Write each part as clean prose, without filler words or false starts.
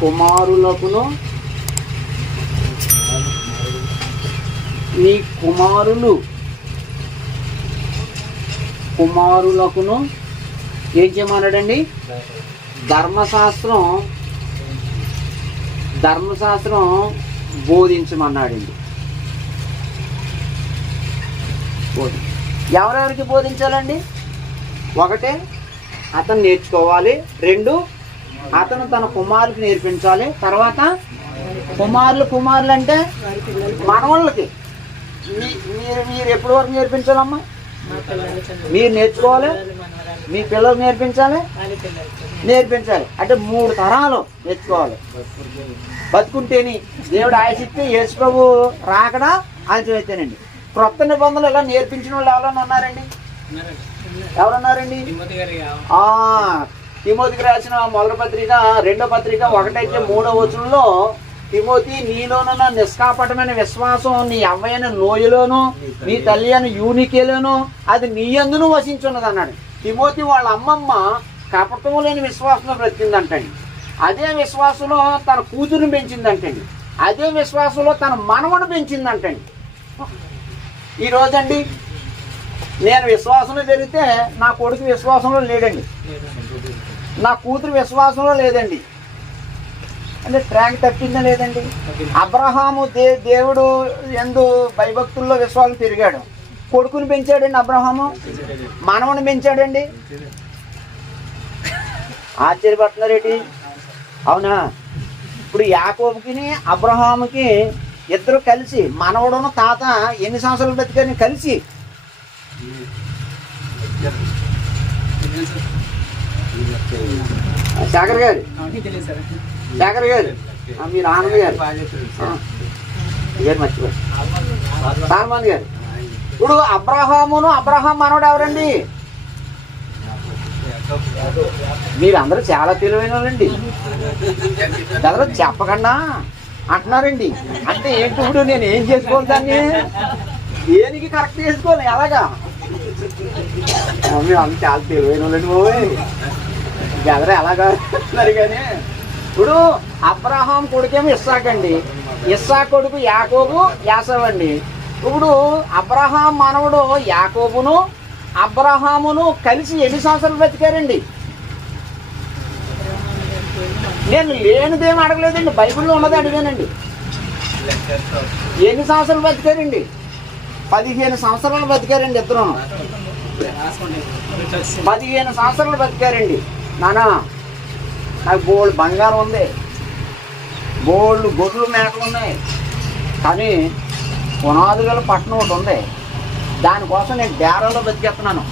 కుమారులకును నీ కుమారులకును ఏం చేయమన్నాడండి? ధర్మశాస్త్రం బోధించమన్నాడండి. ఎవరెవరికి బోధించాలండి? ఒకటే అతను నేర్చుకోవాలి, రెండు అతను తన కుమారులకు నేర్పించాలి, తర్వాత కుమారులు అంటే మనవాళ్ళకి. మీరు ఎప్పటి వరకు నేర్పించాలమ్మా? మీరు నేర్చుకోవాలి, మీ పిల్లలు నేర్పించాలి అంటే 3 తరాలు నేర్చుకోవాలి. బతుకుంటేని దేవుడు ఆశిస్తే యేసు ప్రభు రాకడా ఆలస్యమైతేనండి. క్రొత్త నిబంధనలు ఇలా నేర్పించిన వాళ్ళు ఎవరైనా ఉన్నారండి? తిమోతికి రాసిన మొదటి పత్రిక 2వ పత్రిక 1:3 వచనంలో, తిమోతి, నీలోనున్న నిష్కాపటమైన విశ్వాసం నీ అవ్వైన లోయలోను నీ తల్లి అయిన యూనికేలోను అది నీ యందును వసించున్నది అన్నాడు. తిమోతి వాళ్ళ అమ్మమ్మ కపటం లేని విశ్వాసంలో బ్రతికిందంటండి. అదే విశ్వాసంలో తన కూతురుని పెంచిందంటండి. అదే విశ్వాసంలో తన మనవను పెంచిందంటండి. ఈరోజండి నేను విశ్వాసంలో జరిగితే నా కొడుకు విశ్వాసంలో లేడండి, నా కూతురు విశ్వాసంలో లేదండి అంటే ట్రాక్ తప్పిందా లేదండి? అబ్రహాము దేవుడు ఎందు భయభక్తుల్లో విశ్వాసం తిరిగాడు, కొడుకుని పెంచాడండి. అబ్రహాము మనవని పెంచాడండి. ఆశ్చర్యపడుతున్నారేంటి? అవునా? ఇప్పుడు యాకోబుకి అబ్రహాముకి ఇద్దరు కలిసి, మనవడును తాత ఎన్ని సంవత్సరాలు బతికారని కలిసి శేఖర్ గారు మీరు ఆనంద్ గారు మర్చిపోయారు, సాల్మాన్ గారు. ఇప్పుడు అబ్రహాం మనవడు ఎవరండి? మీరందరూ చాలా తెలివైన వాళ్ళండి, ఎవరో చెప్పకుండా అంటున్నారండి. అంటే ఏంటి? ఇప్పుడు నేను ఏం చేసుకోవాలి? దాన్ని దేనికి కరెక్ట్ చేసుకోవాలి? ఎలాగా? మీరు అందరూ చాలా తెలివైన వాళ్ళండి బాబోయ్, ఎవరో ఎలాగా అంటున్నారు. కానీ ఇప్పుడు అబ్రహాం కొడుకేమో ఇస్సాక్ అండి, ఇస్సాక్ కొడుకు యాకోబు యాసవ్ అండి. ఇప్పుడు అబ్రహాం మనవడు యాకోబును అబ్రహామును కలిసి ఎన్ని సంవత్సరాలు బతికారండి? నేను లేనిదేం అడగలేదండి, బైబిల్లో ఉన్నది అడిగానండి. ఎన్ని సంవత్సరాలు బతికారండి? 15 సంవత్సరాలు బతికారండి ఇద్దరు. 15 సంవత్సరాలు బతికారండి. నానా నాకు బోల్డ్ బంగారం ఉంది, బోల్డ్ గొర్రెలు మేకలు ఉన్నాయి, కానీ పునాది గల పట్టణం ఒకటి ఉంది, దానికోసం నేను డేరాలో బతికేస్తున్నాను.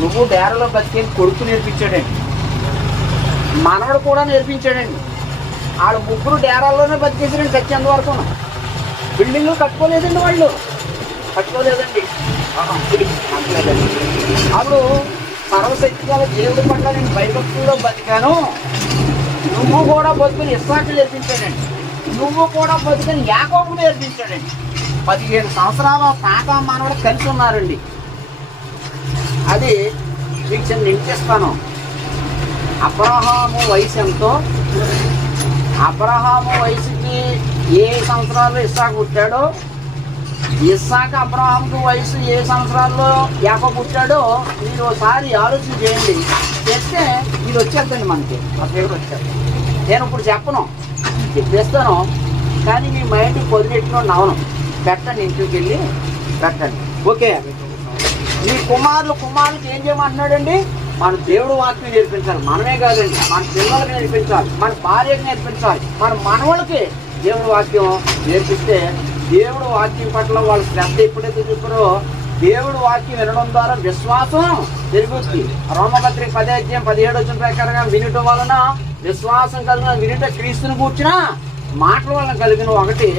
నువ్వు డేరాలో బతికే కొడుకు నేర్పించాడండి, మనవడు కూడా నేర్పించాడండి. వాళ్ళు ముగ్గురు డేరాల్లోనే బతికేసారండి చచ్చేంత వరకు. బిల్డింగ్లు కట్టుకోలేదండి, వాళ్ళు కట్టుకోలేదండి. అప్పుడు సర్వశక్తి గల దేవుడి పట్ల నేను భయభక్తుల్లో బతికాను, నువ్వు కూడా బతుకుని ఇస్సాకు నేర్పించాడండి, నువ్వు కూడా బతుకుని యాకోబు నేర్పించాడండి. 15 సంవత్సరాల తాత మనవడు కలిసి ఉన్నారండి. అది మీకు చిన్న నించేస్తాను. అబ్రహాము వయసు ఎంతో, అబ్రహాము వయసుకి ఏ సంవత్సరాల్లో ఇస్సాకు పుట్టాడో, ఇస్సాకు అబ్రహాంకు వయసు ఏ సంవత్సరాల్లో యాకోబు పుట్టాడో మీరు ఒకసారి ఆలోచన చేయండి. చేస్తే ఇది వచ్చేద్దండి, మనకి ఆ పేరు వచ్చేది. నేను ఇప్పుడు చెప్పను, చెప్పేస్తాను, కానీ మీ మైండ్కి పొదినెట్టులో నవను పెట్టండి, ఇంటికి వెళ్ళి పెట్టండి. ఓకే, మీ కుమారులకి ఏం చేయమంటున్నాడండి? మన దేవుడు వాక్యం నేర్పించాలి. మనమే కాదండి, మన పిల్లలకి నేర్పించాలి, మన భార్యకి నేర్పించాలి, మన మనవలకి దేవుడు వాక్యం నేర్పిస్తే దేవుడు వాక్యం పట్ల వాళ్ళ శ్రద్ధ ఎప్పుడైతే చూపారో దేవుడు వాక్యం వినడం ద్వారా విశ్వాసం పెరుగుతుంది. రోమపత్రిక 10:17 ప్రకారంగా వినటం వలన విశ్వాసం కలిగిన, వినుట క్రీస్తుని కూర్చున్న మాటల వలన కలిగిన. 1,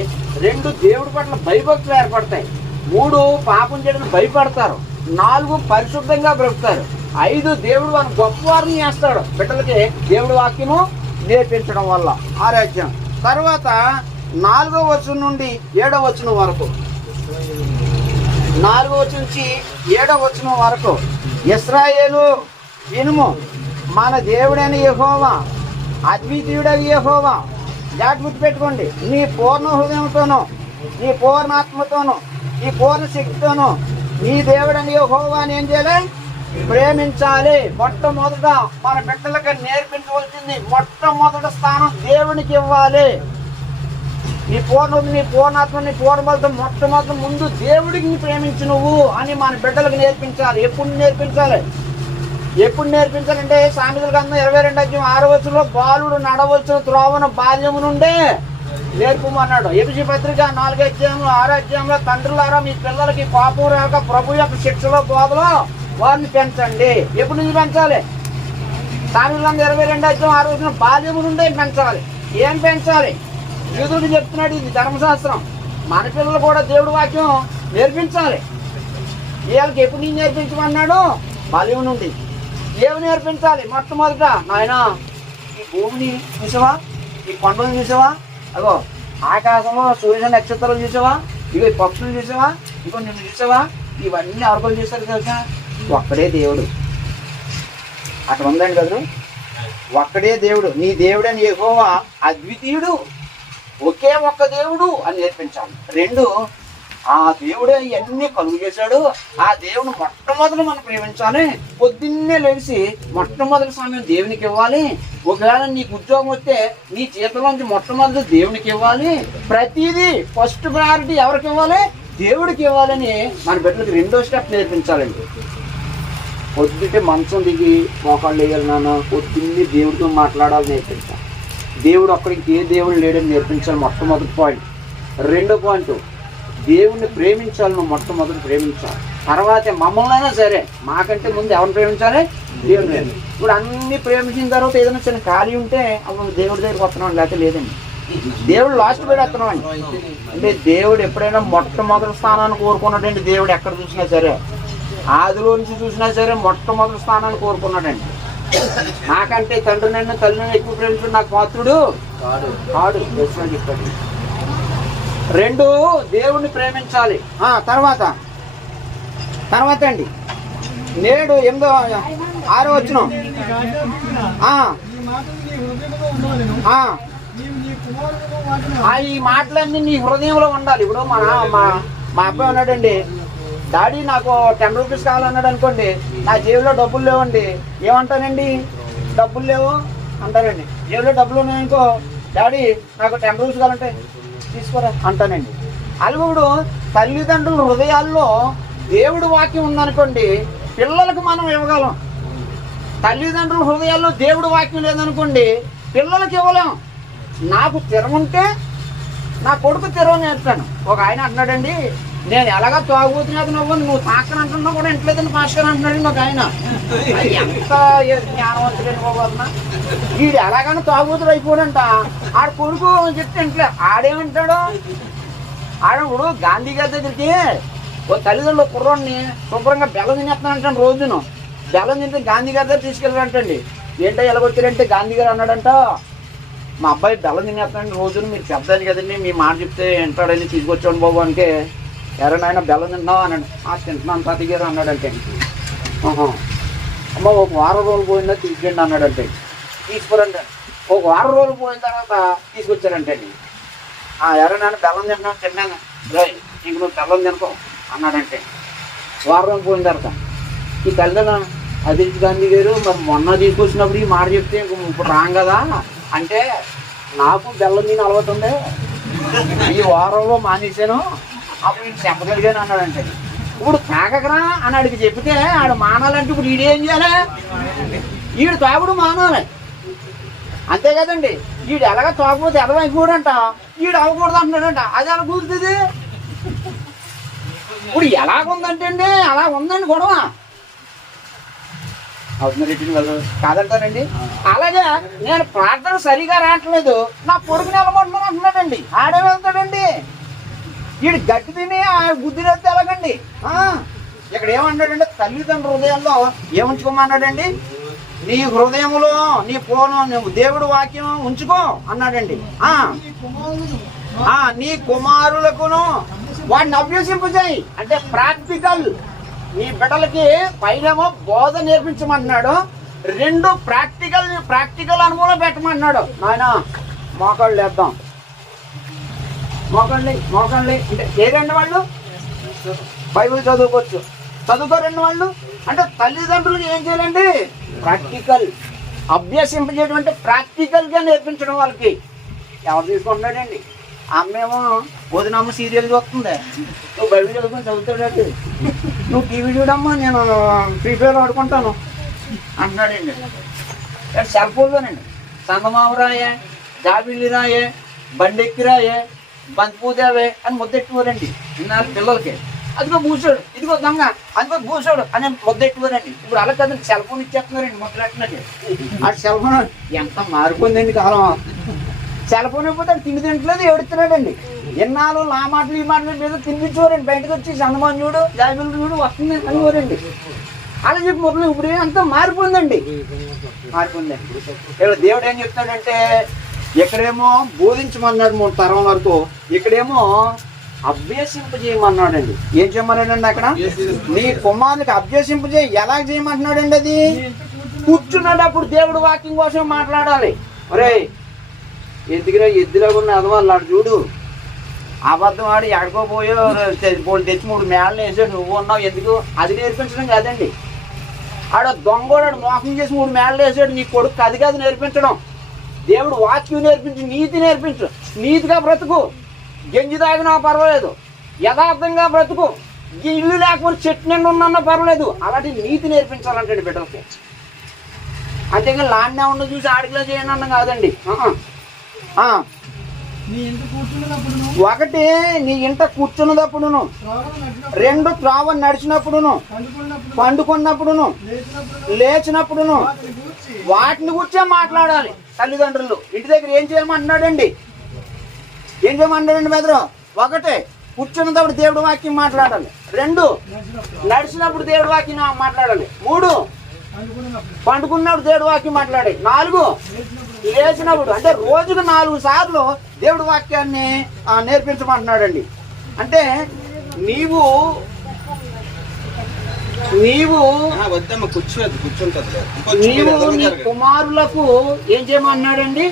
2 దేవుడి పట్ల భయభక్తులు ఏర్పడతాయి. 3 పాపం చేయడం భయపడతారు. 4 పరిశుద్ధంగా బ్రతుకుతారు. 5 దేవుడు వారిని గొప్పవారిని చేస్తాడు. బిడ్డలకి దేవుడి వాక్యము నేర్పించడం వల్ల ఆరోగ్యం. తర్వాత 4వ వచనం నుండి 7వ వచనం వరకు, 4వ వచనం నుంచి 7వ వచనం వరకు, ఇశ్రాయేలు వినుము, మన దేవుడైన యెహోవా అద్వితీయుడగు యెహోవా. జాగ్రత్త గుర్తుపెట్టుకోండి. నీ పూర్ణ హృదయంతోనూ, నీ పూర్ణ ఆత్మతోనూ, నీ పూర్ణ శక్తితోనూ నీ దేవుడని యెహోవాని ఏం చేయాలి? ప్రేమించాలి. మొట్టమొదట మన బిడ్డలకు నేర్పించవలసింది మొట్టమొదటి స్థానం దేవునికి ఇవ్వాలి. నీ పూర్ణ, నీ పూర్ణాత్మ, నీ పూర్ణబలతో మొట్టమొదటి ముందు దేవుడికి ప్రేమించు నువ్వు అని మన బిడ్డలకు నేర్పించాలి. ఎప్పుడు నేర్పించాలి? ఎప్పుడు నేర్పించాలంటే సామెతల గ్రంథం 22:6 బాలుడు నడవలసిన త్రోవను బాల్యము నుండే నేర్పమన్నాడు. ఎఫెసీ పత్రిక 4:6 తండ్రులారా మీ పిల్లలకి పాపం రాక ప్రభు యొక్క శిక్షలో బోధలో వారిని పెంచండి. ఎప్పుడు నుంచి పెంచాలి? సామెతల గ్రంథం 22:6 బాల్యము నుండే పెంచాలి. ఏం పెంచాలి? యూదులకు చెప్తున్నాడు ఇది ధర్మశాస్త్రం. మన పిల్లలు కూడా దేవుడి వాక్యం నేర్పించాలి. వీళ్ళకి ఎప్పుడు నేను నేర్పించమన్నాడు? బాల్యం నుండి. ఏమి నేర్పించాలి? మొట్టమొదట నాయన ఈ భూమిని చూసావా, ఈ కొండలు చూసావా, అగో ఆకాశంలో సూర్య నక్షత్రాలు చూసావా, ఇగో ఈ పక్షులు చూసావా, ఇగో నిన్ను చూసావా, ఇవన్నీ ఎవరు చూస్తారు తెలుసా? ఒక్కడే దేవుడు. అక్కడ ఉందండి కదా, ఒక్కడే దేవుడు. నీ దేవుడని యెహోవా అద్వితీయుడు, ఒకే ఒక్క దేవుడు అని నేర్పించాలి. 2, ఆ దేవుడే ఇవన్నీ కలుగు చేశాడు. ఆ దేవుని మొట్టమొదటి మనం ప్రేమించాలి. పొద్దున్నే లేచి మొట్టమొదటి సమయం దేవునికి ఇవ్వాలి. ఒకవేళ నీకు ఉద్యోగం వస్తే నీ చేతిలోంచి మొట్టమొదటి దేవునికి ఇవ్వాలి. ప్రతిదీ ఫస్ట్ ప్రయారిటీ ఎవరికి ఇవ్వాలి? దేవుడికి ఇవ్వాలని మన బిడ్డలకు 2వ స్టెప్ నేర్పించాలండి. పొద్దుటే మంచం దిగి మోకాళ్ళు వేయాలి నాన్న, పొద్దున్నే దేవుడితో మాట్లాడాలి నేర్పించాలి. దేవుడు అక్కడికి ఏ దేవుడు లేడని నేర్పించాలి. మొట్టమొదటి పాయింట్. 2వ పాయింట్, దేవుణ్ణి ప్రేమించాలి. నువ్వు మొట్టమొదటి ప్రేమించాలి. తర్వాత మమ్మల్ని అయినా సరే, మాకంటే ముందు ఎవరిని ప్రేమించాలి? దేవుని. ఇప్పుడు అన్ని ప్రేమించిన తర్వాత ఏదైనా చిన్న ఖాళీ ఉంటే అప్పుడు దేవుడి దగ్గరికి వస్తున్నాం, లేకపోతే లేదండి. దేవుడు లాస్ట్ పెడుతున్నాం అండి. అంటే దేవుడు ఎప్పుడైనా మొట్టమొదటి స్థానాన్ని కోరుకున్నాడండి. దేవుడు ఎక్కడ చూసినా సరే, ఆదిలో నుంచి చూసినా సరే మొట్టమొదటి స్థానాన్ని కోరుకున్నాడండి. నాకంటే తండ్రినైనా తల్లినైనా ఎక్కువ ప్రేమించాడు నాకు పాత్రుడు కాడు చెప్పాడు. 2, దేవుణ్ణి ప్రేమించాలి. తర్వాత అండి నేడు 8:6 వచనం. ఈ మాటలన్నీ నీ హృదయంలో ఉండాలి. ఇప్పుడు మా అబ్బాయి ఉన్నాడండి, డాడీ నాకు 10 రూపీస్ కావాలన్నాడు అనుకోండి, నా జేబులో డబ్బులు లేవండి, ఏమంటానండి? డబ్బులు లేవు అంటానండి. జేబులో డబ్బులు ఉన్నాయనుకో, డాడీ నాకు 10 రూపీస్ కావాలంటే తీసుకోరా అంటానండి. అలుగుడు తల్లిదండ్రుల హృదయాల్లో దేవుడి వాక్యం ఉందనుకోండి, పిల్లలకు మనం ఇవ్వగలం. తల్లిదండ్రుల హృదయాల్లో దేవుడి వాక్యం లేదనుకోండి, పిల్లలకి ఇవ్వలేం. నాకు తిరగుంటే నా కొడుకు తిరగ నేర్పాను. ఒక ఆయన అంటున్నాడండి, నేను ఎలాగా తాగుబోతున్నది నువ్వు తాకనంటున్నా కూడా ఇంట్లేదని పాస్టర్ అంటున్నాడు ఒక ఆయన. ఎంత జ్ఞానవంతుడని పోగొతున్నా, వీడు ఎలాగైనా తాగుబోతుడు అయిపోడంట. ఆడ కొడుకు చెప్తే ఇంట్లో ఆడేమంటాడు? ఆడప్పుడు గాంధీ గారి దగ్గరికి ఓ తల్లిదండ్రులు కుర్రోడిని శుభ్రంగా బెల్లం తినేస్తానంటాను. రోజును బెల్లం తింటే గాంధీ గారి దగ్గర తీసుకెళ్ళారంటండి. ఏంటో ఎలాగొచ్చారంటే గాంధీ గారు అన్నాడంట, మా అబ్బాయి బెల్లం తినేస్తానండి రోజును, మీరు పెద్దది కదండి, మీ మాట చెప్తే వింటాడని తీసుకొచ్చాను బాబు అంటే, ఎవరైనా బెల్లం తింటున్నావా అన్నాడు. తింటున్నాను తాతయ్య గారు అన్నాడంటే. అమ్మ ఒక వారం రోజులు పోయిందా తీసుకెళ్ళండి అన్నాడంటే. తీసుకురండి. ఒక వారం రోజులు పోయిన తర్వాత తీసుకొచ్చారంటే, ఎవరైనా బెల్లం తిన్నాను ఇంక నువ్వు బెల్లం తినకో అన్నాడంటే. వారం రోజులు పోయిన తర్వాత ఈ తల్లిదండ్రులు, అది గాంధీ గారు మరి మొన్న తీసుకొచ్చినప్పుడు ఈ మాట చెప్తే ఇంక ఇప్పుడు రాం కదా అంటే, నాకు బెల్లం తిని అలవాటు ఉంది, ఈ వారంలో మానేశాను, అప్పుడు నేను చెప్పగలిగాను అన్నాడంటే. ఇప్పుడు తాగకరా అని ఆడికి చెప్తే ఆడు మానాలంటే ఇప్పుడు ఈడేం చేయాలి? ఈడు తాగుడు మానాలి, అంతే కదండి. ఈడు ఎలాగ తాగకపోతే ఎదవైపోడంట, ఈడు అవ్వకూడదు అంటున్నాడంట. అది ఎలా కుదురుతుంది? ఇప్పుడు ఎలాగుందంటే అండి, అలా ఉందండి గొడవ. అవుతున్నారెడ్డిని వాళ్ళు కాదంటారండి. అలాగే నేను ప్రార్థన సరిగా రావట్లేదు, నా కొడుకుని వెళ్ళమంటున్నాను అంటున్నాడండి. ఆడే వెళ్తాడండి. వీడు గట్టి తిని ఆ బుద్ధి రెత్తే ఎలాగండి? ఇక్కడ ఏమన్నాడంటే, తల్లిదండ్రుల హృదయంలో ఏముంచుకోమన్నాడండి? నీ హృదయంలో నీ నువ్వు దేవుడు వాక్యం ఉంచుకో అన్నాడండి. నీ కుమారులకును వాడిని అభ్యసింపజేయి అంటే ప్రాక్టికల్. నీ బిడ్డలకి పైనేమో బోధ నేర్పించమంటున్నాడు, రెండు ప్రాక్టికల్ అనుభవం పెట్టమన్నాడు. నాయన మోకాళ్ళు వేద్దాం, మోకాళ్ళి అంటే ఏదండి వాళ్ళు బైబిల్ చదువుకోవచ్చు, చదువుకోరండి వాళ్ళు అంటే తల్లిదండ్రులకు ఏం చేయాలండి ప్రాక్టికల్ అభ్యసింపజేయడం ప్రాక్టికల్గా నేర్పించడం. వాళ్ళకి ఎవరు తీసుకుంటున్నాడండి? అమ్మేమో వదినమ్మ సీరియల్ చూస్తుంది, నువ్వు బైబిల్ చదువుకొని చదువుతాడండి, నువ్వు టీవీ చూడమ్మా నేను ఫ్రీ ఫైర్ ఆడుకుంటాను అంటున్నాడండి. సెల్ ఫోన్లోనండి చందమామ రాయే, జాబిల్లి రాయే, బండెక్కి రాయే, బంతిపూదేవే అని ముద్దెట్టుకోరండి ఇన్నాళ్ళు పిల్లలకి. అదిగో భూషోడు, ఇదిగో దొంగ, అదిగో భూషోడు అని ముద్దెట్టుకోరండి. ఇప్పుడు అలా కదండి సెల్ ఫోన్ ఇచ్చేస్తున్నారండి ముద్దలాంటి. ఆ సెల్ ఫోన్ ఎంత మారిపోయిందండి కాలం. సెల్ ఫోన్ అయిపోతే తిండి తింటలేదు, ఏడుతున్నాడండి. ఎన్నాళ్ళు ఆ మాటలు ఈ మాటలు మీద తినిపించేవారండి. బయటకు వచ్చి చందమాన్ చూడు, జాబిల్లి చూడు వస్తుంది అనేవారండి. అలా చెప్పి మొదలు ఇప్పుడు అంతా మారిపోయిందండి. ఇక్కడ దేవుడు ఏం చెప్తాడంటే ఇక్కడేమో బోధించమన్నాడు 3 తరం వరకు, ఇక్కడేమో అభ్యసింపజేయమన్నాడండి. ఏం చేయమన్నాడండి అక్కడ? నీ కుమారునికి అభ్యసింపజేయ ఎలా చేయమంటున్నాడండి? అది కూర్చున్నప్పుడు దేవుడు వాక్యం కోసం మాట్లాడాలి. ఒరే ఎందుకురా ఎద్దులో ఉన్న అదవాళ్ళు చూడు, అబద్ధం ఆడి ఎక్కడికోపోయో తెచ్చి 3 మేళలు వేసాడు, నువ్వు ఉన్నావు ఎందుకు? అది నేర్పించడం కాదండి. ఆడ దొంగోడాడు మోసం చేసి 3 మేళలు వేసాడు నీ కొడుకు, అది కాదు నేర్పించడం. దేవుడు వాక్యం నేర్పించు, నీతి నేర్పించు, నీతిగా బ్రతుకు, గంజి తాగినా పర్వాలేదు, యథార్థంగా బ్రతుకు, ఇల్లు లేకపోతే చెట్టు నిండు ఉన్నా పర్వాలేదు, అలాంటి నీతి నేర్పించాలంటే బిడ్డలకి. అంతేగా లాన్నే ఉన్న చూసి ఆడికిలా చేయండి అన్న కాదండి. ఒకటి నీ ఇంట కూర్చున్నదప్పుడును, 2 త్రోవ నడిచినప్పుడును, పండుకున్నప్పుడును, లేచినప్పుడును వాటిని కూర్చే మాట్లాడాలి. తల్లిదండ్రులు ఇంటి దగ్గర ఏం చేయమంటున్నాడండి? ఏం చేయమంటాడండి బెదరు? 1 కూర్చున్నప్పుడు దేవుడి వాక్యం మాట్లాడాలి, 2 నడిచినప్పుడు దేవుడి వాక్యం మాట్లాడాలి, 3 పండుకున్నప్పుడు దేవుడి వాక్యం మాట్లాడాలి, 4 లేచినప్పుడు. అంటే రోజుకు 4 సార్లు దేవుడి వాక్యాన్ని నేర్పించమంటున్నాడండి. అంటే నీవు నీ కుమారులకు ఏం చేయమన్నాడండి?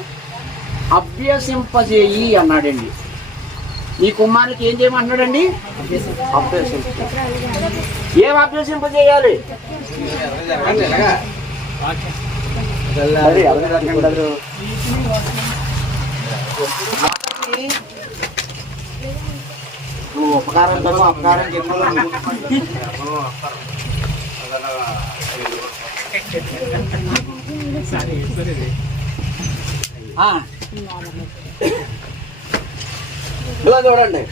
అభ్యసింపజేయి అన్నాడండి. నీ కుమారులకి ఏం చేయమన్నాడండి? ఏం అభ్యసింపజేయాలి? ఉపకారం అపకారం చెప్పాలి. ఇలా చూడండి,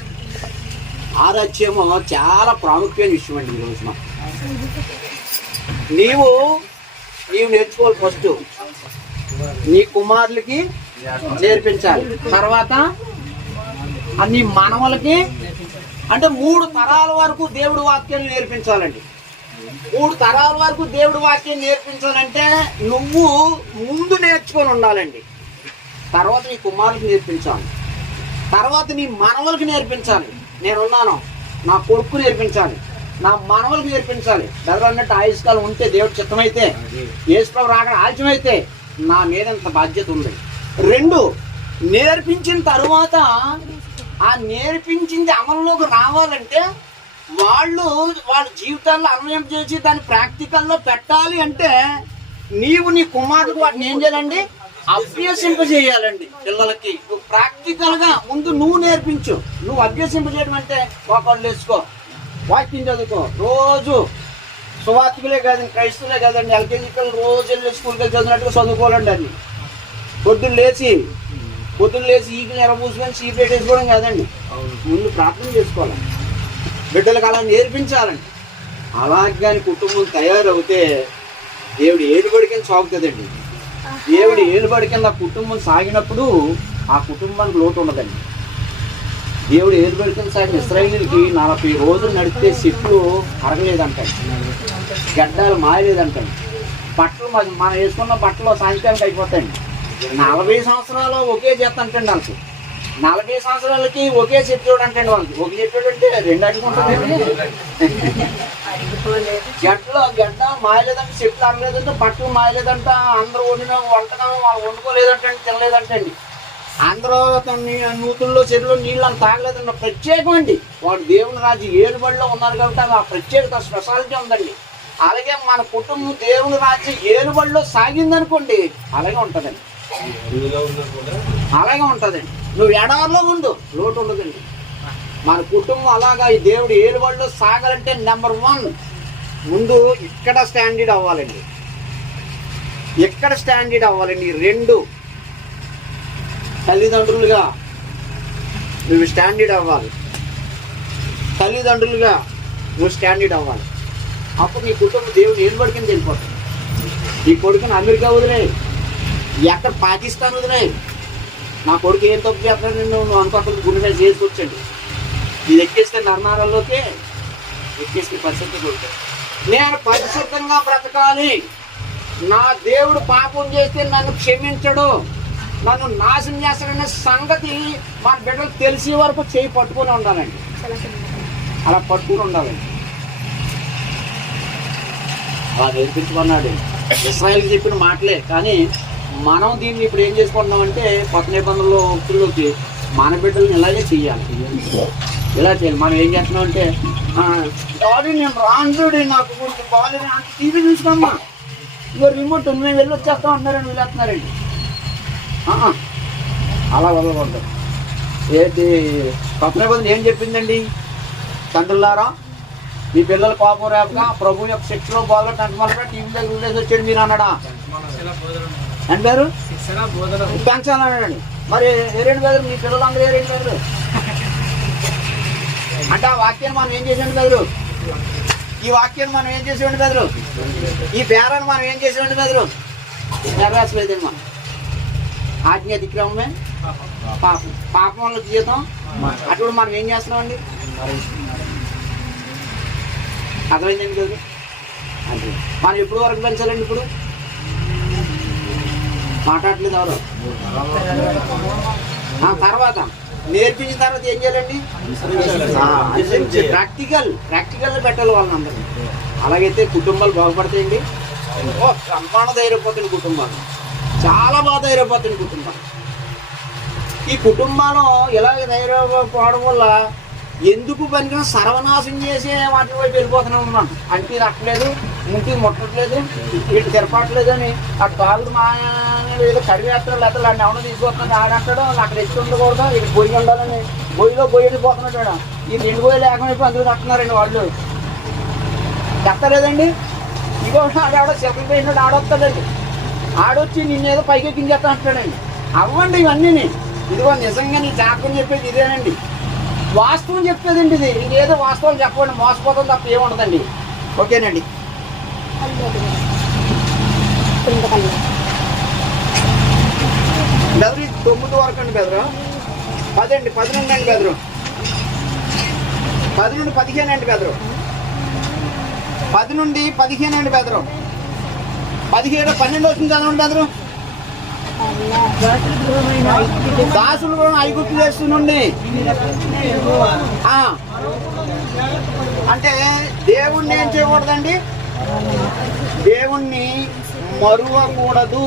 ఆరాధ్యము చాలా ప్రాముఖ్యమైన విషయం అండి. ఈ రోజున నీవు నేర్చుకోవాలి. ఫస్ట్ నీ కుమారులకి నేర్పించాలి, తర్వాత నీ మనవలకి, అంటే 3 తరాల వరకు దేవుడి వాక్యాన్ని నేర్పించాలండి. 3 తరాల వరకు దేవుడి వాక్యం నేర్పించాలంటే నువ్వు ముందు నేర్చుకొని ఉండాలండి. తర్వాత నీ కుమారులకు నేర్పించాలి, తర్వాత నీ మనవలకు నేర్పించాలి. నేనున్నాను, నా కొడుకు నేర్పించాలి, నా మనవలకు నేర్పించాలి. బెదర్ అన్నట్టు ఆయుష్కాలం ఉంటే దేవుడి చిత్తమైతే, యేసుప్రభు రాకడ ఆలస్యమైతే నా మీద ఇంత బాధ్యత ఉంది. 2 నేర్పించిన తరువాత ఆ నేర్పించింది అమల్లోకి రావాలంటే వాళ్ళ జీవితాల్లో అన్వయం చేసి దాన్ని ప్రాక్టికల్లో పెట్టాలి. అంటే నీవు నీ కుమారుడికి వాటిని ఏం చేయాలండి? అభ్యసింపజేయాలండి. పిల్లలకి నువ్వు ప్రాక్టికల్గా ముందు నువ్వు నేర్పించు. నువ్వు అభ్యసింపజేయడం అంటే ఒకళ్ళు వేసుకో, వాక్యం చదువుకో, రోజు సువార్తికులే కాదండి, క్రైస్తవులే కాదండి, ఎల్కేజీ పిల్లలు రోజు వెళ్ళి స్కూల్కి వెళ్ళి చదివినట్టుగా చదువుకోవాలండి. అది పొద్దున్న లేచి ఈగిని ఎరబూసుకొని సీపేట్ వేసుకోవడం కాదండి. ముందు ప్రార్థన చేసుకోవాలండి, బిడ్డలకు అలా నేర్పించాలండి. అలాగే కుటుంబం తయారవుతే దేవుడు ఏలుబడి కింద సాగుతుందండి. దేవుడు ఏలుబడి కింద కుటుంబం సాగినప్పుడు ఆ కుటుంబానికి లోటు ఉండదండి. దేవుడు ఏలుబడి కింద సాగిన ఇశ్రాయేలీయులకి 40 రోజులు నడిస్తే చెట్లు అరగలేదంటాడు, గడ్డాలు మాయలేదంటాడు, బట్టలు మనం వేసుకున్న బట్టలు సాయంకాలం అయిపోతాయండి. 40 సంవత్సరాలు ఒకే చేత అంటండి వాళ్ళకి, 40 సంవత్సరాలకి ఒకే చెప్పాడు అంటండి వాళ్ళకి. ఒక చెప్పాడు అంటే 2 అడుగుంటుంది. గడ్డ మాయలేదంటే, చెట్లు అనలేదంటే, బట్టలు మాయలేదంట, అందరూ వండిన వంటకం వాళ్ళు వండుకోలేదంటే, తినలేదంటండి. అందరూ నూతుల్లో చెరువులో నీళ్ళు అని తాగలేదన్న ప్రత్యేకం అండి. వాడు దేవుని రాజ్యం ఏలుబడిలో ఉన్నారు కాబట్టి ఆ ప్రత్యేకత స్పెషాలిటీ ఉందండి. అలాగే మన కుటుంబం దేవుని రాజ్యం ఏలుబడిలో సాగిందనుకోండి, అలాగే ఉంటుందండి. అలాగే ఉంటుందండి. నువ్వు ఎడారిలో ఉండు, లోటు ఉండదండి. మన కుటుంబం అలాగా ఈ దేవుడు ఏలుబడిలో సాగాలంటే నెంబర్ 1 ముందు ఇక్కడ స్టాండర్డ్ అవ్వాలండి. ఎక్కడ స్టాండర్డ్ అవ్వాలండి? 2 తల్లిదండ్రులుగా నువ్వు స్టాండర్డ్ అవ్వాలి. తల్లిదండ్రులుగా నువ్వు స్టాండర్డ్ అవ్వాలి. అప్పుడు నీ కుటుంబం దేవుడు ఏలుబడి కింద వెళ్ళిపోతుంది. నీ కొడుకుని అమెరికా వదిలే, ఎక్కడ పాకిస్తాన్ వదిలే. నా కొడుకు ఏం తప్పు చేస్తాను నువ్వు అనుకోకుండా గుండె మీద చేసుకొచ్చండి. ఇది ఎక్కేస్తే నర్మారాల్లోకి ఎక్కేస్తే పరిస్థితి కొడుతుంది. నేను పరిశుద్ధంగా బ్రతకాలి, నా దేవుడు పాపం చేస్తే నన్ను క్షమించడు, నన్ను నాశనం చేస్తాడనే సంగతి మన బిడ్డలు తెలిసే వరకు చేయి పట్టుకొని ఉండాలండి. అలా పట్టుకుని ఉండాలండి. అలా నేర్పించుకున్నాడు. ఇశ్రాయేలుకి చెప్పిన మాటలే. కానీ మనం దీన్ని ఇప్పుడు ఏం చేసుకుంటున్నామంటే కొత్త నిబంధనలో వృత్తుల్లోకి మన బిడ్డలను ఇలాగే చెయ్యాలి. ఇలా చేయాలి. మనం ఏం చేస్తున్నాం అంటే, డాడీ నేను రాండ్రుడి నాకు కొంచెం బాగాలేదు అంటే టీవీ చూసుకోమ్మా, ఇగో రిమోట్ మేము వెళ్ళి వచ్చేస్తాం అంటున్నారండి, వెళ్ళేస్తున్నారండి. అలా వదలకూడదు. ఏంటి కొత్త నిబంధన ఏం చెప్పిందండి? తండ్రులారా మీ పిల్లల కోపం రేపగా ప్రభు యొక్క శిక్షలో బాగా అంటమలరా టీవీ దగ్గర వదిలేసి వచ్చాడు మీరు అన్నాడా? అంటారు పెంచాలన్నాడండి. మరి ఏరేంటి బెదరు మీ పిల్లలందరూ ఏరేంటి బెదరు అంటే ఆ వాక్యాన్ని మనం ఏం చేసేయండి బెదరు? ఈ వాక్యాన్ని మనం ఏం చేసేయండి బెదరు? ఈ బేరాన్ని మనం ఏం చేసేయండి బెదరు? నెరవేర్చలేదండి. మనం ఆజ్ఞ అతిక్రమమే పాపం, పాపం వల్ల జీతం. అటువంటి మనం ఏం చేస్తున్నామండి? అర్థమైందండి కదా? అంటే మనం ఎప్పుడు వరకు పెంచాలండి? ఇప్పుడు మాట్లాడలేదు ఎవరు. తర్వాత నేర్పించిన తర్వాత ఏం చేయాలండి? ప్రాక్టికల్ పెట్టాలి వాళ్ళందరూ. అలాగైతే కుటుంబాలు బాగుపడతాయండి. బ్రహ్మాండ ధైర్యపోతుంది కుటుంబాలు, చాలా బాగా ధైర్యపోతుంది కుటుంబాలు. ఈ కుటుంబాలు ఇలాగ ధైర్యపోవడం వల్ల ఎందుకు పనికిన సర్వనాశం చేసే వాటి వైపు వెళ్ళిపోతున్నాం మనం. అంటే రట్టలేదు, ఇంటికి ముట్టట్లేదు, వీటి తిరపట్లేదు అని అటు తాగుడు మా ఏదో కడివేస్తాడు, లేకపోతే అన్ని ఎవరో తీసుకొస్తున్నాడు ఆడంటాడు. అక్కడ ఎత్తి ఉండకూడదు, ఇక్కడ పొయ్యి ఉండాలని పొయ్యిలో పొయ్యి వెళ్ళిపోతున్నాడు. ఈ 2 పొయ్యి లేకుండా అందుకు కట్టున్నారండి వాళ్ళు. చెప్తలేదండి. ఇగో ఆడెవడో చెప్పులు పోయినాడు, ఆడొస్తాడండి. ఆడొచ్చి నిన్నేదో పైకి ఎక్కించేస్తా అంటాడండి. అవ్వండి ఇవన్నీ. ఇదిగో నిజంగా నీ జాగ్రత్త చెప్పేది ఇదేనండి, వాస్తవం చెప్పేదండి. ఇది ఇంకేదో వాస్తవాలు చెప్పండి, మోసపోతుంది తప్ప ఏముండదండి. ఓకేనండి. బెదరు 9 వరకు అండి బెదరు. 10 అండి, 10 నుండి అండి బెదరు. 10 నుండి 15 అండి బెదరు. 10 నుండి 15 అండి బెదరు. 17, 12 వచ్చింది చదవండి బెదరు. దాసులు ఐగుప్తు దేశం నుండి అంటే దేవుణ్ణి ఏం చేయకూడదండి? దేవుణ్ణి మరువకూడదు.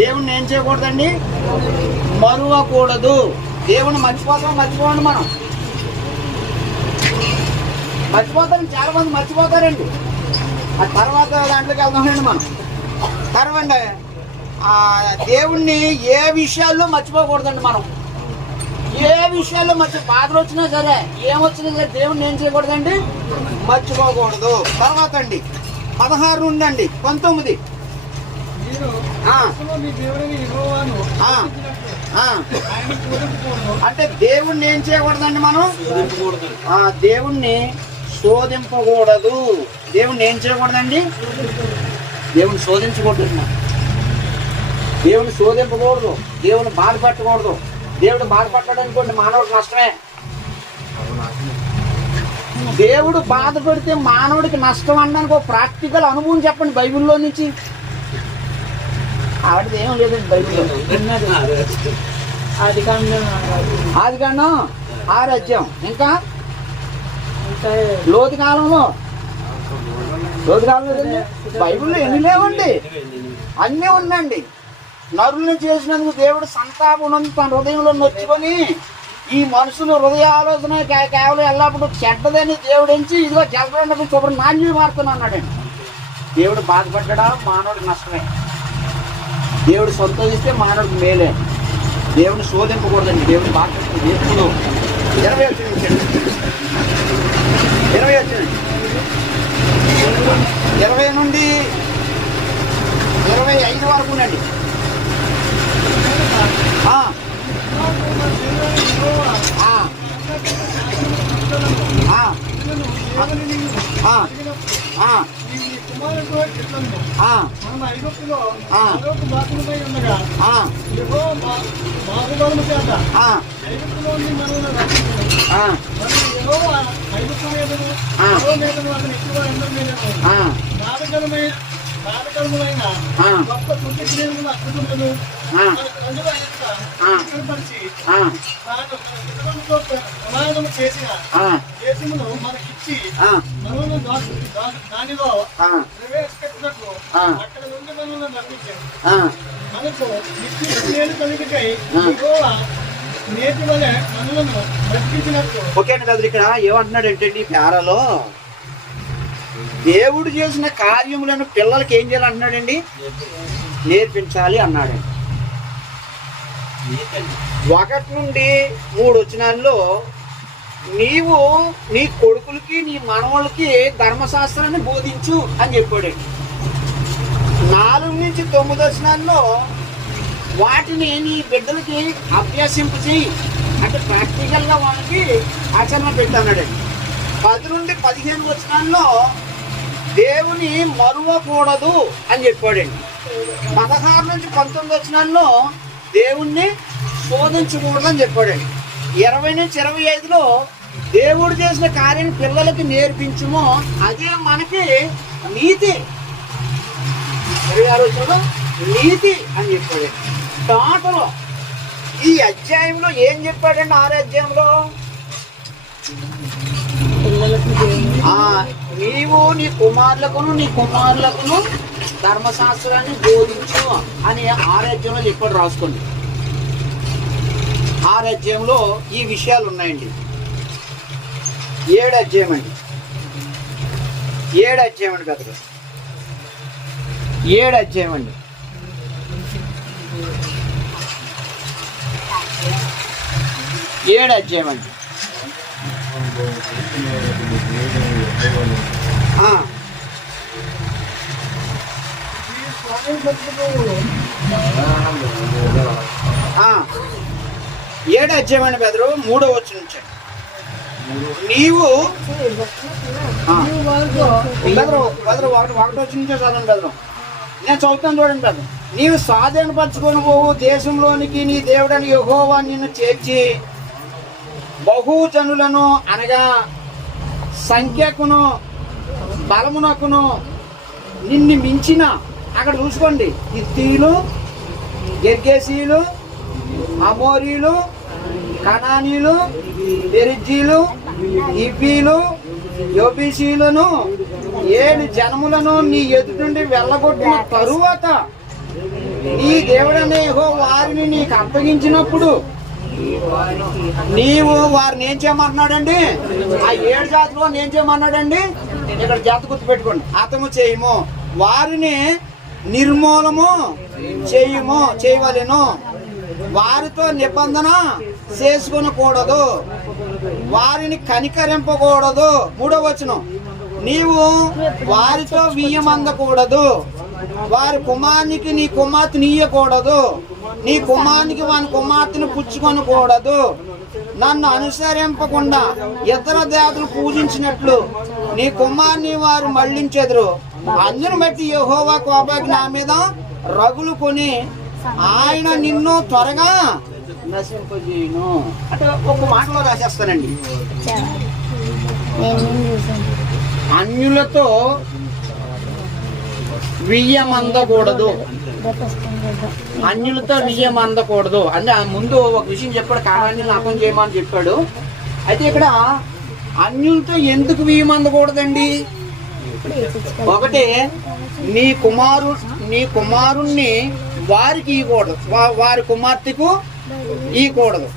దేవుణ్ణి ఏం చేయకూడదండి? మరువకూడదు. దేవుణ్ణి మర్చిపోండి మనం. మర్చిపోతాం, చాలా మంది మర్చిపోతారండి. ఆ తర్వాత దాంట్లోకి వెళ్దామండి మనం. తర్వాత దేవుణ్ణి ఏ విషయాల్లో మర్చిపోకూడదండి మనం. ఏ విషయాల్లో బాధలు వచ్చినా సరే, ఏమొచ్చినా సరే దేవుణ్ణి ఏం చేయకూడదండి? మర్చిపోకూడదు. తర్వాత అండి 16 నుండి అండి 19 అంటే దేవుణ్ణి ఏం చేయకూడదండి మనం? దేవుణ్ణి శోధింపకూడదు. దేవుణ్ణి ఏం చేయకూడదండి? దేవుని శోధించకూడదు. దేవుని శోధింపకూడదు, దేవుని బాధపెట్టకూడదు. దేవుడు బాధపడ్డాడనుకోండి మానవుడికి నష్టమే. దేవుడు బాధ పెడితే మానవుడికి నష్టం అనడానికి ఒక ప్రాక్టికల్ అనుభవం చెప్పండి బైబిల్లో నుంచి. ఆవిడది ఏం లేదండి బైబిల్లో. ఆదికాండం 6 అధ్యాయం. ఇంకా లోతు కాలంలో బైబిల్లో ఎన్ని లేవండి, అన్నీ ఉందండి. నరులను చేసినందుకు దేవుడు సంతాపం తన హృదయంలో నొచ్చుకొని ఈ మనుషులు హృదయ ఆలోచన కేవలం ఎల్లప్పుడు చెడ్డదని దేవుడు ఎంచి ఇదిగో జలపడానికి శుభ్రం నాణ్యం మారుతున్నా అన్నాడండి. దేవుడు బాధపడ్డా మానవుడికి నష్టమే. దేవుడు సంతోషిస్తే మానవుడికి మేలే. దేవుడిని శోధింపకూడదండి, దేవుడిని బాధపడుతుంది. ఎప్పుడు 20 వచ్చింది 20 నుండి 25 వరకు అండి. ఓకే అండి కదా, ఇక్కడ ఏమంటున్నాడంటే ఈ పేరాలో దేవుడు చేసిన కార్యములను పిల్లలకి ఏం చేయాలి అంటున్నాడండి, నేర్పించాలి అన్నాడండి. 1 నుండి 3 వచనాల్లో నీవు నీ కొడుకులకి నీ మనవలకి ధర్మశాస్త్రాన్ని బోధించు అని చెప్పాడండి. 4 నుంచి 9 వచనాల్లో వాటిని నీ బిడ్డలకి అభ్యసింపు చేయి అంటే ప్రాక్టికల్గా వాళ్ళకి ఆచరణ పెట్టన్నాడండి. 10 నుండి 15 వచనాల్లో దేవుని మరువకూడదు అని చెప్పాడండి. 16 నుంచి 19 వచనాల్లో దేవుణ్ణి శోధించకూడదు అని చెప్పాడండి. 20 నుంచి 25లో దేవుడు చేసిన కార్యం పిల్లలకి నేర్పించుమో అదే మనకి నీతి. 26 వచనంలో నీతి అని చెప్పాడు. టోటల్ ఈ అధ్యాయంలో ఏం చెప్పాడండి? 6 అధ్యాయంలో నీవు నీ కుమారులకును ధర్మశాస్త్రాన్ని బోధించు అని 6 అధ్యాయంలో చెప్పాడు. రాసుకోండి. 6 అధ్యాయంలో ఈ విషయాలు ఉన్నాయండి. 7 అధ్యాయం అండి. 7 అధ్యాయం అండి కదా, 7 అధ్యాయం అండి. 7 అధ్యాయం అండి. ఏడు అధ్యాయం అండి బెదరు 3వ వచనం నుంచి నీవు బెదరు 1 వచనం నుంచే చదవండి బెదరు. నేను చదువుతాను చూడండి బెదరు. నీవు స్వాధీనపరచుకొని పోవు దేశంలోనికి నీ దేవుడని యెహోవా నిన్ను చేర్చి బహుజనులను అనగా సంఖ్యకును బలమునకును నిన్ను మించిన అక్కడ చూసుకోండి హిత్తీయులు, గెర్గేసీయులు, అమోరీలు, కనానీయులు, పెరిజ్జీలు, హివ్వీలు, యోబీసీలను 7 జనములను నీ ఎదుటి నుండి వెళ్ళగొట్టిన తరువాత నీ దేవుడనే యెహోవా వారిని నీకు అప్పగించినప్పుడు నీవు వారిని ఏం చేయమన్నాడండి? ఆ 7 జాతుల్లో ఏం చేయమన్నాడండి? ఇక్కడ జాతి గుర్తు పెట్టుకోండి. హతము చేయము, వారిని నిర్మూలము చేయవలెను, వారితో నిబంధన చేసుకొనకూడదు, వారిని కనికరింపకూడదు. 3వ వచనం నీవు వారితో వియ్యమందకూడదు, వారి కుమారునికి నీ కుమార్తెను ఇయ్యకూడదు, నీ కుమారునికి వాని కుమార్తెను పుచ్చుకొనకూడదు, నన్ను అనుసరింపకుండా ఇతర దేవతలు పూజించినట్లు నీ కుమారుని వారు మళ్లించెదరు. అందును బట్టి యెహోవా కోపాగ్ని నా మీద రగులుకొని ఆయన నిన్ను త్వరగా నశింపజేయును. అంటే ఒక మాటలో రాసేస్తానండి. అన్యులతో వియ్యమందకూడదు, అన్యులతో వియ్యమందకూడదు అంటే ముందు ఒక విషయం చెప్పాడు, కారణాన్ని నాపం చేయమని చెప్పాడు. అయితే ఇక్కడ అన్యులతో ఎందుకు వీయమందకూడదండి? ఒకటి, నీ కుమారుణ్ణి వారికి ఇవ్వకూడదు, వారి కుమార్తెకు ఇవ్వకూడదు,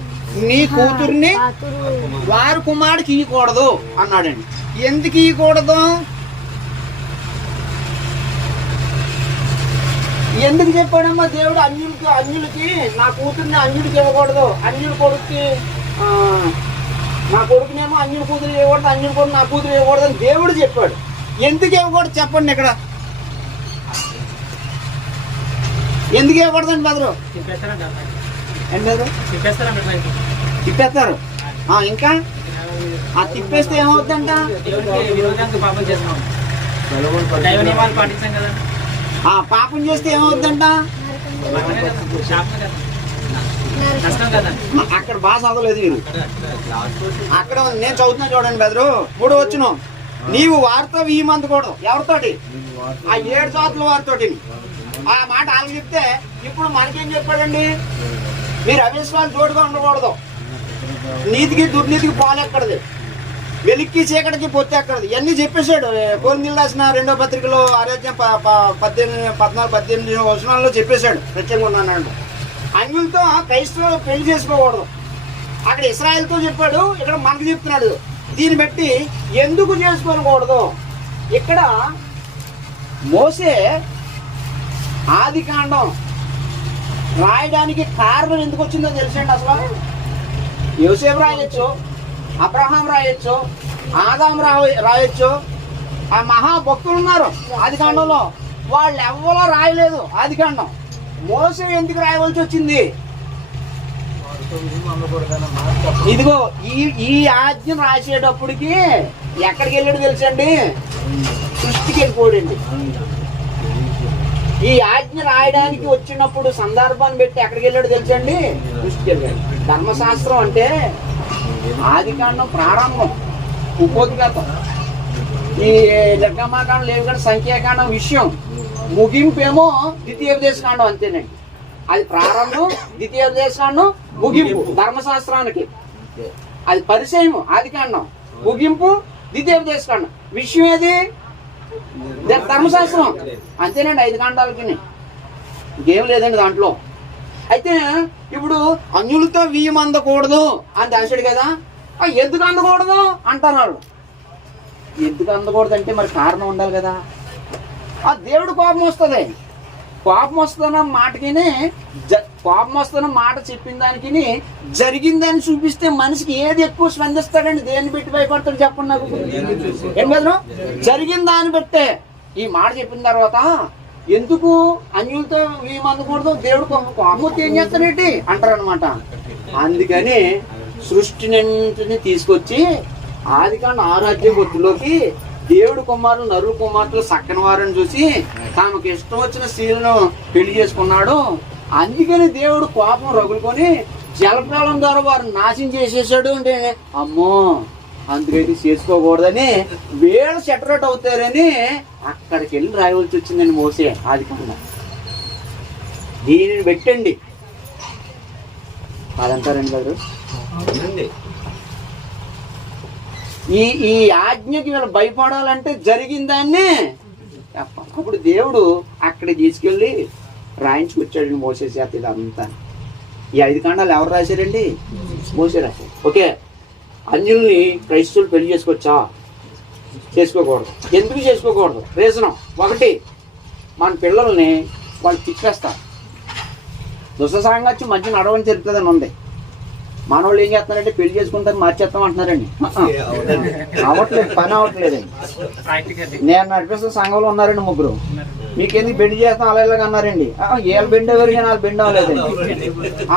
నీ కూతుర్ని వారి కుమారుడికి ఇవ్వకూడదు అన్నాడండి. ఎందుకు ఇవ్వకూడదు? ఎందుకు చెప్పాడమ్మా దేవుడు అన్యులకి నా కూతుర్ని అన్యుడికి ఇవ్వకూడదు, అన్యుడి కొడుక్కి నా కొడుకునేమో అన్యుడి కూతురు ఇవ్వకూడదు, అన్యుడి కొడుకు నా కూతురు ఇవ్వకూడదు అని దేవుడు చెప్పాడు. ఎందుకు ఇవ్వకూడదు చెప్పండి ఇక్కడ? ఎందుకు ఇవ్వకూడదండి బదులు? ఏంటి బదులు తిప్పేస్తారు. ఇంకా ఆ తిప్పేస్తే ఏమవుతుందంట? పాపం చేస్తే ఏమవుతుందంట? అక్కడ బాగా చదవలేదు మీరు. అక్కడ నేను చదువుతున్నా చూడండి బెదరు. 3వ వచనం, నీవు వారితో వీయమందకూడదు. ఎవరితోటి? ఆ 7 జాతుల వారితోటి. ఆ మాట వాళ్ళకి చెప్తే ఇప్పుడు మనకేం చెప్పాడండి? మీరు అవిశ్వాసం తోడుగా ఉండకూడదు, నీతికి దుర్నీతికి పాలెక్కడది, వెలిక్కి చీకటికి పొత్తి ఎక్కడది, ఇవన్నీ చెప్పేశాడు. కొరింథీయులకు రాసిన 2వ పత్రికలో 14-18 వచనాల్లో చెప్పేశాడు. ప్రత్యేకంగా ఉన్నానండి. అన్యులతో క్రైస్తవులు పెళ్లి చేసుకోకూడదు. అక్కడ ఇశ్రాయేలుతో చెప్పాడు, ఇక్కడ మనకు చెప్తున్నాడు. దీన్ని బట్టి ఎందుకు చేసుకోకూడదు? ఇక్కడ మోసే ఆదికాండం రాయడానికి కారణం ఎందుకు వచ్చిందో తెలుసండి? అసలు యోసేపు రాయొచ్చు, అబ్రహాం రాయొచ్చు, ఆదాం రాయొచ్చు, ఆ మహాభక్తులు ఉన్నారు ఆదికాండంలో, వాళ్ళు ఎవరో రాయలేదు ఆదికాండం. మోసే ఎందుకు రాయవలసి వచ్చింది? ఇదిగో ఈ ఆజ్ఞను రాసేటప్పటికి ఎక్కడికి వెళ్ళాడు తెలుసండి? సృష్టికి వెళ్ళిపోడండి. ఈ ఆజ్ఞ రాయడానికి వచ్చినప్పుడు సందర్భాన్ని పెట్టి ఎక్కడికి వెళ్ళాడు తెలుసండి? సృష్టికి వెళ్ళాడు. ధర్మశాస్త్రం అంటే ఆదికాండం ప్రారంభం, ఉపోద్ఘాతం, ఈ నిర్గమాకాండం లేవు కానీ సంఖ్యాకాండం విషయం, ముగింపేమో ద్వితీయోపదేశకాండం. అంతేనండి. అది ప్రారంభం, ద్వితీయోపదేశకాండం, ముగింపు ధర్మశాస్త్రానికి. అది పరిచయం ఆదికాండం, ముగింపు ద్వితీయోపదేశకాండం. విషయం ఏది? ధర్మశాస్త్రం. అంతేనండి. 5 కాండాలకి ఇంకేం లేదండి దాంట్లో. అయితే ఇప్పుడు అన్యులతో వీయమందకూడదు అని తెలిసాడు కదా. ఎందుకు అందకూడదు అంటున్నాడు. ఎందుకు అందకూడదు అంటే మరి కారణం ఉండాలి కదా. ఆ దేవుడు కోపం వస్తుంది. కోపం వస్తున్న మాటకి, కోపం వస్తున్న మాట చెప్పిన దానికి జరిగిందని చూపిస్తే మనిషికి ఏది ఎక్కువ స్పందిస్తాడండి? దేన్ని పెట్టి భయపడతాడు చెప్పండి నాకు. ఏం కదా, జరిగిన దాన్ని బట్టే. ఈ మాట చెప్పిన తర్వాత ఎందుకు అన్యులతో వీయమందకూడదు, దేవుడు కోపం ఏం చేస్తాడేంటి అంటారు అనమాట. అందుకని సృష్టిని తీసుకొచ్చి ఆదికాండం 6 గుర్తులోకి దేవుడు కుమారులు నరుల కుమార్తెలు సక్కని వారిని చూసి తమకు ఇష్టం వచ్చిన స్త్రీలను పెళ్లి చేసుకున్నాడు. అందుకని దేవుడు కోపం రగులుకొని జలప్రళయం ద్వారా వారిని నాశనం చేసేసాడు. అంటే అమ్మో అందుకని చేసుకోకూడదని వేళ్ళు సెటరేట్ అవుతారని అక్కడికి వెళ్ళి రాయవలసి వచ్చిందండి మోసే ఆదికాండం. దీనిని పెట్టండి అదంటారండి గారు. ఈ ఆజ్ఞకి వీళ్ళు భయపడాలంటే జరిగిన దాన్ని చెప్పాలి. అప్పుడు దేవుడు అక్కడికి తీసుకెళ్ళి రాయించుకొచ్చాడు మోసే చేత ఇదంతా. ఈ 5 కాండాలు ఎవరు రాశారండి? మోసే రాశారు. ఓకే, అన్యుల్ని క్రైస్తవులు పెళ్లి చేసుకోవచ్చా? చేసుకోకూడదు. ఎందుకు చేసుకోకూడదు? రీజనం ఒకటి, మన పిల్లల్ని వాళ్ళు తిప్పేస్తారు. దుష్ట సాంగత్యం మంచి నడవని తెలుపుతుందని ఉంది. మనోళ్ళు ఏం చేస్తున్నారంటే పెళ్లి చేసుకుంటారు మార్చేస్తాం అంటున్నారండి. అవ్వట్లేదు, పని అవ్వట్లేదండి. నేను నడిపిస్తున్న సంఘంలో ఉన్నారండి 3. మీకెందుకు బెండ్ చేస్తాం అలా ఇలాగ అన్నారండి. వీళ్ళు బెండ్ ఎవరికి వాళ్ళు బెండ్ అవ్వలేదండి.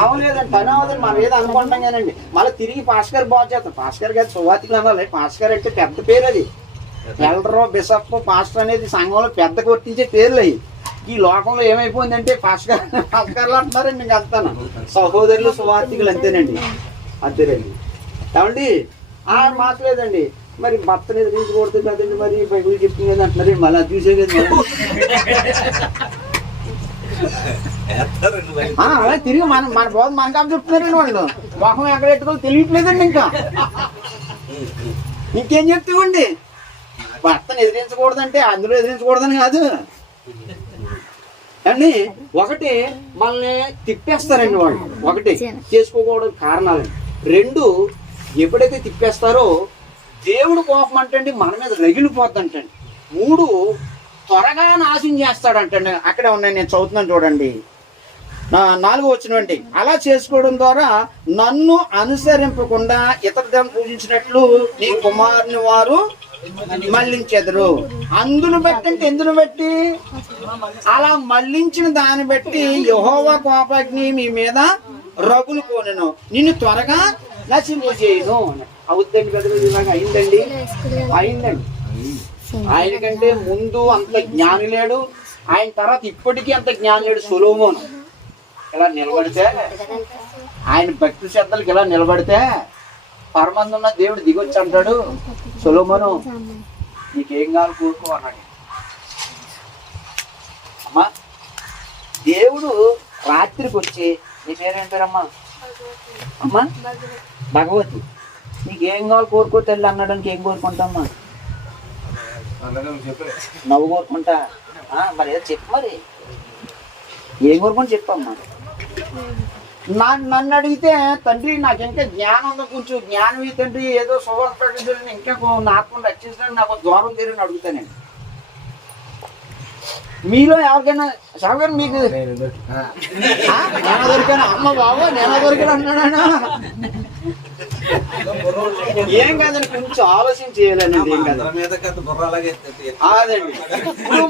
అవ్వలేదండి, పని అవ్వదండి. మనం ఏదో అనుకుంటాం కదండి. మళ్ళీ తిరిగి పాస్కర్ బాగు చేస్తాం. పాస్కర్ గారు సువార్తికులు అనాలి. పాస్కర్ అంటే పెద్ద పేరు. అది ఎల్డరో బిషప్ పాస్టర్ అనేది సంఘంలో పెద్ద కొట్టించే పేర్లు అవి. ఈ లోకంలో ఏమైపోయిందంటే పాస్కర్లు అంటున్నారండి. ఇంక అంతాను సహోదరులు సువార్తికులు అంతేనండి. అంతేనండి. ఏమండి మాట్లేదండి. మరి భర్తను ఎదిరించకూడదు కదండి, మరి బైబిల్ చెప్తుంది కదా అంటున్నారండి. మళ్ళీ అది చూసే కదా అలా తిరిగి మన బోధ మనకు చెప్తున్నారండి. వాళ్ళు మొహం ఎక్కడ పెట్టుకోవాలి తెలియట్లేదండి. ఇంకా ఇంకేం చెప్తామండి? భర్తను ఎదిరించకూడదంటే అందులో ఎదిరించకూడదని కాదు అండి. ఒకటి మనల్ని తిప్పేస్తారండి వాళ్ళు, ఒకటి చేసుకోకూడదు కారణాలండి. రెండు, ఎప్పుడైతే తిప్పేస్తారో దేవుడు కోపం అంటండి మన మీద రగిలిపోద్దంటండి. మూడు, త్వరగా నాశనం చేస్తాడంటండి. అక్కడే ఉన్నాయి, నేను చదువుతున్నాను చూడండి. 4వ వచనం, అలా చేసుకోవడం ద్వారా నన్ను అనుసరింపకుండా ఇతర దేవుని పూజించినట్లు నీ కుమారుని వారు మళ్ళించెదరు. అందును బట్టి అంటే ఎందును బట్టి? అలా మళ్ళించిన దాన్ని బట్టి యెహోవా కోపాగ్ని మీ మీద రగులు కోనెను, నిన్ను త్వరగా నశింపజేయును. అవుద్దండి కదా, ఇలాగ అయిందండి. ఆయనకంటే ముందు అంత జ్ఞాని లేడు, ఆయన తర్వాత ఇప్పటికీ అంత జ్ఞాని లేడు. సొలొమోను ఇలా నిలబడితే, ఆయన భక్తి శ్రద్ధలకు ఇలా నిలబడితే పరమందున్న దేవుడు దిగొచ్చి అంటాడు, సొలొమోను నీకేం కావాలి కోరుకో అన్నాడు. అమ్మా, దేవుడు రాత్రికి వచ్చి, నీ పేరేంటారమ్మా? అమ్మా భగవతి, నీకేం కావాలి కోరుకో తల్లి అన్నాడానికి ఏం కోరుకుంటామ్మా? నవ్వు కోరుకుంటా. మరి ఏదో చెప్పు, మరి ఏం కోరుకుంటా చెప్పమ్మా. నన్ను అడిగితే తండ్రి నాకు ఇంకా జ్ఞానం ఉంది, కొంచెం జ్ఞానం ఈ తండ్రి, ఏదో సువార్త ప్రకటించాలని, ఇంకా నా ఆత్మను రక్షించడానికి నాకు ద్వారం తీరని అడుగుతానండి. మీలో ఎవరికైనా సాగర్ మీకు నేను దొరికాను, అమ్మ బాబు నేను దొరికాను అన్నాడా? ఏం కాదండి, కొంచెం ఆలోచన చేయాలండి. ఏం కాదండి, ఇప్పుడు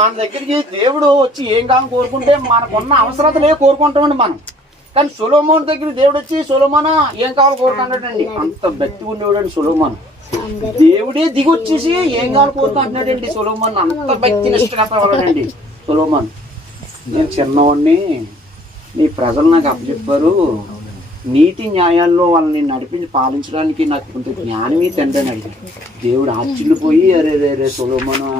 మన దగ్గరికి దేవుడు వచ్చి ఏం కావాలని కోరుకుంటే మనకున్న అవసరతలే కోరుకుంటామండి మనం. కానీ సొలొమోను దగ్గర దేవుడు వచ్చి, సొలొమోను ఏం కావాలో కోరుకుంటాడండి. అంత భక్తి ఉండేవాడండి సొలొమోను. దేవుడే దిగొచ్చేసి ఏం కావాలి కోరుకుంటున్నాడండి సొలొమోను. అంత భక్తి నిష్ఠగలవాడండి సొలొమోను. నేను చిన్నవాడిని, నీ ప్రజలు నాకు అప్పచెప్పారు, నీతి న్యాయాల్లో వాళ్ళని నడిపించి పాలించడానికి నాకు కొంత జ్ఞానమే తండ్రి అని అడిగాడు. దేవుడు ఆశ్చర్యపోయి, అరే రే రే సొలొమోను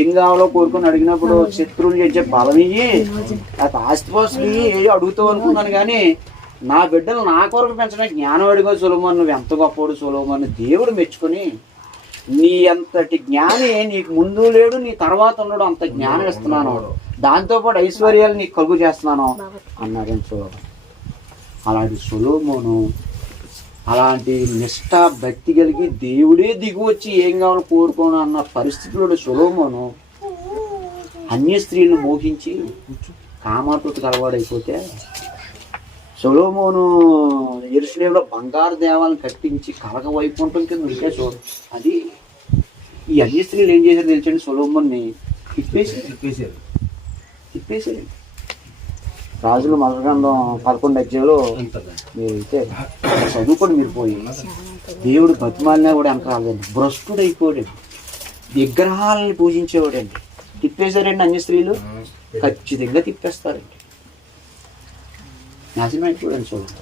ఏం కావాలో కోరుకొని అడిగినప్పుడు శత్రువులు చేసే బలం ఇయ్యి, నాకు ఆస్తిపాస్తులు ఇయ్యి అడుగుతావు అనుకున్నాను. కానీ నా బిడ్డలు నా కొరకు పెంచడానికి జ్ఞానం అడిగా సొలొమోను, నువ్వు ఎంత గొప్పవాడు సొలొమోను. దేవుడు మెచ్చుకొని, నీ అంతటి జ్ఞాని నీకు ముందు లేడు, నీ తర్వాత ఉన్నాడు, అంత జ్ఞానం ఇస్తున్నాను, దాంతోపాటు ఐశ్వర్యాలు నీకు కలుగు చేస్తున్నాను అన్నాడని సొలొమోను. అలాంటి సొలొమోను, అలాంటి నిష్ఠ భక్తి కలిగి దేవుడే దిగు వచ్చి ఏం కావాలో కోరుకోను అన్న పరిస్థితిలో సొలొమోను అన్య స్త్రీలను మోహించి కామాతుకు అలవాడైపోతే, సొలొమోను యెరూషలేములో బంగారు దేవాలను కట్టించి కలగ వైకుంఠం కింద ఉంటే అది ఈ అన్య స్త్రీలు ఏం చేశారు తెలుసండి? సొలొమోన్ని తిప్పేశారు. రాజులు మొదటి గ్రంథం 11వ అధ్యాయంలో మీరు అయితే చదువుకొని మీరు పోయి, దేవుడు బతిమాలినా కూడా ఎంత రాలేదండి, భ్రష్టుడు అయిపోయాడండి, విగ్రహాలని పూజించేవాడండి. తిప్పేశారండి అన్య స్త్రీలు, ఖచ్చితంగా తిప్పేస్తారండి. నాశనం అయిపోయాడు చూడండి.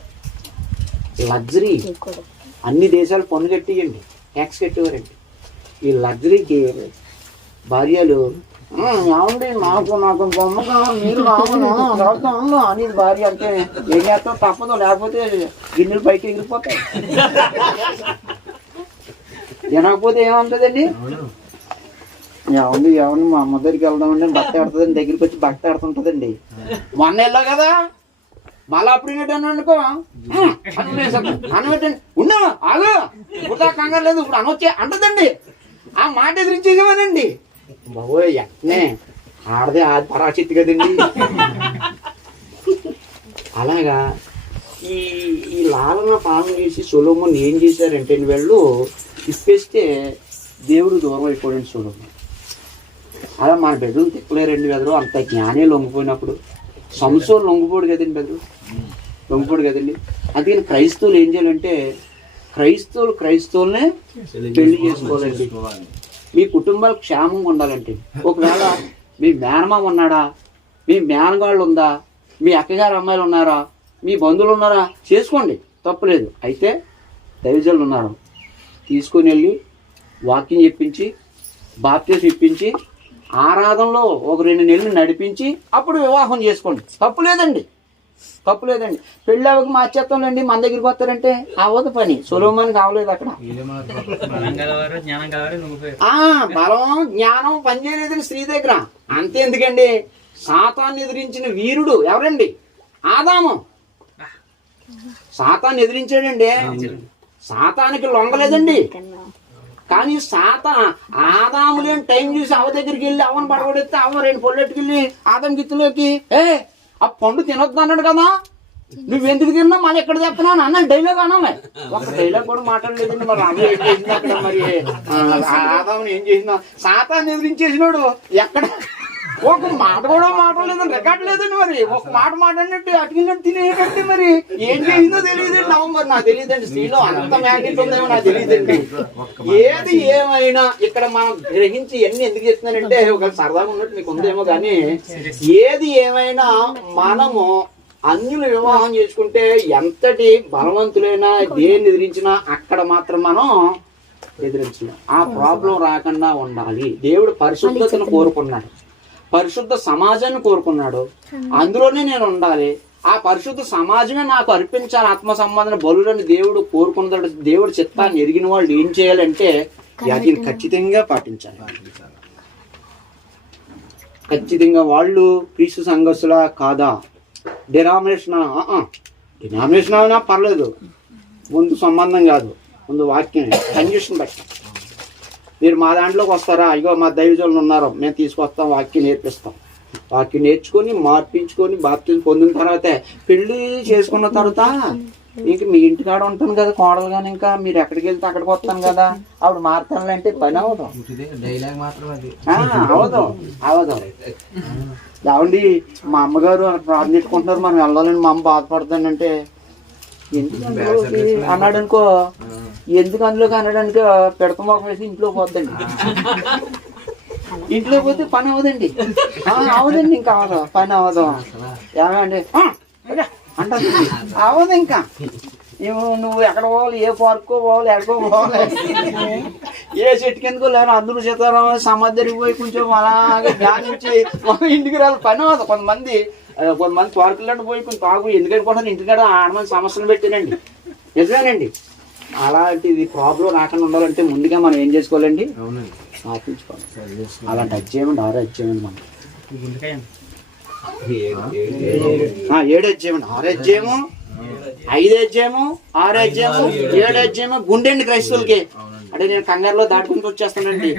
లగ్జరీ అన్ని దేశాలు పన్ను కట్టియండి, ట్యాక్స్ కట్టేవారండి. ఈ లగ్జరీకి భార్యలు, ఏమండి నాకు బొమ్మ కావాలి, మీరు కావాలి అనేది భార్య అంటే ఏం చేస్తాం, తప్పదు, లేకపోతే గిన్నెలు పైకి ఎగిరిపోతాయి. తినకపోతే ఏమంటుందండి, ఏమండి మా అమ్మ దగ్గరికి వెళ్దామండి, భక్తి ఆడుతుందండి, దగ్గరికి వచ్చి భక్తి ఆడుతుంటుందండి. మొన్న వెళ్ళావు కదా, మళ్ళీ అప్పుడు ఏంటని అనుకో అనబెట్టండి, ఉన్నా ఆగా ఇప్పుడు కంగారు లేదు, ఇప్పుడు అనొచ్చే అంటదండి. ఆ మాట ఎదిరించేసేవానండి. బాబోయ్ ఎట్నే ఆడదే ఆది పరాశక్తి కదండి. అలాగా ఈ లాలన పాలన చేసి సొలొమోను ఏం చేశారంటే వీళ్ళు తిప్పేస్తే దేవుడు దూరం అయిపోయాడు సొలొమోను. అలా మన బిడ్డలు తిప్పలేరండి బెదరు, అంత జ్ఞానే లొంగిపోయినప్పుడు. సంసోను లొంగిపోడు కదండి బెదరు, లొంగిపోడు కదండి. అందుకని క్రైస్తవులు ఏం చేయాలంటే, క్రైస్తవులనే పెళ్లి చేసుకోవాలండి. మీ కుటుంబాలు క్షేమంగా ఉండాలంటే, ఒకవేళ మీ మేనమామ ఉన్నాడా, మీ మేనగాళ్ళు ఉందా, మీ అక్కగారు అమ్మాయిలు ఉన్నారా, మీ బంధువులు ఉన్నారా, చేసుకోండి, తప్పులేదు. అయితే దైవజనులు ఉన్నారు, తీసుకొని వెళ్ళి వాక్యం చెప్పించి బాప్తిసం ఇప్పించి ఆరాధనలో ఒక 2 నెలలు నడిపించి అప్పుడు వివాహం చేసుకోండి, తప్పు లేదండి. తప్పు లేదండి. పెళ్ళి అవ్వక మార్చేస్తాంలేండి, మన దగ్గరికి వస్తారంటే అవ్వదు పని. సొలొమోన్ కావలేదు అక్కడ. బలం జ్ఞానం పనిచేయలేదని స్త్రీ దగ్గర. అంతే ఎందుకండి, సాతాన్ని ఎదిరించిన వీరుడు ఎవరండి? ఆదాము. సాతాన్ని ఎదిరించాడండి, సాతానికి లొంగలేదండి. కానీ ఆదాము లేని టైం చూసి అవ దగ్గరికి వెళ్ళి అవని పడగొడితే అవ 2 పొల్లెట్టుకెళ్ళి ఆదాం గిత్తులోకి ఆ పండు తినొద్దు అన్నాడు కదా, నువ్వెందుకు తిన్నా మళ్ళీ ఎక్కడ చెప్తున్నావు అన్న డైలాగ్ అనాలి. ఒక డైలాగ్ కూడా మాట్లాడలేదండి. మరి అమ్మ ఏం చేసింది అక్కడ? మరి ఆదాముని ఏం చేసిందా? సాతాన్ని ఎదిరించేసినాడు. ఎక్కడ ఒక మాట కూడా మాట్లాడలేదని రికార్డు లేదండి. మరి ఒక మాట మాట్లాడినట్టు అటుకున్నట్టు తినేటట్టు మరి ఏం చేసిందో తెలియదండి. నవంబర్ నాకు తెలియదండి. స్త్రీలో అంత మ్యాగ్నెట్ ఉందేమో నాకు తెలియదండి. ఏది ఏమైనా ఇక్కడ మనం గ్రహించి ఎన్ని ఎందుకు చెప్తున్నానంటే ఒక సరదాగా ఉన్నట్టు మీకు ఉందేమో, కానీ ఏది ఏమైనా మనము అన్యులు వివాహం చేసుకుంటే ఎంతటి బలవంతులైనా దేన్ని ఎదిరించినా అక్కడ మాత్రం మనం ఎదిరించలేం. ఆ ప్రాబ్లం రాకుండా ఉండాలి. దేవుడు పరిశుద్ధతను కోరుకున్నాడు, పరిశుద్ధ సమాజాన్ని కోరుకున్నాడు. అందులోనే నేను ఉండాలి. ఆ పరిశుద్ధ సమాజమే నాకు అర్పించాలి ఆత్మ సంబంధన బలులని దేవుడు కోరుకున్నాడు. దేవుడు చిత్తాన్ని ఎరిగిన వాళ్ళు ఏం చేయాలంటే అది ఖచ్చితంగా పాటించాలి. ఖచ్చితంగా వాళ్ళు క్రీస్తు సంఘస్థులా కాదా, డినామినేషన్ అయినా పర్లేదు, ముందు సంబంధం కాదు, ముందు వాక్యం కండిషన్ బట్టి. మీరు మా దాంట్లోకి వస్తారా? అయ్యో మా దైవజనులు ఉన్నారు, మేము తీసుకొస్తాం, వాక్యం నేర్పిస్తాం. వాక్యం నేర్చుకొని మార్పించుకొని బాప్తిజం పొందిన తర్వాత పెళ్లి చేసుకున్న తర్వాత ఇంక మీ ఇంటికాడ ఉంటాను కదా కోడలు, కానీ ఇంకా మీరు ఎక్కడికి వెళ్తే అక్కడికి వస్తాను కదా, అప్పుడు మారుతానంటే పని అవదు. అవదు ఏమండి, మా అమ్మగారు ప్రార్థన పెట్టుకుంటున్నారు, మనం వెళ్ళాలని మా అమ్మ బాధపడుతుందంటే ఎందుకు అందులోకి అన్నాడు అనుకో, ఎందుకు అందులోకి అనడానికి పెడత మొఖం వేసి ఇంట్లో పోద్దండి. ఇంట్లో పోతే పని అవదండి. అవదండి, ఇంకా అవదు, పని అవదు. ఏమండి అంటారు, అవదు. ఇంకా నువ్వు ఎక్కడ పోవాలి, ఏ పార్కో పోవాలి, ఎక్కడికో పోవాలి, ఏ చెట్టు కిందకో లేని అందరూ చేతారో సమాధికి పోయి కొంచెం అలాగే ధ్యానించి ఇంటికి రాలి పని అవ్వదు. కొంతమంది పార్కులంటే పోయి కొంచెం తాగు ఎందుకనుకుంటారు, ఇంటికాడ ఆడమంది సమస్యలు పెట్టానండి. నిజమేనండి. అలాంటిది ప్రాబ్లం రాకుండా ఉండాలంటే ముందుగా మనం ఏం చేసుకోవాలండి, మార్పించుకోవాలి. అలాంటి అధ్యయమండి 6 అధ్యయమండి. మనం 7 అధ్యయమండి, 6 అధ్యయము, 5 అధ్యాయము, 6 అధ్యాయము, 7 అధ్యాయము గుండెండి క్రైస్తవులకి. అంటే నేను కంగారులో దాటుకుంటూ వచ్చేస్తానండి,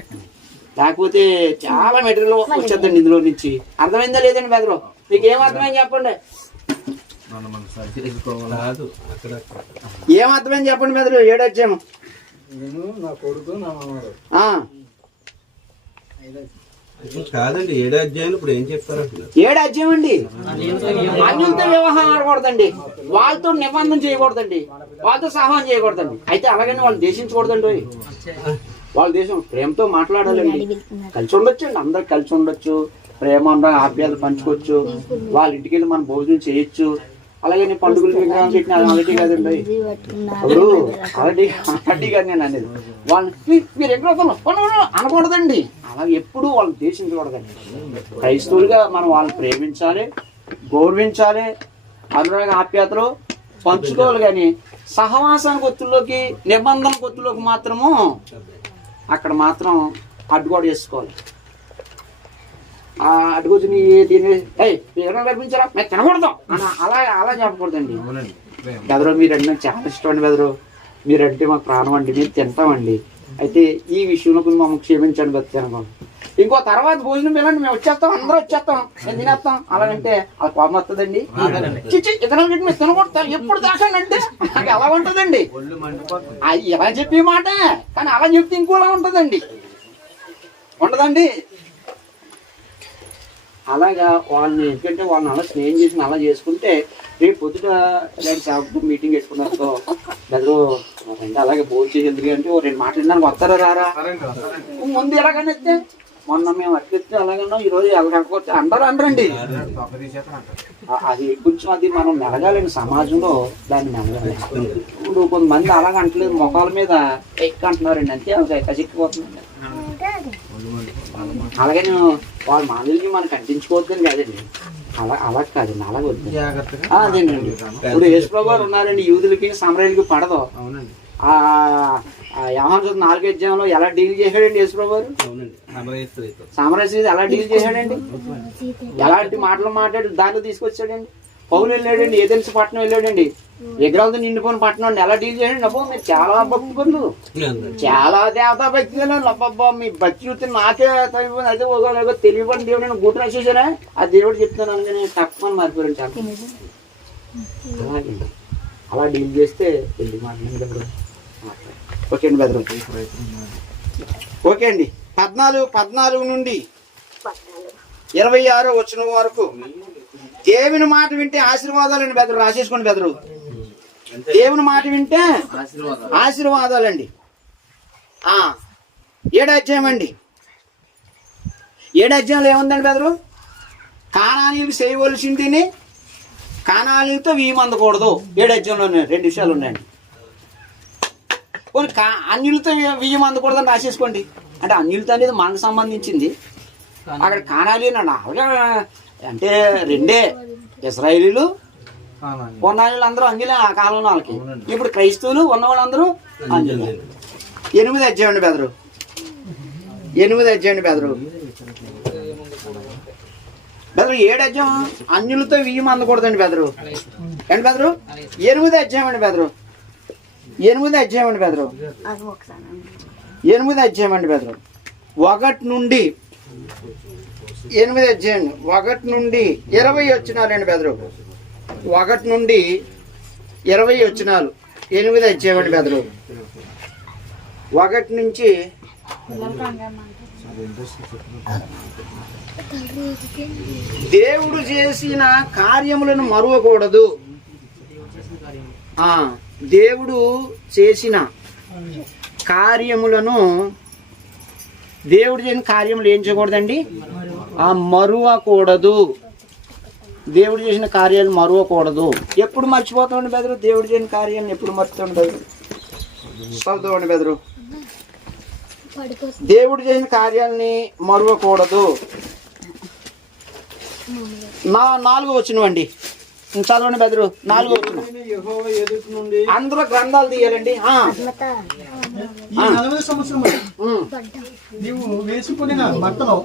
లేకపోతే చాలా మెటీరియల్ వచ్చేద్దండి ఇందులో నుంచి. అర్థమైందా లేదండి బెదరు? మీకు ఏం అర్థమైంది చెప్పండి, ఏం అర్థమైంది చెప్పండి బెదరు? 7 అధ్యాయము. కాదండి 7 అధ్యాయం ఇప్పుడు ఏం చెప్తారు? 7 అధ్యాయం అండి. అన్యులతో వ్యవహారం ఆడకూడదండి, వాళ్ళతో నిబంధన చేయకూడదండి, వాళ్ళతో సహాయం చేయకూడదండి. అయితే అలాగని వాళ్ళు దేశించకూడదండి. వాళ్ళ దేశం ప్రేమతో మాట్లాడాలండి, కలిసి ఉండొచ్చు అండి, అందరు కలిసి ఉండొచ్చు, ప్రేమ ఆప్యాయతలు పంచుకోవచ్చు, వాళ్ళ ఇంటికి వెళ్ళి మనం భోజనం చేయొచ్చు. అలాగే నేను పండుగలు పెట్టిన అలాంటి కాదండి. ఇప్పుడు అలాంటి కాదు నేను అనేది. వాళ్ళని మీరు ఎక్కడ అనకూడదండి, అలా ఎప్పుడు వాళ్ళని దేశించకూడదండి. క్రైస్తవులుగా మనం వాళ్ళని ప్రేమించాలి, గౌరవించాలి, అనురాగ ఆప్యాయతలు పంచుకోవాలి. కానీ సహవాసానికి ఒత్తుల్లోకి, నిబంధన ఒత్తుల్లోకి మాత్రము అక్కడ మాత్రం అడ్డుగోడ చేసుకోవాలి. అడ్డుకొచ్చి కనిపించారా మేము తినకూడదు అలా చెప్పకూడదండి. బెదరు మీరంటే నాకు చాలా ఇష్టం అండి. బెదరు మీరంటే మాకు ప్రాణం అండి, మేము తింటామండి. అయితే ఈ విషయంలో కొంచెం మమ్మల్ని క్షమించండి బతికాను. ఇంకో తర్వాత భోజనం వెళ్ళండి, మేము వచ్చేస్తాం, అందరూ వచ్చేస్తాం, మేము తినేస్తాం. అలాగంటే అలా కోపం వస్తుందండి. చిచ్చి ఇతరుల మేము తినకూడతాం ఎప్పుడు దాకండి అంటే నాకు ఎలా ఉంటుందండి. అది ఎలా చెప్పే మాట, కానీ అలా చెప్తే ఇంకోలా ఉంటుందండి, ఉండదండి. అలాగా వాళ్ళని ఎందుకంటే వాళ్ళని అలా స్నేహం చేసి అలా చేసుకుంటే రేపు పొద్దుట ఇలాంటి సేవకుతో మీటింగ్ వేసుకున్నారో బెదరు అంటే అలాగే భోజనం చేసి ఎందుకంటే 2 మాట్లాడినానికి వస్తారా రారా, ముందు ఎలాగని ఎత్తే మొన్న మేము అట్లెత్తే అలాగన్నా ఈరోజు ఎలాగకపోతే అందరండి. అది కొంచెం అది మనం మెలగాలండి సమాజంలో, దాన్ని మెలగాలి. ఇప్పుడు కొంతమంది అలాగ అంటలేదు, మొఖాల మీద ఎక్కి అంటున్నారండి, అంతే అది కసిక్కిపోతుందండి. అలాగే వాళ్ళ మాదిరిని మనం కంటించుకోవద్దని కాదండి, అలా కాదండి, అలాగే వద్దు. జాగ్రత్తగా అదేనండి. ఇప్పుడు యేసుప్రభు గారు ఉన్నారండి, యూదులకి సమరయులకి పడదు. అవునండి. యోహాను 4వ అధ్యాయంలో ఎలా డీల్ చేశాడండి యేసుప్రభు గారు? అవునండి. సామ్రాజ్యం ఎలా డీల్ చేశాడండి? ఎలాంటి మాటలు మాట్లాడి దాన్ని తీసుకొచ్చాడండి? పౌలు వెళ్ళాడండి, ఏదెన్స్ పట్టణం వెళ్ళాడండి, విగ్రహాలతో నిండిపోయిన పట్టణం అండి, ఎలా డీల్ చేయండి? అబ్బో మీరు చాలా భక్తి పనులు, చాలా దేవతా భక్తి, అబ్బబ్బా మీ భక్తి చూస్తే నాకే తెలియదు, అయితే ఒక తెలియబడిన దేవుడు నేను గుర్తు రాసేసారా, ఆ దేవుడు చెప్తున్నాను అందుకని తక్కువ మారిపోయాను చాలా. అలాగే అలా డీల్ చేస్తే వెళ్ళి మాట్లాడండి. ఓకే అండి బెదరు, ఓకే అండి. 14 నుండి 26 వచ్చిన వరకు దేవుని మాట వింటే ఆశీర్వాదాలండి బెదరు, రాసేసుకోండి బెదరు. దేవుని మాట వింటే ఆశీర్వాదాలండి. 7వ అధ్యాయం అండి. 7వ అధ్యాయంలో ఏముందండి బెదరు? కానానీయులు చేయవలసింది కానానీయులతో వీయమందకూడదు. 7వ అధ్యాయంలో 2 విషయాలు ఉన్నాయండి. కొన్ని అన్యులతో వీయమందకూడదని రాసేసుకోండి. అంటే అన్యులతో అనేది మనకు సంబంధించింది, అక్కడ కానాలి అలాగే అంటే 2 ఇశ్రాయేలీలు ఉన్న వాళ్ళందరూ అంజలి ఆ కాలంలో వాళ్ళకి. ఇప్పుడు క్రైస్తవులు ఉన్న వాళ్ళందరూ అంజలి. 8వ అధ్యాయం అండి బెదరు, 8వ అధ్యాయం అండి బెదరు. 7వ అధ్యాయం అన్యులతో వియ్యం అందకూడదండి బెదరు. ఏంటి బెదరు? 8వ అధ్యాయం అండి బెదరు, 8వ అధ్యాయం అండి బెదరు, 8వ అధ్యాయం అండి బెదరు. 1 నుండి 8వ అధ్యాయం 1 నుండి 20 వచ్చినాలండి బెదరు. 1 నుండి 20 వచ్చినాలు 8వ అధ్యాయం అండి బెదరు. 1 నుంచి దేవుడు చేసిన కార్యములను మరువకూడదు. దేవుడు చేసిన కార్యములను, దేవుడు చేసిన కార్యములు ఏం చేయకూడదండి? మరువకూడదు. దేవుడు చేసిన కార్యాలు మరువకూడదు. ఎప్పుడు మర్చిపోతామండి బెదరు? దేవుడు చేసిన కార్యాలను ఎప్పుడు మర్చిపోతాం బెదరు? చదువుతామండి బెదరు. దేవుడు చేసిన కార్యాలని మరువకూడదు. 4వ వచనమండి, చదవండి బెదరు. 4వ వచనం. అందరూ గ్రంథాలు తీయాలండి. ఈ 40 సంవత్సరములు నీవు వేసుకున్న బట్టలో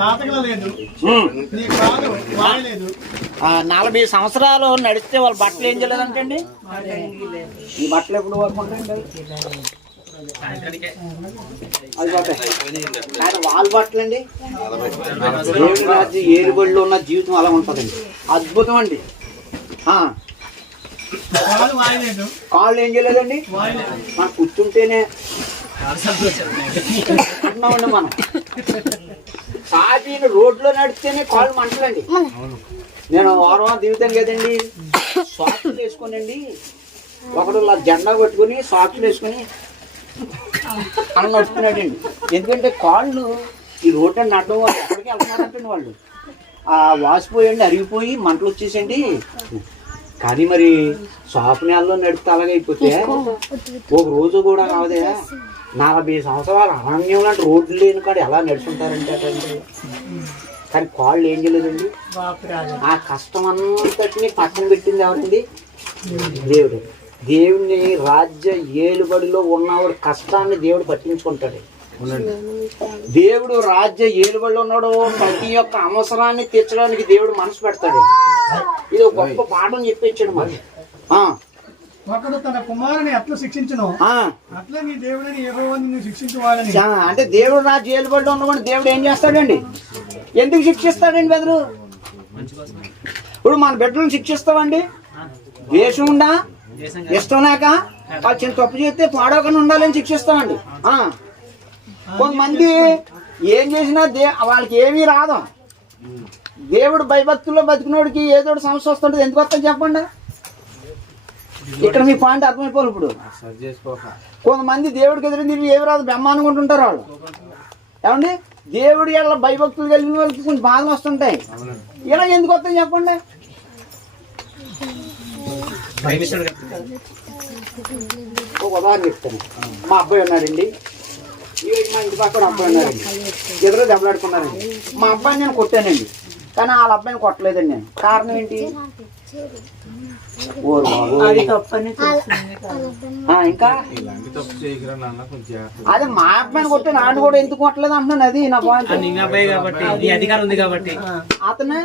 తాతగల లేదు, నీ కాలు వాయలేదు. 40 సంవత్సరాలు నడిస్తే వాళ్ళ బట్టలు ఏం చేయలేదంటండి? ఈ బట్టలు ఎప్పుడు వరకు ఉంటాయండి? అది కానీ వాళ్ళ బట్టలు అండి. దేవుని రాజ్యం ఏలుబడిలో ఉన్న జీవితం అలా ఉంటుందండి. అద్భుతం అండి. కాళ్ళు ఏం చేయలేదండి? మనం కూర్చుంటేనే అంటున్నామండి. మనం సాగిన రోడ్లో నడిస్తేనే కాళ్ళు మంటలండి. నేను వారం దిగుతాను కదండి, సాక్సులు వేసుకోనండి, ఒకడు జెండా కొట్టుకుని సాక్సులు వేసుకుని అలా నడుస్తున్నాడండి. ఎందుకంటే కాళ్ళు ఈ రోడ్డు అని నడడం వాళ్ళు ఎక్కడికి వెళ్తున్నారంటండి. వాళ్ళు వాసిపోయండి, అరిగిపోయి మంటలు వచ్చేసండి. కానీ మరి షాప్ నెలలో నడిపితే అలాగే అయిపోతే ఒక రోజు కూడా కావదే. 40 సంవత్సరాలు అరణ్యం లాంటి రోడ్లు లేని కాడ ఎలా నడుచుంటారంటే, కానీ కాళ్ళు ఏం చేయలేదండి. ఆ కష్టం అంతటిని పక్కన పెట్టింది ఎవరండి? దేవుడు. దేవుని రాజ్య ఏలుబడిలో ఉన్నవాడు కష్టాన్ని దేవుడు పట్టించుకుంటాడు. దేవుడు రాజ్య ఏలుబడిలో ఉన్నాడు, ప్రతి ఒక్క అవసరాన్ని తీర్చడానికి దేవుడు మనసు పెడతాడు. ఇది ఒక గొప్ప పాఠం చెప్పించాడు మరి. ఒకడు తన కుమారుని ఎట్లా శిక్షించును అట్లా నీ దేవుడిని యెహోవాను శిక్షించువాలని. అంటే దేవుడు రాజ్య ఏలుబడిలో ఉన్నవాడు దేవుడు ఏం చేస్తాడండి? ఎందుకు శిక్షిస్తాడండి బెదరు? ఇప్పుడు మన బిడ్డలను శిక్షిస్తామండి. ద్వేషం ఉందా, ఇష్టం లేక వాళ్ళు చిన్న తప్పు చేస్తే పాడవకుండా ఉండాలని శిక్షిస్తామండి. కొంతమంది ఏం చేసినా వాళ్ళకి ఏమీ రాదు. దేవుడు భయభక్తుల్లో బతికినోడికి ఏదో సమస్య వస్తుంటుంది. ఎందుకు వస్తుంది చెప్పండి? ఇక్కడ మీ పాయింట్ అర్థమైపోవాలి. ఇప్పుడు కొంతమంది దేవుడికి ఎదురు ఏమి రాదు, బ్రహ్మాండంగా ఉంటుంటారు వాళ్ళు. ఏమండి? దేవుడి ఎలా భయభక్తులు కలిగిన వాళ్ళకి కొంచెం బాధలు వస్తుంటాయి. ఇలా ఎందుకు వస్తాయి చెప్పండి? ఒక ఉదాహరణ చెప్తాను. మా అబ్బాయి ఉన్నాడండి, మా ఇంటి పక్కన అబ్బాయి ఉన్నారండి. ఎదురు దెబ్బలాడుకున్నారండి. మా అబ్బాయిని నేను కొట్టానండి. కానీ వాళ్ళ అబ్బాయిని కొట్టలేదండి నేను. కారణం ఏంటి? ఓరు బాబు. ఇంకా ఇలాంటి తప్పు చేయకురా నాన్న, కొంచెం జాగ్రత్త. అదే మా అబ్బాయిని కొట్టి నాన్న కూడా ఎందుకు కొట్టలేదు అంటున్నాను. అది నా పాయింట్. అతనే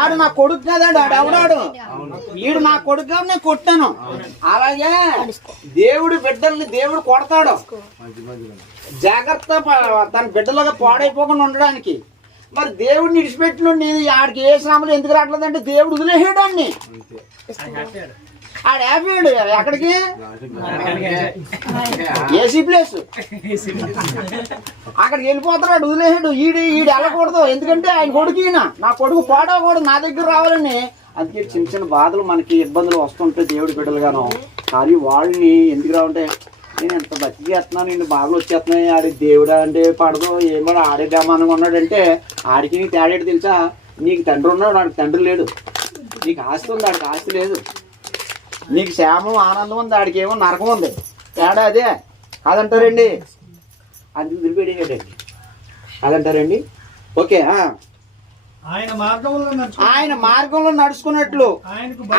ఆడు నా కొడుకు కదండి. ఆడు ఎవడాడు? వీడు నా కొడుకు కాబట్టి నేను కొట్టాను. అలాగే దేవుడి బిడ్డల్ని దేవుడు కొడతాడు. జాగ్రత్త తన బిడ్డలుగా పాడైపోకుండా ఉండడానికి. మరి దేవుడిని విడిచిపెట్టిన నేను ఆడికి ఏ శ్రమలు ఎందుకు రావట్లేదంటే దేవుడు వదిలేసాడండి. ఆడు హ్యాపీడు ఎక్కడికి? ఏసీ ప్లేస్ అక్కడికి వెళ్ళిపోతున్నాడు, వదిలేసాడు. ఈడు వెళ్ళకూడదు, ఎందుకంటే ఆయన కొడుకు ఈయన. నా కొడుకు పాడకూడదు, నా దగ్గర రావాలని. అందుకే చిన్న చిన్న బాధలు మనకి ఇబ్బందులు వస్తుంటాయి దేవుడి బిడ్డలుగాను. కానీ వాళ్ళని ఎందుకు రావంటే నేను ఎంత బతికి చేస్తున్నాను, నేను బాగా వచ్చేస్తున్నాయి. ఆడి దేవుడు అంటే పడదు, ఏమో ఆడే బ్రహ్మాండంగా ఉన్నాడంటే ఆడికి నీకు తేడాడు తెలుసా? నీకు తండ్రి ఉన్నాడు, ఆడికి తండ్రి లేడు. నీకు ఆస్తి ఉంది, ఆడికి ఆస్తి లేదు. నీకు క్షేమం ఆనందం ఉంది, ఆడికి ఏమో నరకం ఉంది. తేడా అదే కాదంటారండి. అందుకు దులిపేడండి కాదంటారండి. ఓకే, ఆయన మార్గంలో నడుచుకున్నట్లు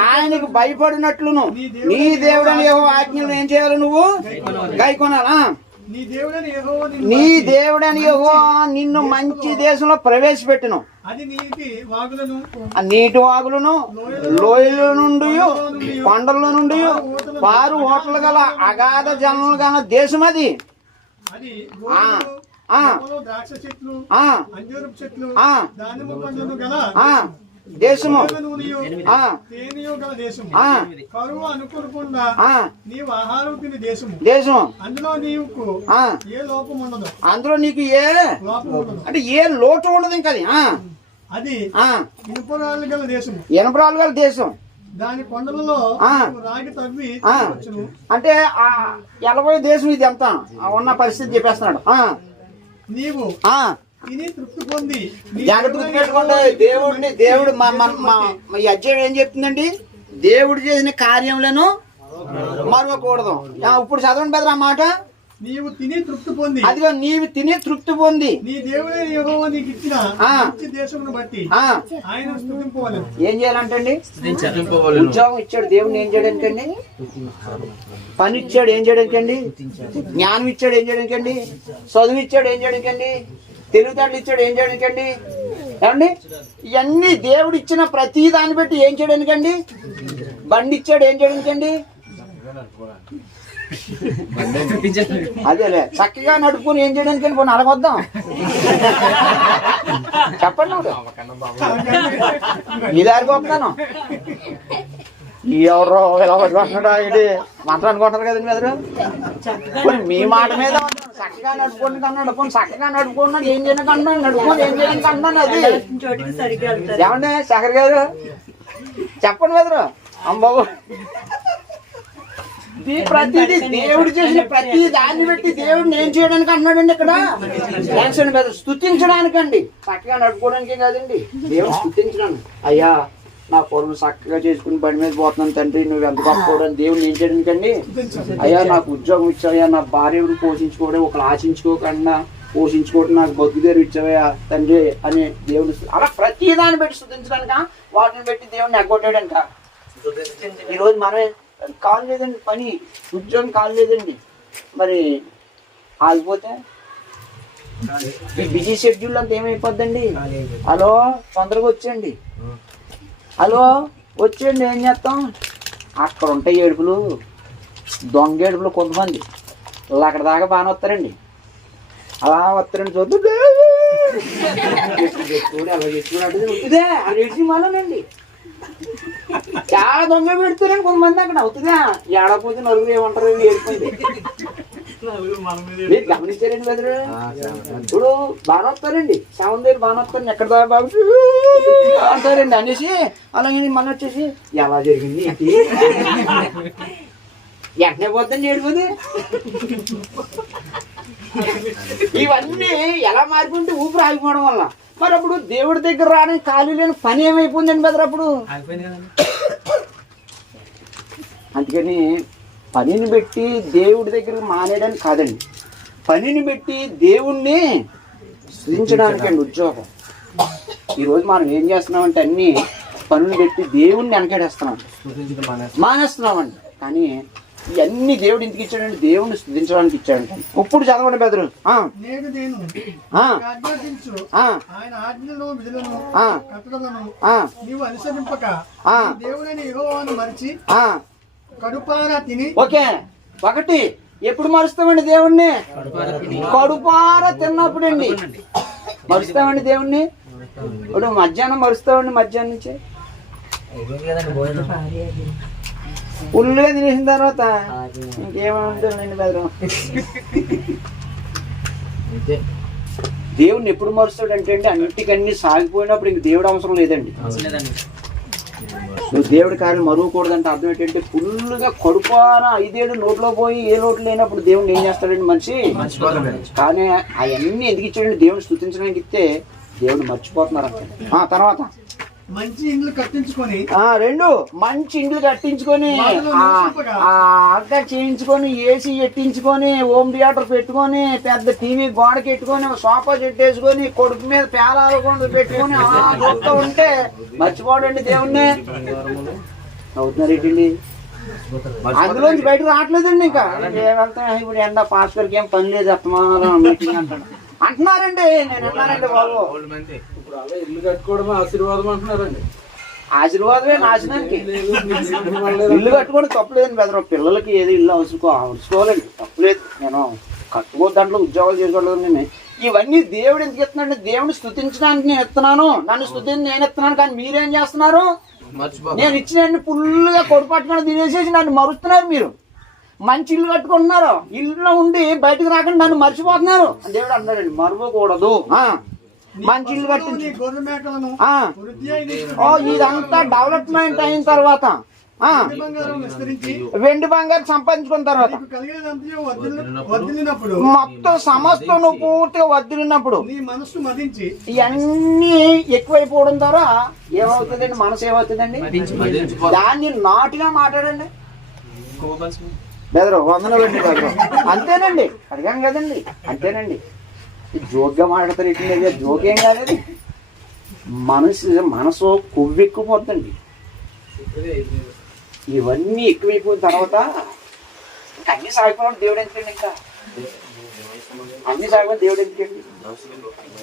ఆయనకు భయపడినట్లును నీ దేవుడని యెహోవా ఆజ్ఞలను ఏం చేయాలి? నువ్వు గైకొనాలా? నీ దేవుడని యెహోవా నిన్ను మంచి దేశంలో ప్రవేశపెట్టును. నీటి వాగులను, లోయల నుండి, కొండల నుండి పారు ఓటలు గల అగాధ జలములు గల దేశం అది. దేశము దేశము అందులో నీకు ఏ అంటే ఏ లోటు ఉండదు. ఇంకా అది ఇనపరాలు గల దేశం. దాని కొండలలో రాగి తవ్వి అంటే ఎలబోయే దేశం ఇది. అంతా ఉన్న పరిస్థితి చెప్పేస్తున్నాడు. నీవు తిని తృప్తి పొంది జాగ్రత్త పెట్టుకోండి. దేవుడు ఈ అధ్యాయం ఏం చెప్తుందండి? దేవుడు చేసిన కార్యములను మరవకూడదు. ఇప్పుడు చదవండి బెదరు ఆ మాట. నీవు తిని తృప్తి పొంది, అదిగో నీవు తిని తృప్తి పొంది నీ దేవుడైన యెహోవా నీకు ఇచ్చిన మంచి దేశమును బట్టి ఆయనను స్తుతింపవాలి. ఏం చేయాలంటండి? ఉద్యోగం ఇచ్చాడు దేవుడిని ఏం చేయడానికండి? పని ఇచ్చాడు ఏం చేయడానికండి? జ్ఞానం ఇచ్చాడు ఏం చేయడానికండి? చదువు ఇచ్చాడు ఏం చేయడానికండి? తెలివితేటలు ఇచ్చాడు ఏం చేయడానికండి? ఏమండి ఇవన్నీ దేవుడు ఇచ్చిన ప్రతి దాన్ని బట్టి ఏం చేయడానికండి? బండి ఇచ్చాడు ఏం చేయడానికండి? అదేలే చక్కగా నడుపుకొని ఏం చేయడానికి పోనీ అలగొద్దాం. చెప్పండి నీ దారికి వస్తాను. ఎవరో ఎలా పట్టుకుంటున్నాడా ఇది మంత్రం అనుకుంటారు కదండి మీరు. మీ మాట మీద చక్కగా నడుపుకోండి కన్నాడు. పోనీ చక్కగా నడుపుకున్నాడు ఏం చేయడానికి అన్నాడు, నడుపుకొని ఏం చేయడానికి అన్నాను. అది ఏమండి శేఖర్ గారు చెప్పండి బెదరు. అమ్మాబు ప్రతిదీ దేవుడు చేసిన ప్రతి దాన్ని బట్టి దేవుడిని ఏం చేయడానికి అన్నాడండి ఇక్కడ? స్తుతించడానికండి, చక్కగా నడుపుకోవడానికి కాదండి. దేవుడు స్తుతించడానికి. అయ్యా నా పొరుగు చక్కగా చేసుకుని బండి మీద పోతున్నాను తండ్రి, నువ్వు ఎంత గొప్పవడం. దేవుడిని ఏం చేయడానికండి? అయ్యా నాకు ఉద్యోగం ఇచ్చావయ్యా, నా భార్యను పోషించుకోవడం, ఒకరు ఆశించుకోకుండా పోషించుకోవడం, నాకు బతుకుదేరు ఇచ్చావయ్యా తండ్రి అని దేవుడు అలా ప్రతి దాన్ని బట్టి స్తుతించడానిక, వాటిని బట్టి దేవుడిని ఎగ్గొట్టాడనుక. ఈరోజు మనమే కాల్ లేదండి, పని ఉద్యోగం కాల్ లేదండి, మరి ఆగిపోతే బిజీ షెడ్యూల్ అంతా ఏమైపోద్దండి? హలో తొందరగా వచ్చేయండి, హలో వచ్చేయండి. ఏం చేస్తాం? అక్కడ ఉంటాయి ఏడుపులు, దొంగ ఏడుపులు. కొంతమంది అక్కడ దాకా బాగానే వస్తారండి, అలా వస్తారండి. చూద్దు అలా చేసుకున్నట్టు అది ఏడ్చి మాలోనండి. చాలా దొంగ పెడతారండి కొంతమంది అక్కడ. అవుతుందా? ఏడపోతే నలుగురు ఏమంటారు? ఏడిపోయింది. మీరు గమనించారండి బెదరు? ఇప్పుడు బాగా వస్తారండి, శవం దగ్గర బాగా వస్తారండి. ఎక్కడ దాకా బాబు అంటారండి అనేసి అలాగే మళ్ళీ వచ్చేసి ఎలా జరిగింది ఏంటి వెంటనే పోద్దని ఏడిపోతే. ఇవన్నీ ఎలా మారిపోతే ఊపిరి ఆగిపోవడం వల్ల. మరి అప్పుడు దేవుడి దగ్గర రావడానికి ఖాళీ లేని పని ఏమైపోయిందండి బెదరు అప్పుడు? అందుకని పనిని పెట్టి దేవుడి దగ్గర మానేయడానికి కాదండి, పనిని పెట్టి దేవుణ్ణి స్తుతించడానికి అండి ఉద్యోగం. ఈరోజు మనం ఏం చేస్తున్నామంటే అన్ని పనులు పెట్టి దేవుణ్ణి వెనకేడేస్తున్నాం, మానేస్తున్నామండి. కానీ ఇవన్నీ దేవుడు ఎందుకు ఇచ్చాడండి? దేవుణ్ణి స్తుతించడానికి ఇచ్చాడంట. ఇప్పుడు చదవండి బెదరు. నేడు నేను ఆజ్ఞాపించు ఆయన ఆజ్ఞలను విధులను కట్టడలను నీవు అనుసరింపక దేవుడైన యెహోవాను మరిచి కడుపారా తిని. ఓకే, ఒకటి ఎప్పుడు మరుస్తామండి దేవుణ్ణి? కడుపారా తిన్నప్పుడు అండి మరుస్తామండి దేవుణ్ణి. ఇప్పుడు మధ్యాహ్నం మరుస్తామండి, మధ్యాహ్నం నుంచే ఫుల్గా తినేసిన తర్వాత ఇంకేమంటుందండి బెదరు. దేవుణ్ణి ఎప్పుడు మరుస్తాడు అంటే అండి అన్నిటికన్నీ సాగిపోయినప్పుడు ఇంక దేవుడు అవసరం లేదండి. నువ్వు దేవుడి కార్యం మరువకూడదంటే అర్థం ఏంటంటే ఫుల్గా కడుపారా 5 ఏళ్ళు నోట్లో పోయి ఏ లోటు లేనప్పుడు దేవుడిని ఏం చేస్తాడండి మనిషి? కానీ అవన్నీ ఎందుకు ఇచ్చాడండి? దేవుడిని స్తుతించడానికి ఇస్తే దేవుడు మర్చిపోతున్నారు అంటే. తర్వాత మంచి ఇండ్లు కట్టించుకొని 2 మంచి ఇండ్లు కట్టించుకొని అక్క చేయించుకొని ఏసీ పెట్టించుకొని హోమ్ థియేటర్ పెట్టుకొని పెద్ద టీవీ గోడకి పెట్టుకొని సోఫా సెట్ వేసుకొని కొడుకు మీద పేలాలకుండా పెట్టుకొని చూస్తూ ఉంటే మర్చిపోడండి దేవుణ్ణి. అవుతున్నారు ఏంటండి? అందులోంచి బయటకు రావట్లేదండి. ఇంకా ఏమంతా ఇప్పుడు ఎండ పాస్టర్కి ఏం పని లేదు అత్తమానం మీటింగ్ అంటాడు అంటున్నారండి. నేను అన్నానండి బాబు, ఇల్లు కట్టుకోవడం ఆశీర్వాదం అంటున్నారండి. ఆశీర్వాదమే నాశనానికి. ఇల్లు కట్టుకోవడం తప్పులేదండి బెదరు. పిల్లలకి ఏది ఇల్లు అవసరండి, తప్పులేదు. నేను కట్టుకోవద్దు, దాంట్లో ఉద్యోగాలు చేసుకోవడం. నేను ఇవన్నీ దేవుడు ఎందుకు ఇస్తున్నాడు? దేవుడిని స్తుతించడానికి నేను ఇస్తున్నాను, నన్ను స్తుతించి నేను ఇస్తున్నాను. కానీ మీరేం చేస్తున్నారు? నేను ఇచ్చిన ఫుల్గా కొడుపట్టుకొని తినేసేసి నన్ను మరుస్తున్నారు. మీరు మంచి ఇల్లు కట్టుకుంటున్నారు, ఇల్లు ఉండి బయటకు రాకుండా నన్ను మర్చిపోతున్నారు. దేవుడు అన్నాడండి మరవకూడదు. మంచి ఇల్లు కట్టించి ఇదంతా డెవలప్మెంట్ అయిన తర్వాత వెండి బంగారం సంపాదించుకున్న తర్వాత మొత్తం సమస్తం నువ్వు పూర్తిగా వదిలినప్పుడు ఇవన్నీ ఎక్కువైపోవడం ద్వారా ఏమవుతుందండి? మనసు ఏమవుతుందండి? దాన్ని నాటుగా మాట్లాడండి బెదరు. 100 బెదరు. అంతేనండి, అడిగాం కదండి, అంతేనండి. జోక్గా మాట్లాడతారు ఇట్లా, జోకేం కాలేదు. మనసు కొవ్వెక్కిపోద్దండి. ఇవన్నీ ఎక్కువైపోయిన తర్వాత అన్ని సాగిపోయిన దేవుడు ఎందుకండి? ఇంకా అన్ని సాగిపోయిన దేవుడు ఎందుకండి?